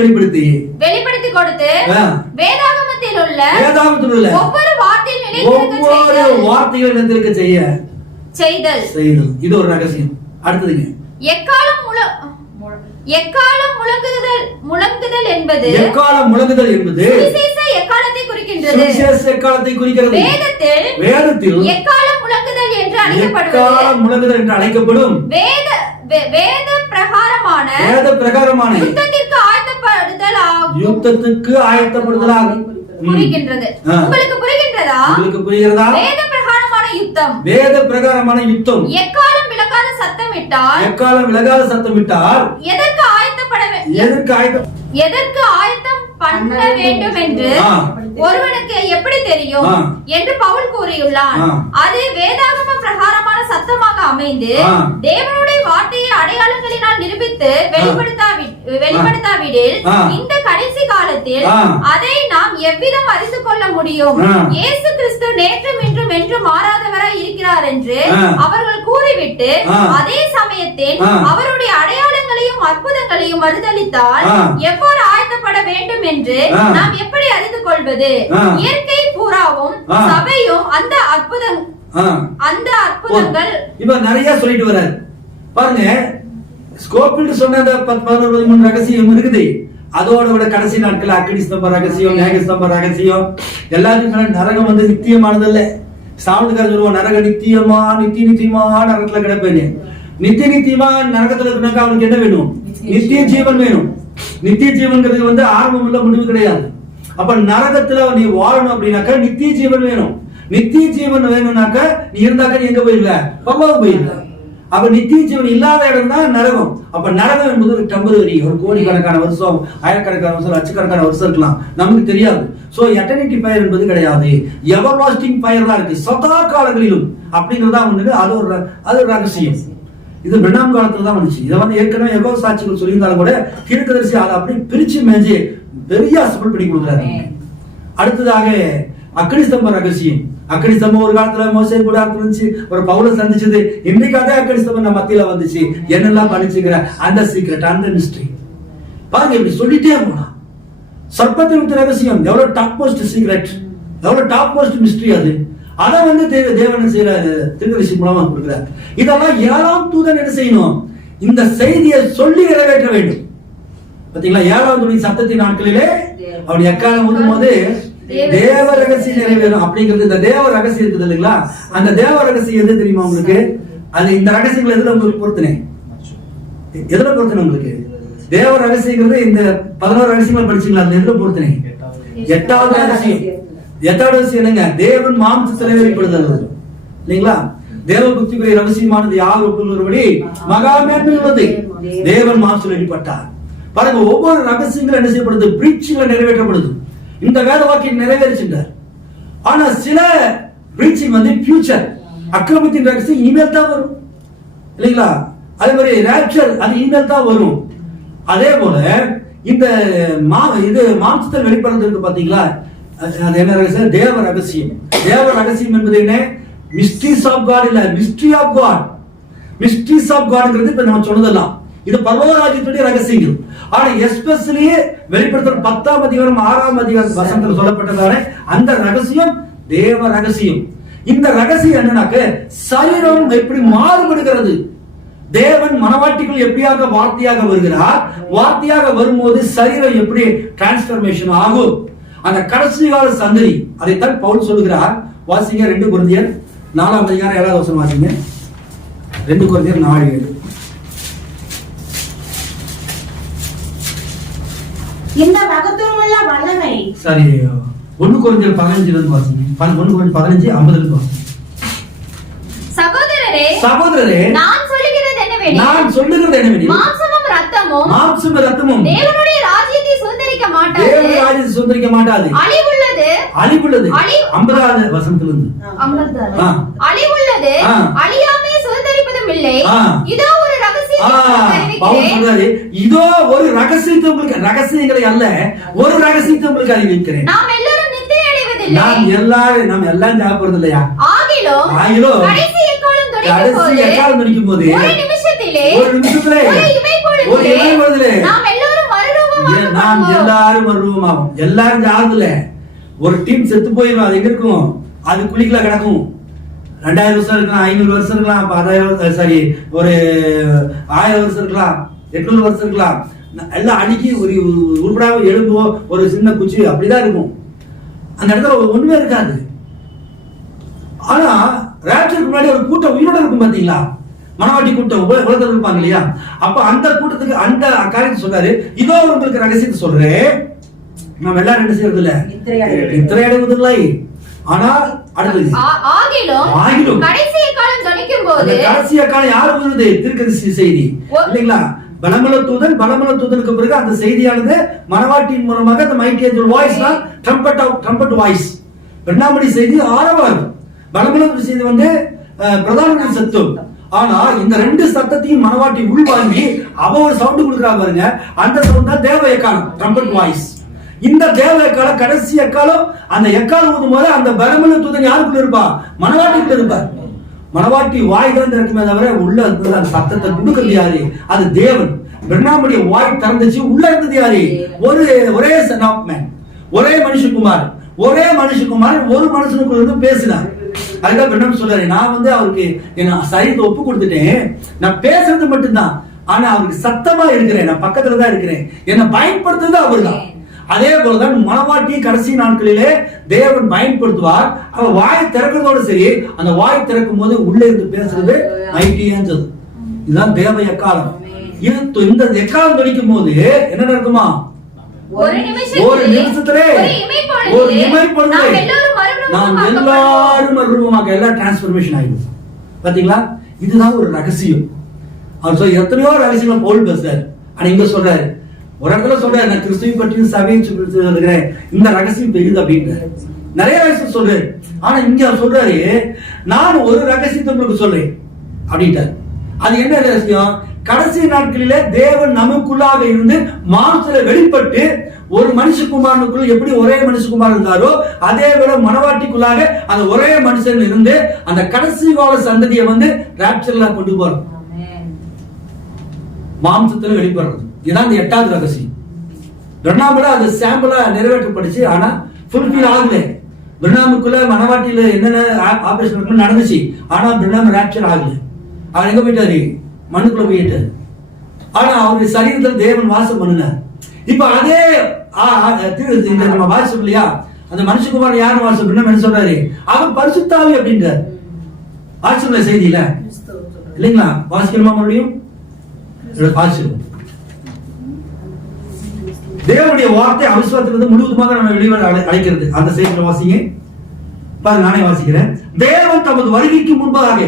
வெளிப்படுத்தி கொடுத்து வேதாகமத்தில் உள்ள ஒவ்வொரு வார்த்தைகள் நிலைத்திருக்க செய்தல். இது ஒரு ரகசியம். அடுத்ததுங்க, எக்காலம் முழங்குதல் என்பது சுவிசேஷ எக்காலத்தை குறிக்கிறது. வேதத்தில் எக்காலம் முழங்குதல் என்று அழைக்கப்படும் வேத பிரகாரமான யுத்தத்திற்கு ஆயத்தப்படுதல் குறிக்கின்றது. உங்களுக்கு புரிகின்றதா? வேத பிரகாரமான யுத்தம் எக்காலம் விலகாத சத்தமிட்டால் எதற்கு ஆயத்தம் பண்ண வேண்டும் என்று ஒருவனுக்கு எப்படி தெரியும் என்று பவுல் கூறியுள்ளான். அது வேதாகம பிரகாரமான சத்தமாக அமைந்து தேவனுடைய வார்த்தையை அடையாளங்களினால் நிரூபித்து வெளிப்படுத்தாவிடில் இந்த கடைசி காலத்தில் அதை நாம் எவ்விதம் அறிந்து கொள்ள முடியும்? இயேசு கிறிஸ்து நேற்றும் இன்றும் என்றும் மாறாதவராய் இருக்கிறார் என்று அவர்கள் கூறிவிட்டு அதே சமயத்தில் அவருடைய அடையாளங்களையும் அற்புதங்களையும் மறுதலித்தால் எவ்வாறு ஆயத்தப்பட வேண்டும் என்று நாம் எப்படி அறிந்து கொள்வது? இயற்கை பூராவும் சபையும் அந்த அற்புதங்கள் இப்ப நிறைய சொல்லிட்டு வர்றாரு பாருங்க. ஸ்கோப்பில் சொன்ன 11 ரகசியம் இருக்குது. அதோட விட கடைசி நாட்கள் அக்கினி ஸ்தம்ப ரகசியம், மேக ஸ்தம்ப ரகசியம். எல்லாத்துக்கும் நரகம் நித்தியமானது இல்ல. சாவுக்கார சொல்லுவோம், நரக நித்தியமா நரகத்துல கிடப்பேன்னு. நித்தியமா நரகத்துல இருந்தாக்க அவனுக்கு என்ன வேணும்? நித்திய ஜீவன் வேணும். நித்திய ஜீவன்கிறது ஆரம்பம் இல்ல, முடிவு கிடையாது. அப்ப நரகத்துல நீ வாழணும் அப்படின்னாக்க நித்திய ஜீவன் வேணும். நித்திய ஜீவன் வேணும்னாக்க நீ இருந்தாக்க நீ எங்க போயிருவ? பரலோகம் போயிருவ. அப்ப நித்திய ஜீவன் இல்லாத இடம் தான் நரகம். அப்ப நரகம் என்பது ஒரு டெம்பரரி, ஒரு கோடிக்கணக்கான வருஷம், ஆயிரக்கணக்கான வருஷம், லட்சக்கணக்கான வருஷம் இருக்கலாம், நமக்கு தெரியாது. சோ எட்டர்னிட்டி ஃபயர் என்பது கிடையாது. எவர் லாஸ்டிங் ஃபயர் தான் இருக்கு சதா காலங்களிலும் அப்படிங்கறதா அது ஒரு ரகசியம். இது பிரணாம் காலத்துல தான் வந்துச்சு. இதை ஏற்கனவே எவ்வளவு சாட்சிகள் சொல்லியிருந்தாலும் கூட தீர்க்கதரிசி அதை அப்படி பிரிச்சு மேஞ்சு பெரிய அசப்பல் பண்ணி கொடுக்குறாரு. அடுத்ததாக அக்கினி ஸ்தம்ப ரகசியம். அக்கினி ஸ்தம்பம் ஒரு காலத்துல மோசே கூட இருந்துச்சு, ஒரு பவுல சந்திச்சது. இன்றைக்கு அதே அக்கினி ஸ்தம்பம் நம்ம மத்தியில வந்துச்சு. என்னெல்லாம் படிச்சுக்கிற அந்த சீக்ரெட், அந்த மிஸ்ட்ரி பாருங்க. இப்படி சொல்லிட்டே போனா சர்ப்பத்தின் விட்டு ரகசியம் எவ்வளவு டாப் மோஸ்ட் சீக்ரெட், எவ்வளவு டாப் மோஸ்ட் மிஸ்ட்ரி. அதை தேவன் செய்யற தீர்க்கதரிசி மூலமா கொடுக்கிறார். இதெல்லாம் 7ஆம் தூதன் என்ன செய்யணும்? இந்த செய்தியை சொல்லி நிறைவேற்ற வேண்டும். பாத்தீங்களா? 7ஆம் தூதனின் சத்தத்தின் நாட்களிலே அவன் எக்காலம் ஊதும் போது தேவ ரகசியம் நிறைவேறும் அப்படிங்கிறது. இந்த தேவ ரகசியம் இருக்குது இல்லைங்களா? அந்த தேவ ரகசியம் எது தெரியுமா உங்களுக்கு? அது இந்த ரகசியங்கள் எதுல உங்களுக்கு பொருத்தினேன்? உங்களுக்கு தேவ ரகசியங்கிறது இந்த 11 ரகசியங்களை படிச்சீங்களா? அதுல எதுல பொறுத்தனே? 8வது ரகசியம். 8வது ரகசியம் என்னங்க? தேவன் மாம்சத்திலே வெளிப்படுதல் இல்லைங்களா? தேவ புத்திக்குரிய ரகசியமானது யார் ஒப்புக்கொள்கிறபடி மகா மேன்மை உள்ளது. தேவன் மாம்சத்தில் வெளிப்பட்டார். பாருங்க, ஒவ்வொரு ரகசியங்களும் என்ன செய்யப்படுது? பிரீச்சிங்ல நிறைவேற்றப்படுது. இந்த வேத வாக்கியம் நிறைவேறிச்சுட்டார். ஆனா சில பிரீச்சிங் வந்து ஃபியூச்சர், அக்கிரமத்தின் ரகசியம் இனிமேல் தான் வரும் இல்லைங்களா? அதே மாதிரி ராப்சர் அது இனிமேல் தான் வரும். அதே போல இந்த மாம்சத்தில் வெளிப்படுறதுக்கு பாத்தீங்களா, அது என்ன ரகசியம்? தேவ ரகசியம். தேவ ரகசியம் என்பது என்ன? மிஸ்ட்ரீஸ் ஆஃப் காட் இல்ல, mystery of God. Mysteries of காட்ங்கிறது இப்ப நம்ம சொன்னதெல்லாம் இது பரலோக ராஜ்யத்துடைய ரகசியங்கள். ஆனா எஸ்பெஷலி வெளிப்படுத்தல் 10ஆம் அதிகாரம் 6ஆம் அதிகாரம் வசனத்தில் சொல்லப்பட்டதான அந்த ரகசியம் தேவ ரகசியம். இந்த ரகசியம் என்னன்னாக்க சரீரம் எப்படி மாறுபடுகிறது. தேவன் மனவாட்டிக்குள் எப்படியாக வார்த்தையாக வருகிறார், வார்த்தையாக வரும்போது சரீரம் எப்படி டிரான்ஸ்பர்மேஷன் ஆகும். அந்த கடைசி கால சந்ததி அதைத்தான் பவுல் சொல்லுகிறார். வாசிங்க 2 கொரிந்தியர் 4ஆம் அதிகாரம் 7வது வசனம் வாசிங்க. 2 கொரிந்தியர் 4:7. இந்த மகத்துவமுள்ள வல்லமை. சரி, 1 கொரிந்தியர் 15 இருந்து வாசிங்க. 1 கொரிந்தியர் 15:50 இருந்து வாசிங்க. சகோதரரே, நான் சொல்லுகிறது என்னவெனில் மாம்சமும் இரத்தமும் தேவனுடைய ராஜ்யத்தை சுதந்தரிக்க மாட்டாது. அழிவுள்ளது 50வது வசனத்திலிருந்து அழிவுள்ளது அழியாமை சுதந்தரிப்பதும் இல்லை. இதோ ஒரு இதோ ஒரு ரகசியத்தை உங்களுக்கு, ரகசியங்களை அல்ல, ஒரு ரகசியத்தை உங்களுக்கு அறிவிக்கிறேன். நாம் எல்லாரும் நித்திரை அடைவதில்லை. நாம் எல்லாம் சாப்பிடுறது இல்லையா? ஆகிலும் கடைசி எக்காலம் துணிக்கும் போது ஒரு நிமிஷத்திலே ஒரு இமைப்பொழுதிலே நாம் எல்லாரும் மறுரூபமாகும். எல்லாரும் சாகுதுல ஒரு டீம் செத்து போயிடும். அது எங்க இருக்கும்? அது குழிக்குள்ள கிடக்கும். 2000 வருஷம் இருக்கலாம், 500 வருஷம் இருக்கலாம், 10,000 சாரி ஒரு 1000 வருஷம் இருக்கலாம், 800 வருஷம் இருக்கலாம். எல்லாம் அடிக்கி ஒரு உருப்படாம எலும்போ ஒரு சின்ன குச்சி அப்படிதான் இருக்கும். அந்த இடத்துல ஒண்ணுமே இருக்காது. ஆனா ராப்சருக்கு முன்னாடி ஒரு கூட்டம் உயிரோட இருக்கும் பாத்தீங்களா? மனவாட்டி கூட்டம் உலகத்தில் இருப்பாங்க இல்லையா? அப்ப அந்த கூட்டத்துக்கு அந்த காரியத்தை சொல்றாரு. இதோ உங்களுக்கு ரகசியத்தை சொல்றேன், நாம் எல்லாரும் என்ன செய்யறது இல்ல, நித்திரை அடைவதில்லை. ஆனால் அடுத்தது ஆகிலும் கடைசி காலம் ஜனிக்கும் போது, கடைசி காலம் யாரு வருது? தீர்க்கதரிசி செய்தி இல்லைங்களா? பலமுள்ள தூதனுக்கு பிறகு அந்த செய்தியானது மனவாட்டியின் மூலமாக அந்த மைட்டி ஏஞ்சல் வாய்ஸ் தான் ட்ரம்பட் வாய்ஸ். இரண்டாமடி செய்தி ஆரவாரம். பலமுள்ள செய்தி வந்து பிரதான சத்தம். ஆனா இந்த 2 சத்தத்தையும் மனவாட்டி உள்வாங்கி அவ ஒரு சவுண்ட் கொடுக்குறா பாருங்க. அந்த சவுண்ட் தான் தேவ எக்காலம், ட்ரம்பட் வாய்ஸ். இந்த தேவ எக்காலம், கடைசி எக்காலம். அந்த எக்காலம் ஊதும் போது அந்த பலமுள்ள தூதன் யாருக்குள்ள இருப்பா? மனவாட்டிக்குள்ள இருப்பார். மனவாட்டி வாய் தான் இருக்குமே தவிர உள்ள இருந்தது அந்த சத்தத்தை கொடுக்கிறது யாரு? அது தேவன். பிரண்ணாமுடைய வாய் திறந்துச்சு, உள்ள இருந்தது யாரு? ஒரே சன் ஆஃப் மேன், ஒரே மனுஷகுமார் ஒரு மனுஷனுக்குள்ள இருந்து பேசினார். அதுதான் பிரண்ணாம் சொல்றாரு, நான் வந்து அவருக்கு என்ன சரீரத்தை ஒப்பு கொடுத்துட்டேன், நான் பேசுறது மட்டும்தான், ஆனா அவருக்கு சத்தமா இருக்கிறேன், நான் பக்கத்துல தான் இருக்கிறேன், என்னை பயன்படுத்துறது அவர் தான். அதே போலதான் மனவாட்டி கடைசி நாட்களிலே தேவன் பயன்படுத்துவார். அவன் வாய் திறக்கிறதோட சரி, அந்த வாய் திறக்கும் போது உள்ள இருந்து பேசுறது மைட்டி ஏஞ்சல். இதுதான் தேவ எக்காலம். இந்த எக்காலம் துணிக்கும் போது என்ன நடக்குமா? ஒரு நிமிஷத்திலே ஒரு இமைப்பொழுதிலே நாம் எல்லாரும் மறுரூபமாக எல்லாம் டிரான்ஸ்பர்மேஷன் ஆயிடும். பாத்தீங்களா? இதுதான் ஒரு ரகசியம். அவர் சொல்ல எத்தனையோ ரகசியம் பவுல் பேசுறாரு. ஆனா இங்க சொல்றாரு, ஒரு இடத்துல சொல்றாரு, நான் கிறிஸ்துவை பற்றியும் சபையை சொல்றேன், இந்த ரகசியம் பெரியது அப்படின்னு நிறைய ரகசியம் சொல்றாரு. ஆனா இங்க சொல்றாரு, நான் ஒரு ரகசியத்தை உங்களுக்கு சொல்றேன் அப்படின்ட்டார். அது என்ன ரகசியம்? கடைசி நாட்களிலே தேவன் நமக்குள்ளாக இருந்து மாம்சத்துல வெளிப்பட்டு ஒரு மனுஷகுமாரனுக்குள்ள எப்படி ஒரே மனுஷகுமாரன் இருந்தாரோ அதே போல மனவாட்டிக்குள்ளாக அந்த ஒரே மனுஷன் இருந்து அந்த கடைசி கால சந்ததியை வந்து ராப்சர்ல கொண்டு போறோம், மாம்சத்துல வெளிப்படுறது. இதுதான் இந்த 8வது ரகசியம். பிரணாமுல அது சாம்பிளா நிறைவேற்றப்படுச்சு, ஆனா ஃபுல்ஃபில் ஆகல. பிரணாமுக்குள்ள மனவாட்டியில என்னென்ன ஆபரேஷன் நடந்துச்சு, ஆனா பிரணாம் ராப்சர் ஆகல. அவர் எங்க போயிட்டாரு? மண்ணுக்குள்ள போயிட்டாரு. ஆனா அவருடைய சரீரத்தில் தேவன் வாசம் பண்ணினார். இப்ப அதே நம்ம வாசம் இல்லையா, அந்த மனுஷகுமார் யாரு வாசம் என்ன சொல்றாரு? அவர் பரிசுத்தாவி அப்படின்றார். வாசம்ல செய்தியில இல்லைங்களா? வாசிக்கணுமா மறுபடியும்? வாசிக்கணும். தேவனுடைய வார்த்தை அவிசுவாசத்திலிருந்து முழுவதுமாக நம்ம வெளிவர அழைக்கிறது. அந்த செய்தியில வாசிங்க பாருங்க, நானே வாசிக்கிறேன். தேவன் தமது வருகைக்கு முன்பாக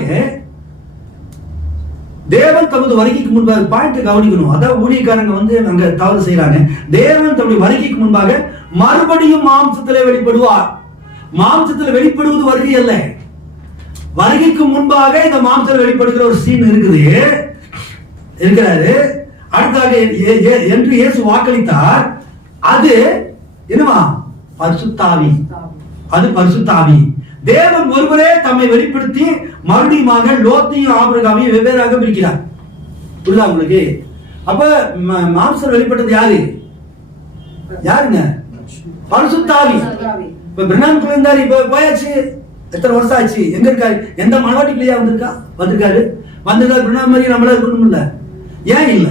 பாயிண்ட் கவனிக்கணும். அதான் ஊழியக்காரங்க அங்க தவறு செய்யறாங்க. தேவன் தம்முடைய வருகைக்கு முன்பாக மறுபடியும் மாம்சத்திலே வெளிப்படுவார். மாம்சத்தில் வெளிப்படுவது வருகை அல்ல, வருகைக்கு முன்பாக இந்த மாம்சத்தில் வெளிப்படுகிற ஒரு சீன் இருக்கிறாரு. அடுத்தாக என்று இயேசு வாக்களித்தார். அது என்னவா? பரிசுத்தாவி. அது பரிசுத்தாவி. தேவன் ஒருவரே தம்மை வெளிப்படுத்தி மறுபடியுமாக லோத்தையும் ஆபிரகாமையும் வெவ்வேறாக பிரிக்கிறார். புரியுதா உங்களுக்கு? அப்ப மாம்சம் வெளிப்பட்டது யாருங்க? பரிசுத்தாவி. இப்ப பிரணாம் இருந்தாரு, இப்ப போயாச்சு, எத்தனை வருஷம் ஆச்சு, எங்க இருக்காரு? எந்த மனவாட்டிக்குள்ளேயா வந்திருக்காரு? வந்திருந்தா பிரணாம் மாதிரி நம்மள இருக்கணும் இல்ல? ஏன் இல்ல?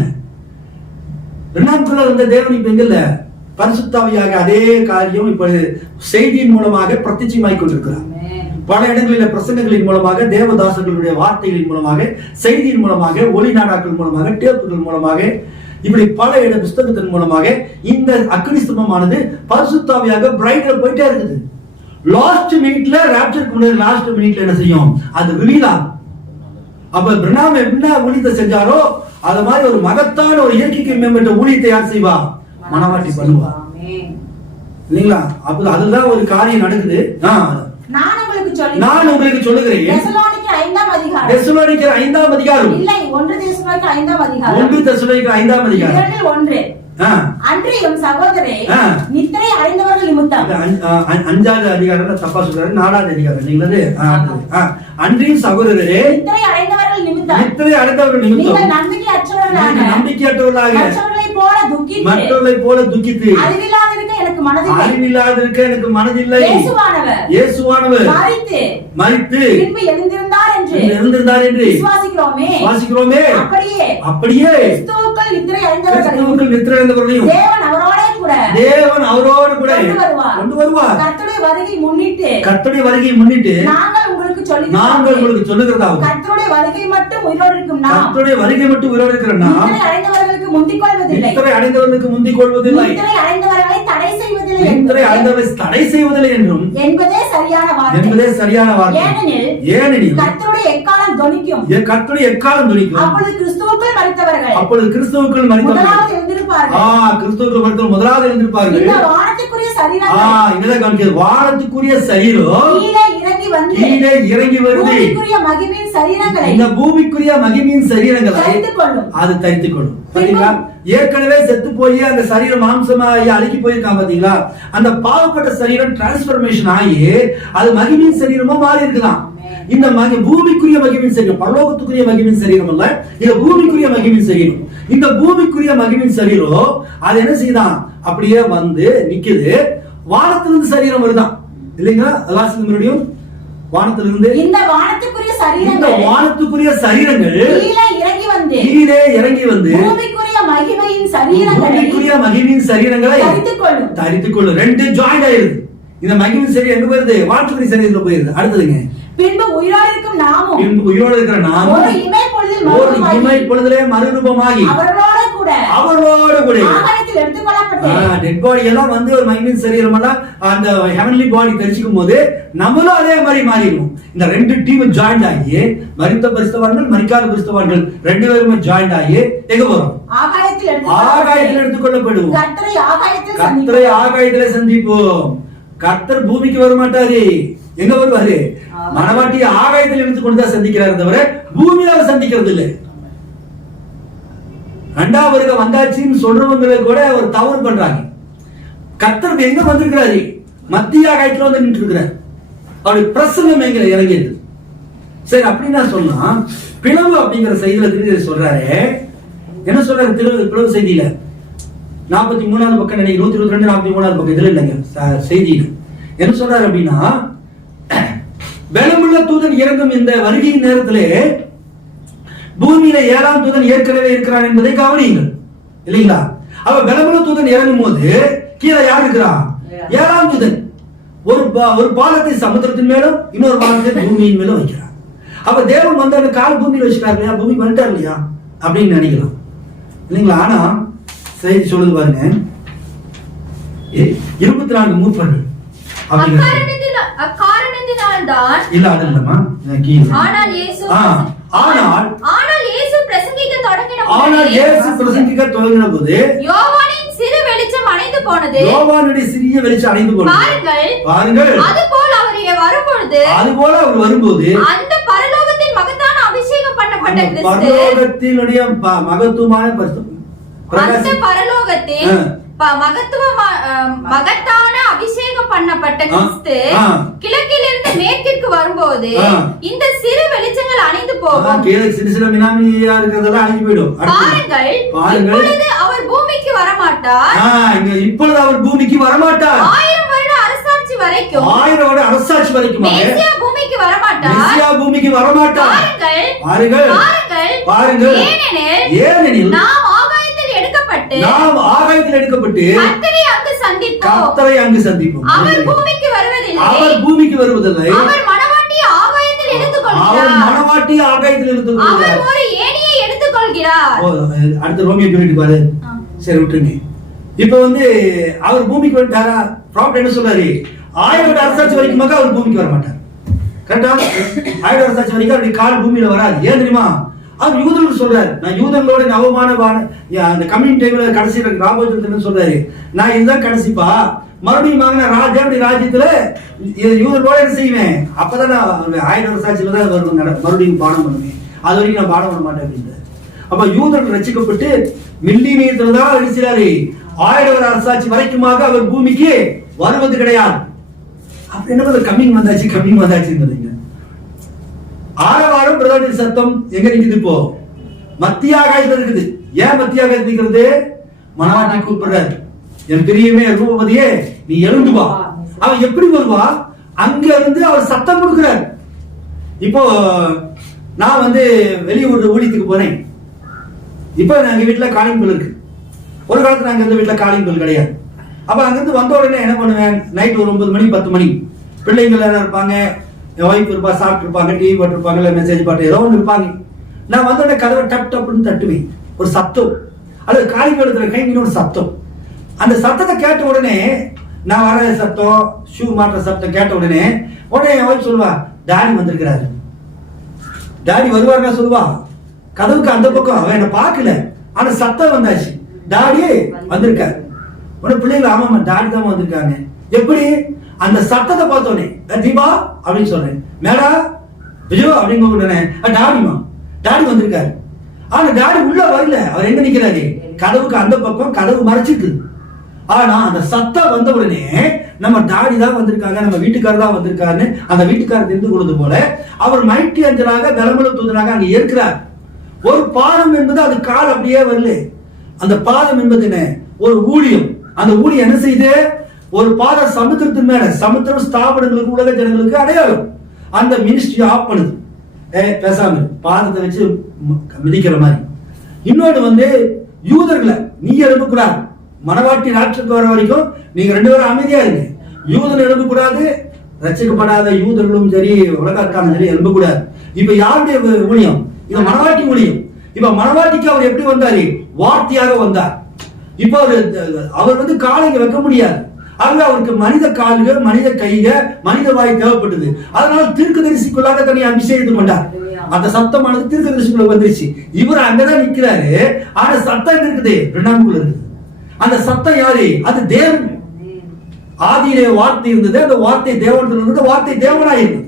பிரணாம்குள்ள வந்த தேவன் இப்ப எங்க இல்ல? பரிசுத்தாவியாக அதே காரியம் இப்ப செய்தியின் மூலமாக பிரத்யட்சமாய் கொண்டிருக்கிறார். பல இடங்களில் பிரசங்கங்களின் மூலமாக, தேவதாசர்களுடைய வார்த்தைகளின் மூலமாக, செய்தியின் மூலமாக, ஒளி நாடாக்கள் மூலமாக, டேப்புகள் மூலமாக, இப்படி பல இட புஸ்தகத்தின் மூலமாக இந்த அக்னி ஸ்தம்பமானது பரிசுத்தாவியாக பிரைட்ல போயிட்டே இருக்குது. லாஸ்ட் மினிட்ல ராப்சருக்கு முன்னாடி லாஸ்ட் மினிட்ல என்ன செய்யும்? அது ரிவீல். அப்ப பிரணாம் என்ன ஊழியத்தை செஞ்சாரோ அது மாதிரி ஒரு மகத்தான ஒரு இயற்கைக்கு மேம்பட்ட ஊழியத்தை யார் செய்வா? மனவாட்டி பண்ணுவா. இல்லீங்களா? அப்ப அதுதான் ஒரு காரியம் நடக்குது. நான் உங்களுக்கு சொல்லுகிறேன். தெசலோனிக்கர் 5ஆம் அதிகாரம் இல்லை, 1 தெசலோனிக்கர் 5ஆம் அதிகாரம். 1 தெசலோனிக்கர் 5ஆம் அதிகாரம் 1. அன்றியும் சகோதரரே, நித்திரை அடைந்தவர்கள் நிமித்தம். 5ஆவது அதிகாரம் தப்பா சொல்றாரு, 4ஆவது அதிகாரம் நீங்களது. அன்றியும் சகோதரரே, நித்திரை அடைந்தவர்கள் நிமித்தம் நீங்கள் நம்பிக்கையற்றவர்களாக மற்றவர்களைப் போல துக்கித்து அறிவில்லாதிருக்க எனக்கு மனதில்லை. இயேசுவானவர் மரித்து பின்பு எழுந்திருந்தார் என்று விசுவாசிக்கிறோமே. அப்படியே கிறிஸ்துவுக்குள் நித்திரை அடைந்தவர்களையும் தேவன் அவரோடு கூட கொண்டு வருவார். கர்த்தருடைய வருகை முன்னிட்டு நாங்கள் உங்களுக்கு சொல்லுகிறதாவது, கர்த்தருடைய வருகை மட்டும் உயிரோடு இருக்கிற நாம் அடைந்தவர்களுக்கு முந்திக் கொள்வதில்லை, தடை செய்வதில்லை என்றும் என்பதே சரியான வார்த்தை. ஏனெனில் கர்த்தருடைய எக்காலம் தொனிக்கும். அப்பொழுது கிறிஸ்துவுக்குள் மரித்தவர்கள் முதலாவது எழுந்திருப்பார்கள். முதலாவது எழுந்திருப்பார்கள். இந்த வானத்துக்குரிய சரீரம் வானத்துக்குரிய சரீரம் கீழே இறங்கி வருது. இந்த பூமிக்குரிய மகிமையின் சரீரங்களை அது தரித்துக் கொள்ளும். பாத்தீங்களா? ஏற்கனவே செத்து போய் அந்த சரீரம் மாம்சமாகி அழுகி போயிருக்கான். பாத்தீங்களா? அந்த பாவப்பட்ட சரீரம் டிரான்ஸ்பர்மேஷன் ஆகி அது மகிமையின் சரீரமா மாறி இருக்குதான். இந்த பூமிக்குரிய மகிமையின் சரீரம் பரலோகத்துக்குரிய மகிமையின் சரீரம் அல்ல, இது பூமிக்குரிய மகிமையின் சரீரம். இந்த பூமிக்குரிய மகிமையின் சரீரம் அது என்ன செய்தான்? அப்படியே நிக்குது. வானத்திலிருந்து சரீரம் வருதான் இல்லைங்களா? மறுபடியும் வானத்திலிருந்து இந்த வானத்துக்குரிய சரீரங்கள் கீழே இறங்கி வந்து பூமிக்குரிய மகிமையின் சரீரங்களை தரித்துக் கொள்ளும். 2 ஜாயிண்ட் ஆயிருது. இந்த மகிமையின் சரீரம் எங்க போயிருது? வானத்துக்குரிய சரீரத்துல போயிருது. அடுத்ததுங்க, பின்பு உயிரோடு இருக்கிற நாமும் ஒரு இமை பொழுதிலே மறுரூபமாகி அவர்களோடு கூட டெட் பாடி எல்லாம் ஒரு மகிமையின் சரீரம் எல்லாம் அந்த ஹெவன்லி பாடி தரிசிக்கும் போது நம்மளும் அதே மாதிரி மாறிடுவோம். இந்த 2 டீம் ஜாயிண்ட் ஆகி மரித்த பரிசுத்தவான்கள் மரிக்காத பரிசுத்தவான்கள் 2 பேருமே ஜாயிண்ட் ஆகி எங்க போறோம்? ஆகாயத்தில் எடுத்துக்கொள்ளப்படுவோம். கர்த்தரை ஆகாயத்திலே சந்திப்போம். கர்த்தர் பூமிக்கு வர மாட்டாரு. எங்க வருவாரு? மனவாட்டி ஆகாயத்தில் இருந்து கொண்டுதான் சந்திக்கிறார் தவிர பூமியால சந்திக்கிறது இல்லை. 2ஆம் வருகை வந்தாச்சுன்னு சொல்றவங்களை கூட ஒரு தவறு பண்றாங்க. கர்த்தர் எங்க வந்திருக்கிறாரு? மத்திய ஆகாயத்துல நின்று இருக்கிறார். அவருடைய பிரசங்கம் எங்க இறங்கியது. சரி, அப்படின்னு சொன்னா பிளவு அப்படிங்கிற செய்தியில திருப்பி சொல்றாரு. என்ன சொல்றாரு பிளவு செய்தியில? 43வது பக்கம் நினைக்கிறேன், 122 43வது பக்கம் இதுல இல்லைங்க செய்தியில என்ன சொல்றாரு அப்படின்னா, பலமுள்ள தூதன் இறங்கும் இந்த வருகையின் நேரத்திலே பூமியில 7ஆம் தூதன் ஏற்கனவே இருக்கிறான் என்பதை கவனியுங்கள். இல்லைங்களா? அவ பலமுள்ள தூதன் இறங்கும் போது கீழே யார் இருக்கிறான்? 7ஆம் தூதன் ஒரு பாலத்தை சமுத்திரத்தின் மேலும் இன்னொரு பாலத்தை பூமியின் மேலும் வைக்கிறார். அப்ப தேவன் வந்து அந்த கால் பூமியில வச்சுட்டார் இல்லையா? பூமிக்கு வந்துட்டார் இல்லையா அப்படின்னு நினைக்கலாம். இல்லைங்களா? ஆனா செய்தி சொல்லுது பாருங்க, 24 மூப்பர்கள் அக்காரணத்தினால்தான் இல்ல அது இல்லம்மா ஆனால் இயேசு பிரசங்கிக்க தொடங்கின போது யோவானின் சிறு வெளிச்சம் அணைந்து போனது. யோவானுடைய சிறிய வெளிச்சம் அணைந்து போனது. பாருங்கள் அதுபோல அவர் வரும்போது அந்த பரலோகத்தின் மகத்தான அபிஷேகம் பண்ணப்பட்ட கிறிஸ்து, பரலோகத்தினுடைய மகத்துவமான அந்த பரலோகத்தின் மகத்தான அபிஷேகம் பண்ணப்பட்ட கிறிஸ்து கிழக்கிலிருந்து மேற்கிற்கு வரும்போது இந்த சிறு வெளிச்சங்கள் அணைந்து போகும். சிறு மினாமியா இருக்கிறதெல்லாம் அணைந்து போயிடும். பாருங்கள், இப்பொழுது அவர் பூமிக்கு வரமாட்டார். இப்பொழுது அவர் பூமிக்கு வரமாட்டார். 1000 வருட அரசாட்சி வரைக்கும், 1000 வருட அரசாட்சி வரைக்கும் மேசியா பூமிக்கு வரமாட்டார். மேசியா பூமிக்கு வரமாட்டார். பாருங்கள், பாருங்கள், ஏனெனில் நாம் ஆகாயத்தில் எடுக்கப்பட்டு கர்த்தரை அங்கு சந்திப்போம். அவர் பூமிக்கு வருவதில்லை. அவர் மணவாட்டி ஆகாயத்தில் எடுத்துக்கொள்கிறார். அவர் ஒரு ஏணியை எடுத்துக்கொள்கிறார். அடுத்த ரோமியோ சொல்லிட்டு பாரு. சரி விட்டுருங்க. இப்ப அவர் பூமிக்கு வந்துட்டாரா? ப்ராப்ளம் என்ன சொல்றாரு? 1000 வருட அரசாட்சி வரைக்கும் அவர் பூமிக்கு வர மாட்டார். கரெக்டா? 1000 வருட அரசாட்சி வரைக்கும் அவருடைய கால் பூமியில வராது. ஏன் தெரியுமா? அவர் யூதர்களுக்கு சொல்றாரு, நான் யூதர்களோட அவமானமான அந்த கம்யூனிட்டி டைம்ல கடைசி ராபோஜன் சொல்றாரு, நான் இதுதான் கடைசிப்பா, மறுபடியும் தேவனுடைய ராஜ்யத்துல யூதர்களோட என்ன செய்வேன், அப்பதான் நான் 1000 வருஷாட்சியில தான் மறுபடியும் பானம் பண்ணுவேன், அது வரைக்கும் நான் பானம் பண்ண மாட்டேன் அப்படின்னு. அப்ப யூதர்கள் ரசிக்கப்பட்டு மில்லினியத்துல தான் அடிச்சாரு. 1000 வருட அரசாட்சி வரைக்குமாக அவர் பூமிக்கு வருவது கிடையாது. அப்ப என்ன கம்மிங் வந்தாச்சு. ஆரவாரம் பிரதான சத்தம் எங்க இருக்குது? இப்போ மத்திய ஆகாயத்துல இருக்குது. ஏன் மத்திய ஆகாயத்துல இருக்கிறது? மணவாட்டி கூப்பிடுறாரு, என் பிரியமே ரூபதியே நீ எழுந்து வா. அவன் எப்படி வருவா? அங்க இருந்து அவர் சத்தம் கொடுக்கிறார். இப்போ நான் வெளியூர் ஊழியத்துக்கு போனேன். இப்போ எங்க வீட்டுல காலிங் பெல் இருக்கு. ஒரு காலத்துல நாங்க இந்த வீட்டுல காலிங் பெல் கிடையாது. அப்ப அங்கிருந்து வந்த உடனே என்ன பண்ணுவேன், நைட் ஒரு 9 மணி 10 மணி பிள்ளைங்க எல்லாம் இருப்பாங்க, என் ஒய்ஃப் இருப்பா, சாப்பிட்டு இருப்பாங்க, டிவி போட்டுருப்பாங்க, இல்லை மெசேஜ் பாட்டு ஏதோ ஒன்று இருப்பாங்க. நான் வந்தோடனே கதவை டப் டப்னு தட்டுவேன். ஒரு சத்தம், அல்லது காலிங் எடுத்துற கைங்கிற ஒரு சத்தம். அந்த சத்தத்தை கேட்ட உடனே, நான் வர சத்தம், ஷூ மாற்ற சத்தம் கேட்ட உடனே என் ஒய்ஃப் சொல்லுவா, டாடி வந்திருக்கிறாரு. டாடி வருவாருன்னா சொல்லுவா. கதவுக்கு அந்த பக்கம் அவன் என்ன பார்க்கல, ஆனா சத்தம் வந்தாச்சு, டாடி வந்திருக்காரு. உடனே பிள்ளைங்க ஆமாமா டாடி தான் வந்திருக்காங்க. எப்படி? அந்த சத்தத்தை பார்த்தோன்னே தீபா அப்படின்னு சொல்றேன், மேடா விஜயோ அப்படின்னு உடனே டாடிமா, டாடி வந்திருக்காரு. ஆனா டாடி உள்ள வரல. அவர் எங்க நிக்கிறாரு? கதவுக்கு அந்த பக்கம், கதவு மறைச்சிருக்கு. ஆனா அந்த சத்தம் வந்த உடனே நம்ம டாடி தான் வந்திருக்காங்க, நம்ம வீட்டுக்காரர் தான் வந்திருக்காருன்னு அந்த வீட்டுக்காரர் தெரிந்து கொள்வது போல அவர் மைட்டி அஞ்சலாக கலமல தூதனாக அங்க இருக்கிறார். ஒரு பாதம் என்பது அது கால் அப்படியே வரல. அந்த பாதம் என்பது என்ன? ஒரு ஊழியம். அந்த ஊழியம் என்ன செய்து? ஒரு பாத சமுத்திரத்தின் மேல, சமுத்திரம் ஸ்தாபனங்களுக்கு, உலக ஜனங்களுக்கு அடையாளம். அந்த மினிஸ்ட்ரி ஆஃப் பண்ணுது. பேசாம பாதத்தை வச்சு மிதிக்கிற மாதிரி. இன்னொன்று யூதர்களை நீ எழுப்பக்கூடாது. மனவாட்டி நாட்டுக்கு வர வரைக்கும் நீங்க 2 பேரும் அமைதியா இருங்க. யூதன் எழுப்பக்கூடாது, ரசிக்கப்படாத யூதர்களும் சரி, உலகத்தாலும் சரி எழுப்பக்கூடாது. இப்ப யாருடைய ஊழியம்? இது மனவாட்டி ஊழியம். இப்ப மனவாட்டிக்கு அவர் எப்படி வந்தாரு? வார்த்தையாக வந்தார். இப்ப அவர் காலைங்க வைக்க முடியாது. ஆகவே அவருக்கு மனித கால்கள், மனித கைகள், மனித வாய் தேவைப்பட்டது. அதனால தீர்க்கதரிசிக்குள்ளாக தன்னை அபிஷேகம் கொண்டார். அந்த சத்தமானது தீர்க்கதரிசிக்குள்ள வந்துருச்சு. இவர் அங்கதான் நிக்கிறாரு. ஆனா சத்தம் இருக்குது, 2ஆம் இருக்குது. அந்த சத்தம் யாரு? அது தேவன். ஆதியிலே வார்த்தை இருந்தது, அந்த வார்த்தை தேவன் இருந்தது, வார்த்தை தேவனாய் இருந்தது.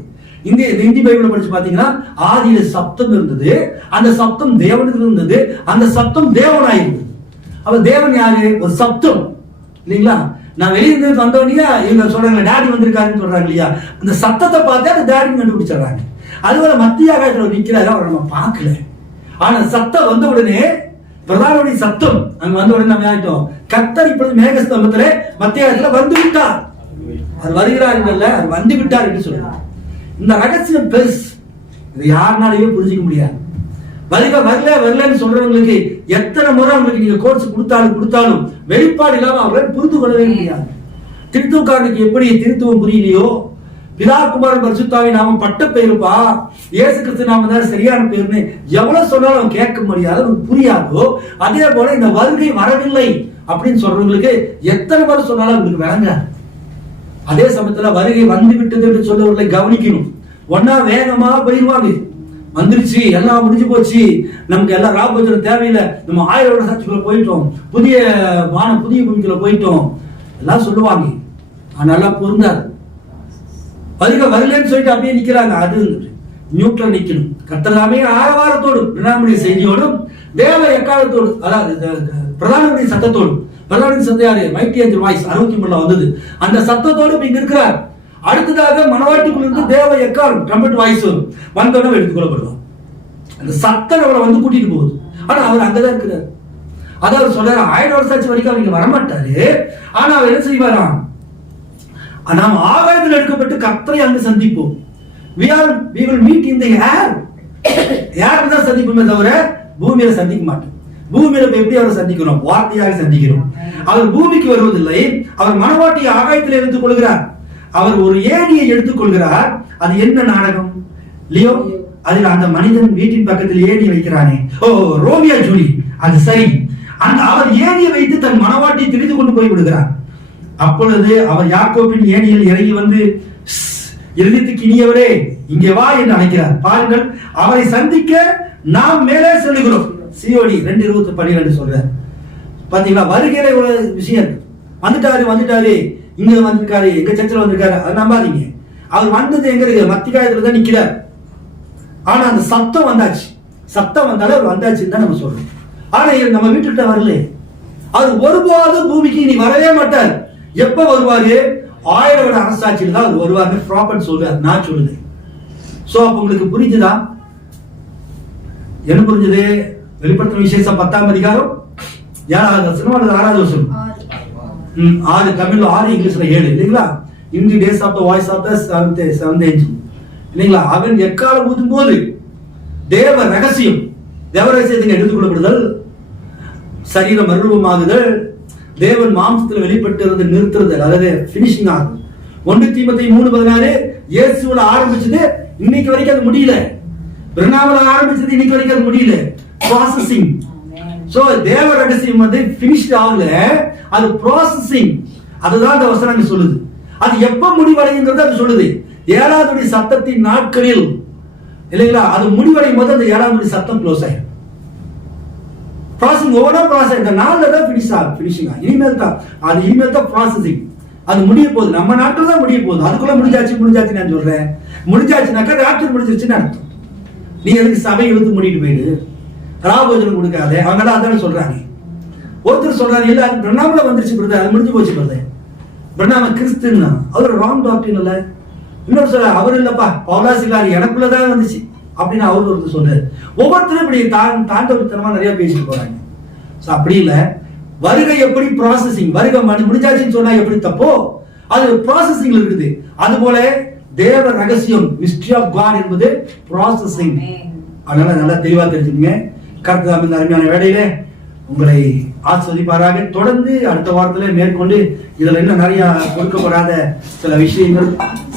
இந்தி பைபிளை படிச்சு பாத்தீங்கன்னா ஆதியில சப்தம் இருந்தது, அந்த சப்தம் தேவனுக்கு இருந்தது, அந்த சப்தம் தேவனாய் இருந்தது. அப்ப தேவன் யாரு? ஒரு சப்தம் இல்லைங்களா? நான் வெளியிருந்து வந்தோடனே இவங்க சொல்றாங்க டாடி வந்திருக்காருன்னு சொல்றாங்க இல்லையா? அந்த சத்தத்தை பார்த்து அந்த டாடின்னு கண்டுபிடிச்சிடுறாங்க. அதுபோல மத்திய ஆகாயத்தில் நிக்கிறாரு, அவரை நம்ம பார்க்கல. ஆனா சத்தம் வந்த உடனே, பிரதானுடைய சத்தம் அங்க வந்த உடனே நம்ம ஆயிட்டோம், கர்த்தர் இப்பொழுது மேகஸ்தம்பத்துல மத்திய ஆகாயத்துல வந்து விட்டார். அது வருகிறார் இல்ல, அது வந்து விட்டார் என்று சொல்றாங்க. இந்த ரகசியம் பெருசு. இதை யாருனாலையும் புரிஞ்சிக்க முடியாது. வரலன்னு சொல்றவங்களுக்கு எத்தனை முறை அவங்களுக்கு நீங்க கோர்ஸ் கொடுத்தாலும் வெளிப்பாடு இல்லாம அவர்கள் புரிந்து கொள்ளவே முடியாது. திருத்துவக்காரனுக்கு எப்படி திருத்துவம் புரியலையோ, பிதா குமாரன் பரிசுத்தாவின் நாமம் பட்ட பெயருப்பா, இயேசு கிறிஸ்து நாம தான் சரியான பேருன்னு எவ்வளவு சொன்னாலும் அவன் கேட்க முடியாது, அவனுக்கு புரியாதோ, அதே போல இந்த வருகை வரவில்லை, அப்படின்னு சொல்றவங்களுக்கு எத்தனை முறை சொன்னாலும் உங்களுக்கு விளங்க. அதே சமயத்துல வருகை வந்து விட்டது என்று சொல்லவர்களை கவனிக்கணும். ஒன்னா வேகமா போயிருவாங்க, வந்துருச்சு எல்லாம் முடிஞ்சு போச்சு, நமக்கு எல்லாம் ராபோஜனம் தேவையில்லை, நம்ம 1000 வருட சாட்சிக்குள்ள போயிட்டோம், புதிய பூமிக்குள்ள போயிட்டோம் எல்லாம் சொல்லுவாங்க. ஆனால பொருந்தாது. வருகை வரலன்னு சொல்லிட்டு அப்படியே நிக்கிறாங்க. அது நியூட்ரல் நிக்கணும். கர்த்தராமே ஆரவாரத்தோடும் பிரணாமுடைய செய்தியோடும் தேவ எக்காலத்தோடு, அதாவது பிரதானுடைய சத்தத்தோடும், பிரதானுடைய சத்தம் யாரு? மைட்டி ஏஞ்சல் வாய்ஸ் 63 வந்தது. அந்த சத்தத்தோடு இங்க இருக்கிறார். அடுத்ததாக மனவாட்டிக்குள்ள இருந்து தேவ எக்காலம் ட்ரம்பட் வாய்ஸ் வந்தோட எடுத்துக்கொள்ளப்படுவார். அந்த சத்தம் அவரை வந்து கூட்டிட்டு போகுது. ஆனா அவர் அங்கதான் இருக்கிறார். அதாவது சொல்றாரு 1000 வருஷம் வரைக்கும் அவங்க வரமாட்டாரு. ஆனா அவர் என்ன செய்வாராம்? நாம் ஆகாயத்தில் எடுக்கப்பட்டு கர்த்தரை அங்கு சந்திப்போம். we will meet in the air. யார் தான் சந்திப்போமே தவிர பூமியில சந்திக்க மாட்டோம். பூமியில எப்படி அவரை சந்திக்கிறோம்? வார்த்தையாக சந்திக்கிறோம். அவர் பூமிக்கு வருவதில்லை. அவர் மனவாட்டியை ஆகாயத்தில் எடுத்துக் கொள்கிறார். அவர் ஒரு ஏணியை எடுத்துக் கொள்கிறார். அது என்ன நாடகம்? லியோ, அதில் அந்த மனிதன் வீட்டின் பக்கத்தில் ஏணி வைக்கிறானே, ஓ ரோமியோ ஜூலி, அது சரி. அந்த அவர் ஏணியை வைத்து தன் மனவாட்டியை திரிந்து கொண்டு போய் விடுகிறார். அப்பொழுது அவர் யாக்கோபின் ஏணியில் இறங்கி வந்து, இருதயத்துக்கு இனியவரே இங்கே வா என்று அழைக்கிறார். பாருங்கள், அவரை சந்திக்க நாம் மேலே செல்லுகிறோம். சியோடி 2:12 சொல்றார். பாத்தீங்களா? வருகிற ஒரு விஷயம். வந்துட்டாரு இங்க வந்திருக்காரு, எங்க சர்ச்சில் வந்திருக்காரு, அது நம்பாதீங்க. அவர் வந்தது எங்க இருக்கு? மத்திகாயத்துல தான் நிக்கிறார். ஆனா அந்த சத்தம் வந்தாச்சு. சத்தம் வந்தாலே அவர் வந்தாச்சுன்னு தான் நம்ம சொல்றோம். ஆனா நம்ம வீட்டுக்கிட்ட வரல. அவர் ஒருபோதும் பூமிக்கு இனி வரவே மாட்டார். எப்ப வருவாரு? 1000 வருட அரசாட்சியில் தான் அவர் வருவாரு. ப்ராப்பர்ட் சொல்றாரு, நான் சொல்லுது. சோ அப்ப உங்களுக்கு புரிஞ்சுதா? என்ன புரிஞ்சது? வெளிப்படுத்தின விசேஷம் 10ஆம் அதிகாரம் 7வது வசனம் அல்லது 6வது வசனம்? 6 தமிழ்ல 6 இங்கிலீஷ்ல 7 இல்லைங்களா? In the days of the voice of the seventh angel இல்லைங்களா? அவன் எக்காலம் ஊதும் போது தேவ ரகசியம், தேவ ரகசியத்தை எடுத்துக்கொள்ளப்படுதல், சரீரம் மறுரூபமாகுதல், தேவன் மாம்சத்தில் வெளிப்பட்டு இருந்து நிறுத்துறது, அதாவது பினிஷிங் ஆகும். 1 தீமோத்தேயு 3:16 இயேசுவுல ஆரம்பிச்சது இன்னைக்கு வரைக்கும் அது முடியல. பிரணாமல ஆரம்பிச்சது இன்னைக்கு வரைக்கும் அது முடியல. ப்ராசசிங். சோ தேவ ரகசியம் வந்து பினிஷ்ட் ஆகல, அது ப்ராசசிங். அதுதான் அந்த வசனம் சொல்லுது. அது எப்ப முடிவடைங்கிறது அது சொல்லுது. 7வது சத்தத்தின் நாட்களில் இல்லைங்களா? அது முடிவடையும் போது அந்த 7வது சத்தம் க்ளோஸ் ஆயிடும். ப்ராசஸிங் ஓவரா ப்ராசஸ் இந்த நாள்ல தான் ஃபினிஷிங் ஆகும். இனிமேல் தான் ப்ராசஸிங். அது முடிய போகுது. நம்ம நாட்டில் தான் முடிய போகுது. அதுக்குள்ள முடிஞ்சாச்சு நான் சொல்றேன். முடிஞ்சாச்சுனாக்கா ராப்சர் முடிஞ்சிருச்சுன்னு அர்த்தம். நீ எதுக்கு சபை இழுத்து மூடிட்டு போயிடு, ராபோஜனம் கொடுக்காத, அவங்க அதான சொல்றாங்க. ஒருத்தர் சொல்றாரு, இல்ல அது பிரணாமல வந்துருச்சு பிரதர், அது முடிஞ்சு போச்சு பிரதர், பிரணாம கிறிஸ்துன்னா அவர் ராங் டாக்டரின் இல்ல. இன்னொரு சொல்ற, அவர் இல்லப்பா பவுலாசிலாரி எனக்குள்ளதான் வந்துச்சு அப்படின்னு அவர் ஒருத்தர் சொல்றாரு. ஒவ்வொருத்தரும் இப்படி தாண்டவத்தனமா நிறைய பேசிட்டு போறாங்க. அப்படி இல்ல, வருகை எப்படி ப்ராசஸிங், வருகை முடிஞ்சாச்சுன்னு சொன்னா எப்படி தப்போ அது ப்ராசஸிங்ல இருக்குது. அது போல தேவ ரகசியம், மிஸ்ட்ரி ஆஃப் காட் என்பது ப்ராசஸிங். அதனால நல்லா தெளிவா தெரிஞ்சுங்க. கர்த்தர் இந்த அருமையான வேளையிலே உங்களை ஆஸ்வதிப்பாராக. தொடர்ந்து அடுத்த வாரத்துல மேற்கொண்டு இதுல இன்னும் நிறைய கொடுக்கப்படாத சில விஷயங்கள்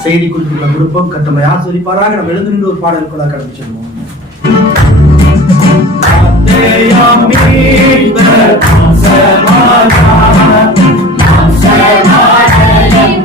செய்தி குறிப்புகளை கொடுப்போம். கர்த்தரை ஆஸ்வதிப்பாராக. நம்ம எழுந்து நின்று ஒரு பாடலுக்குள்ள கடந்து செல்வோம். Samaria,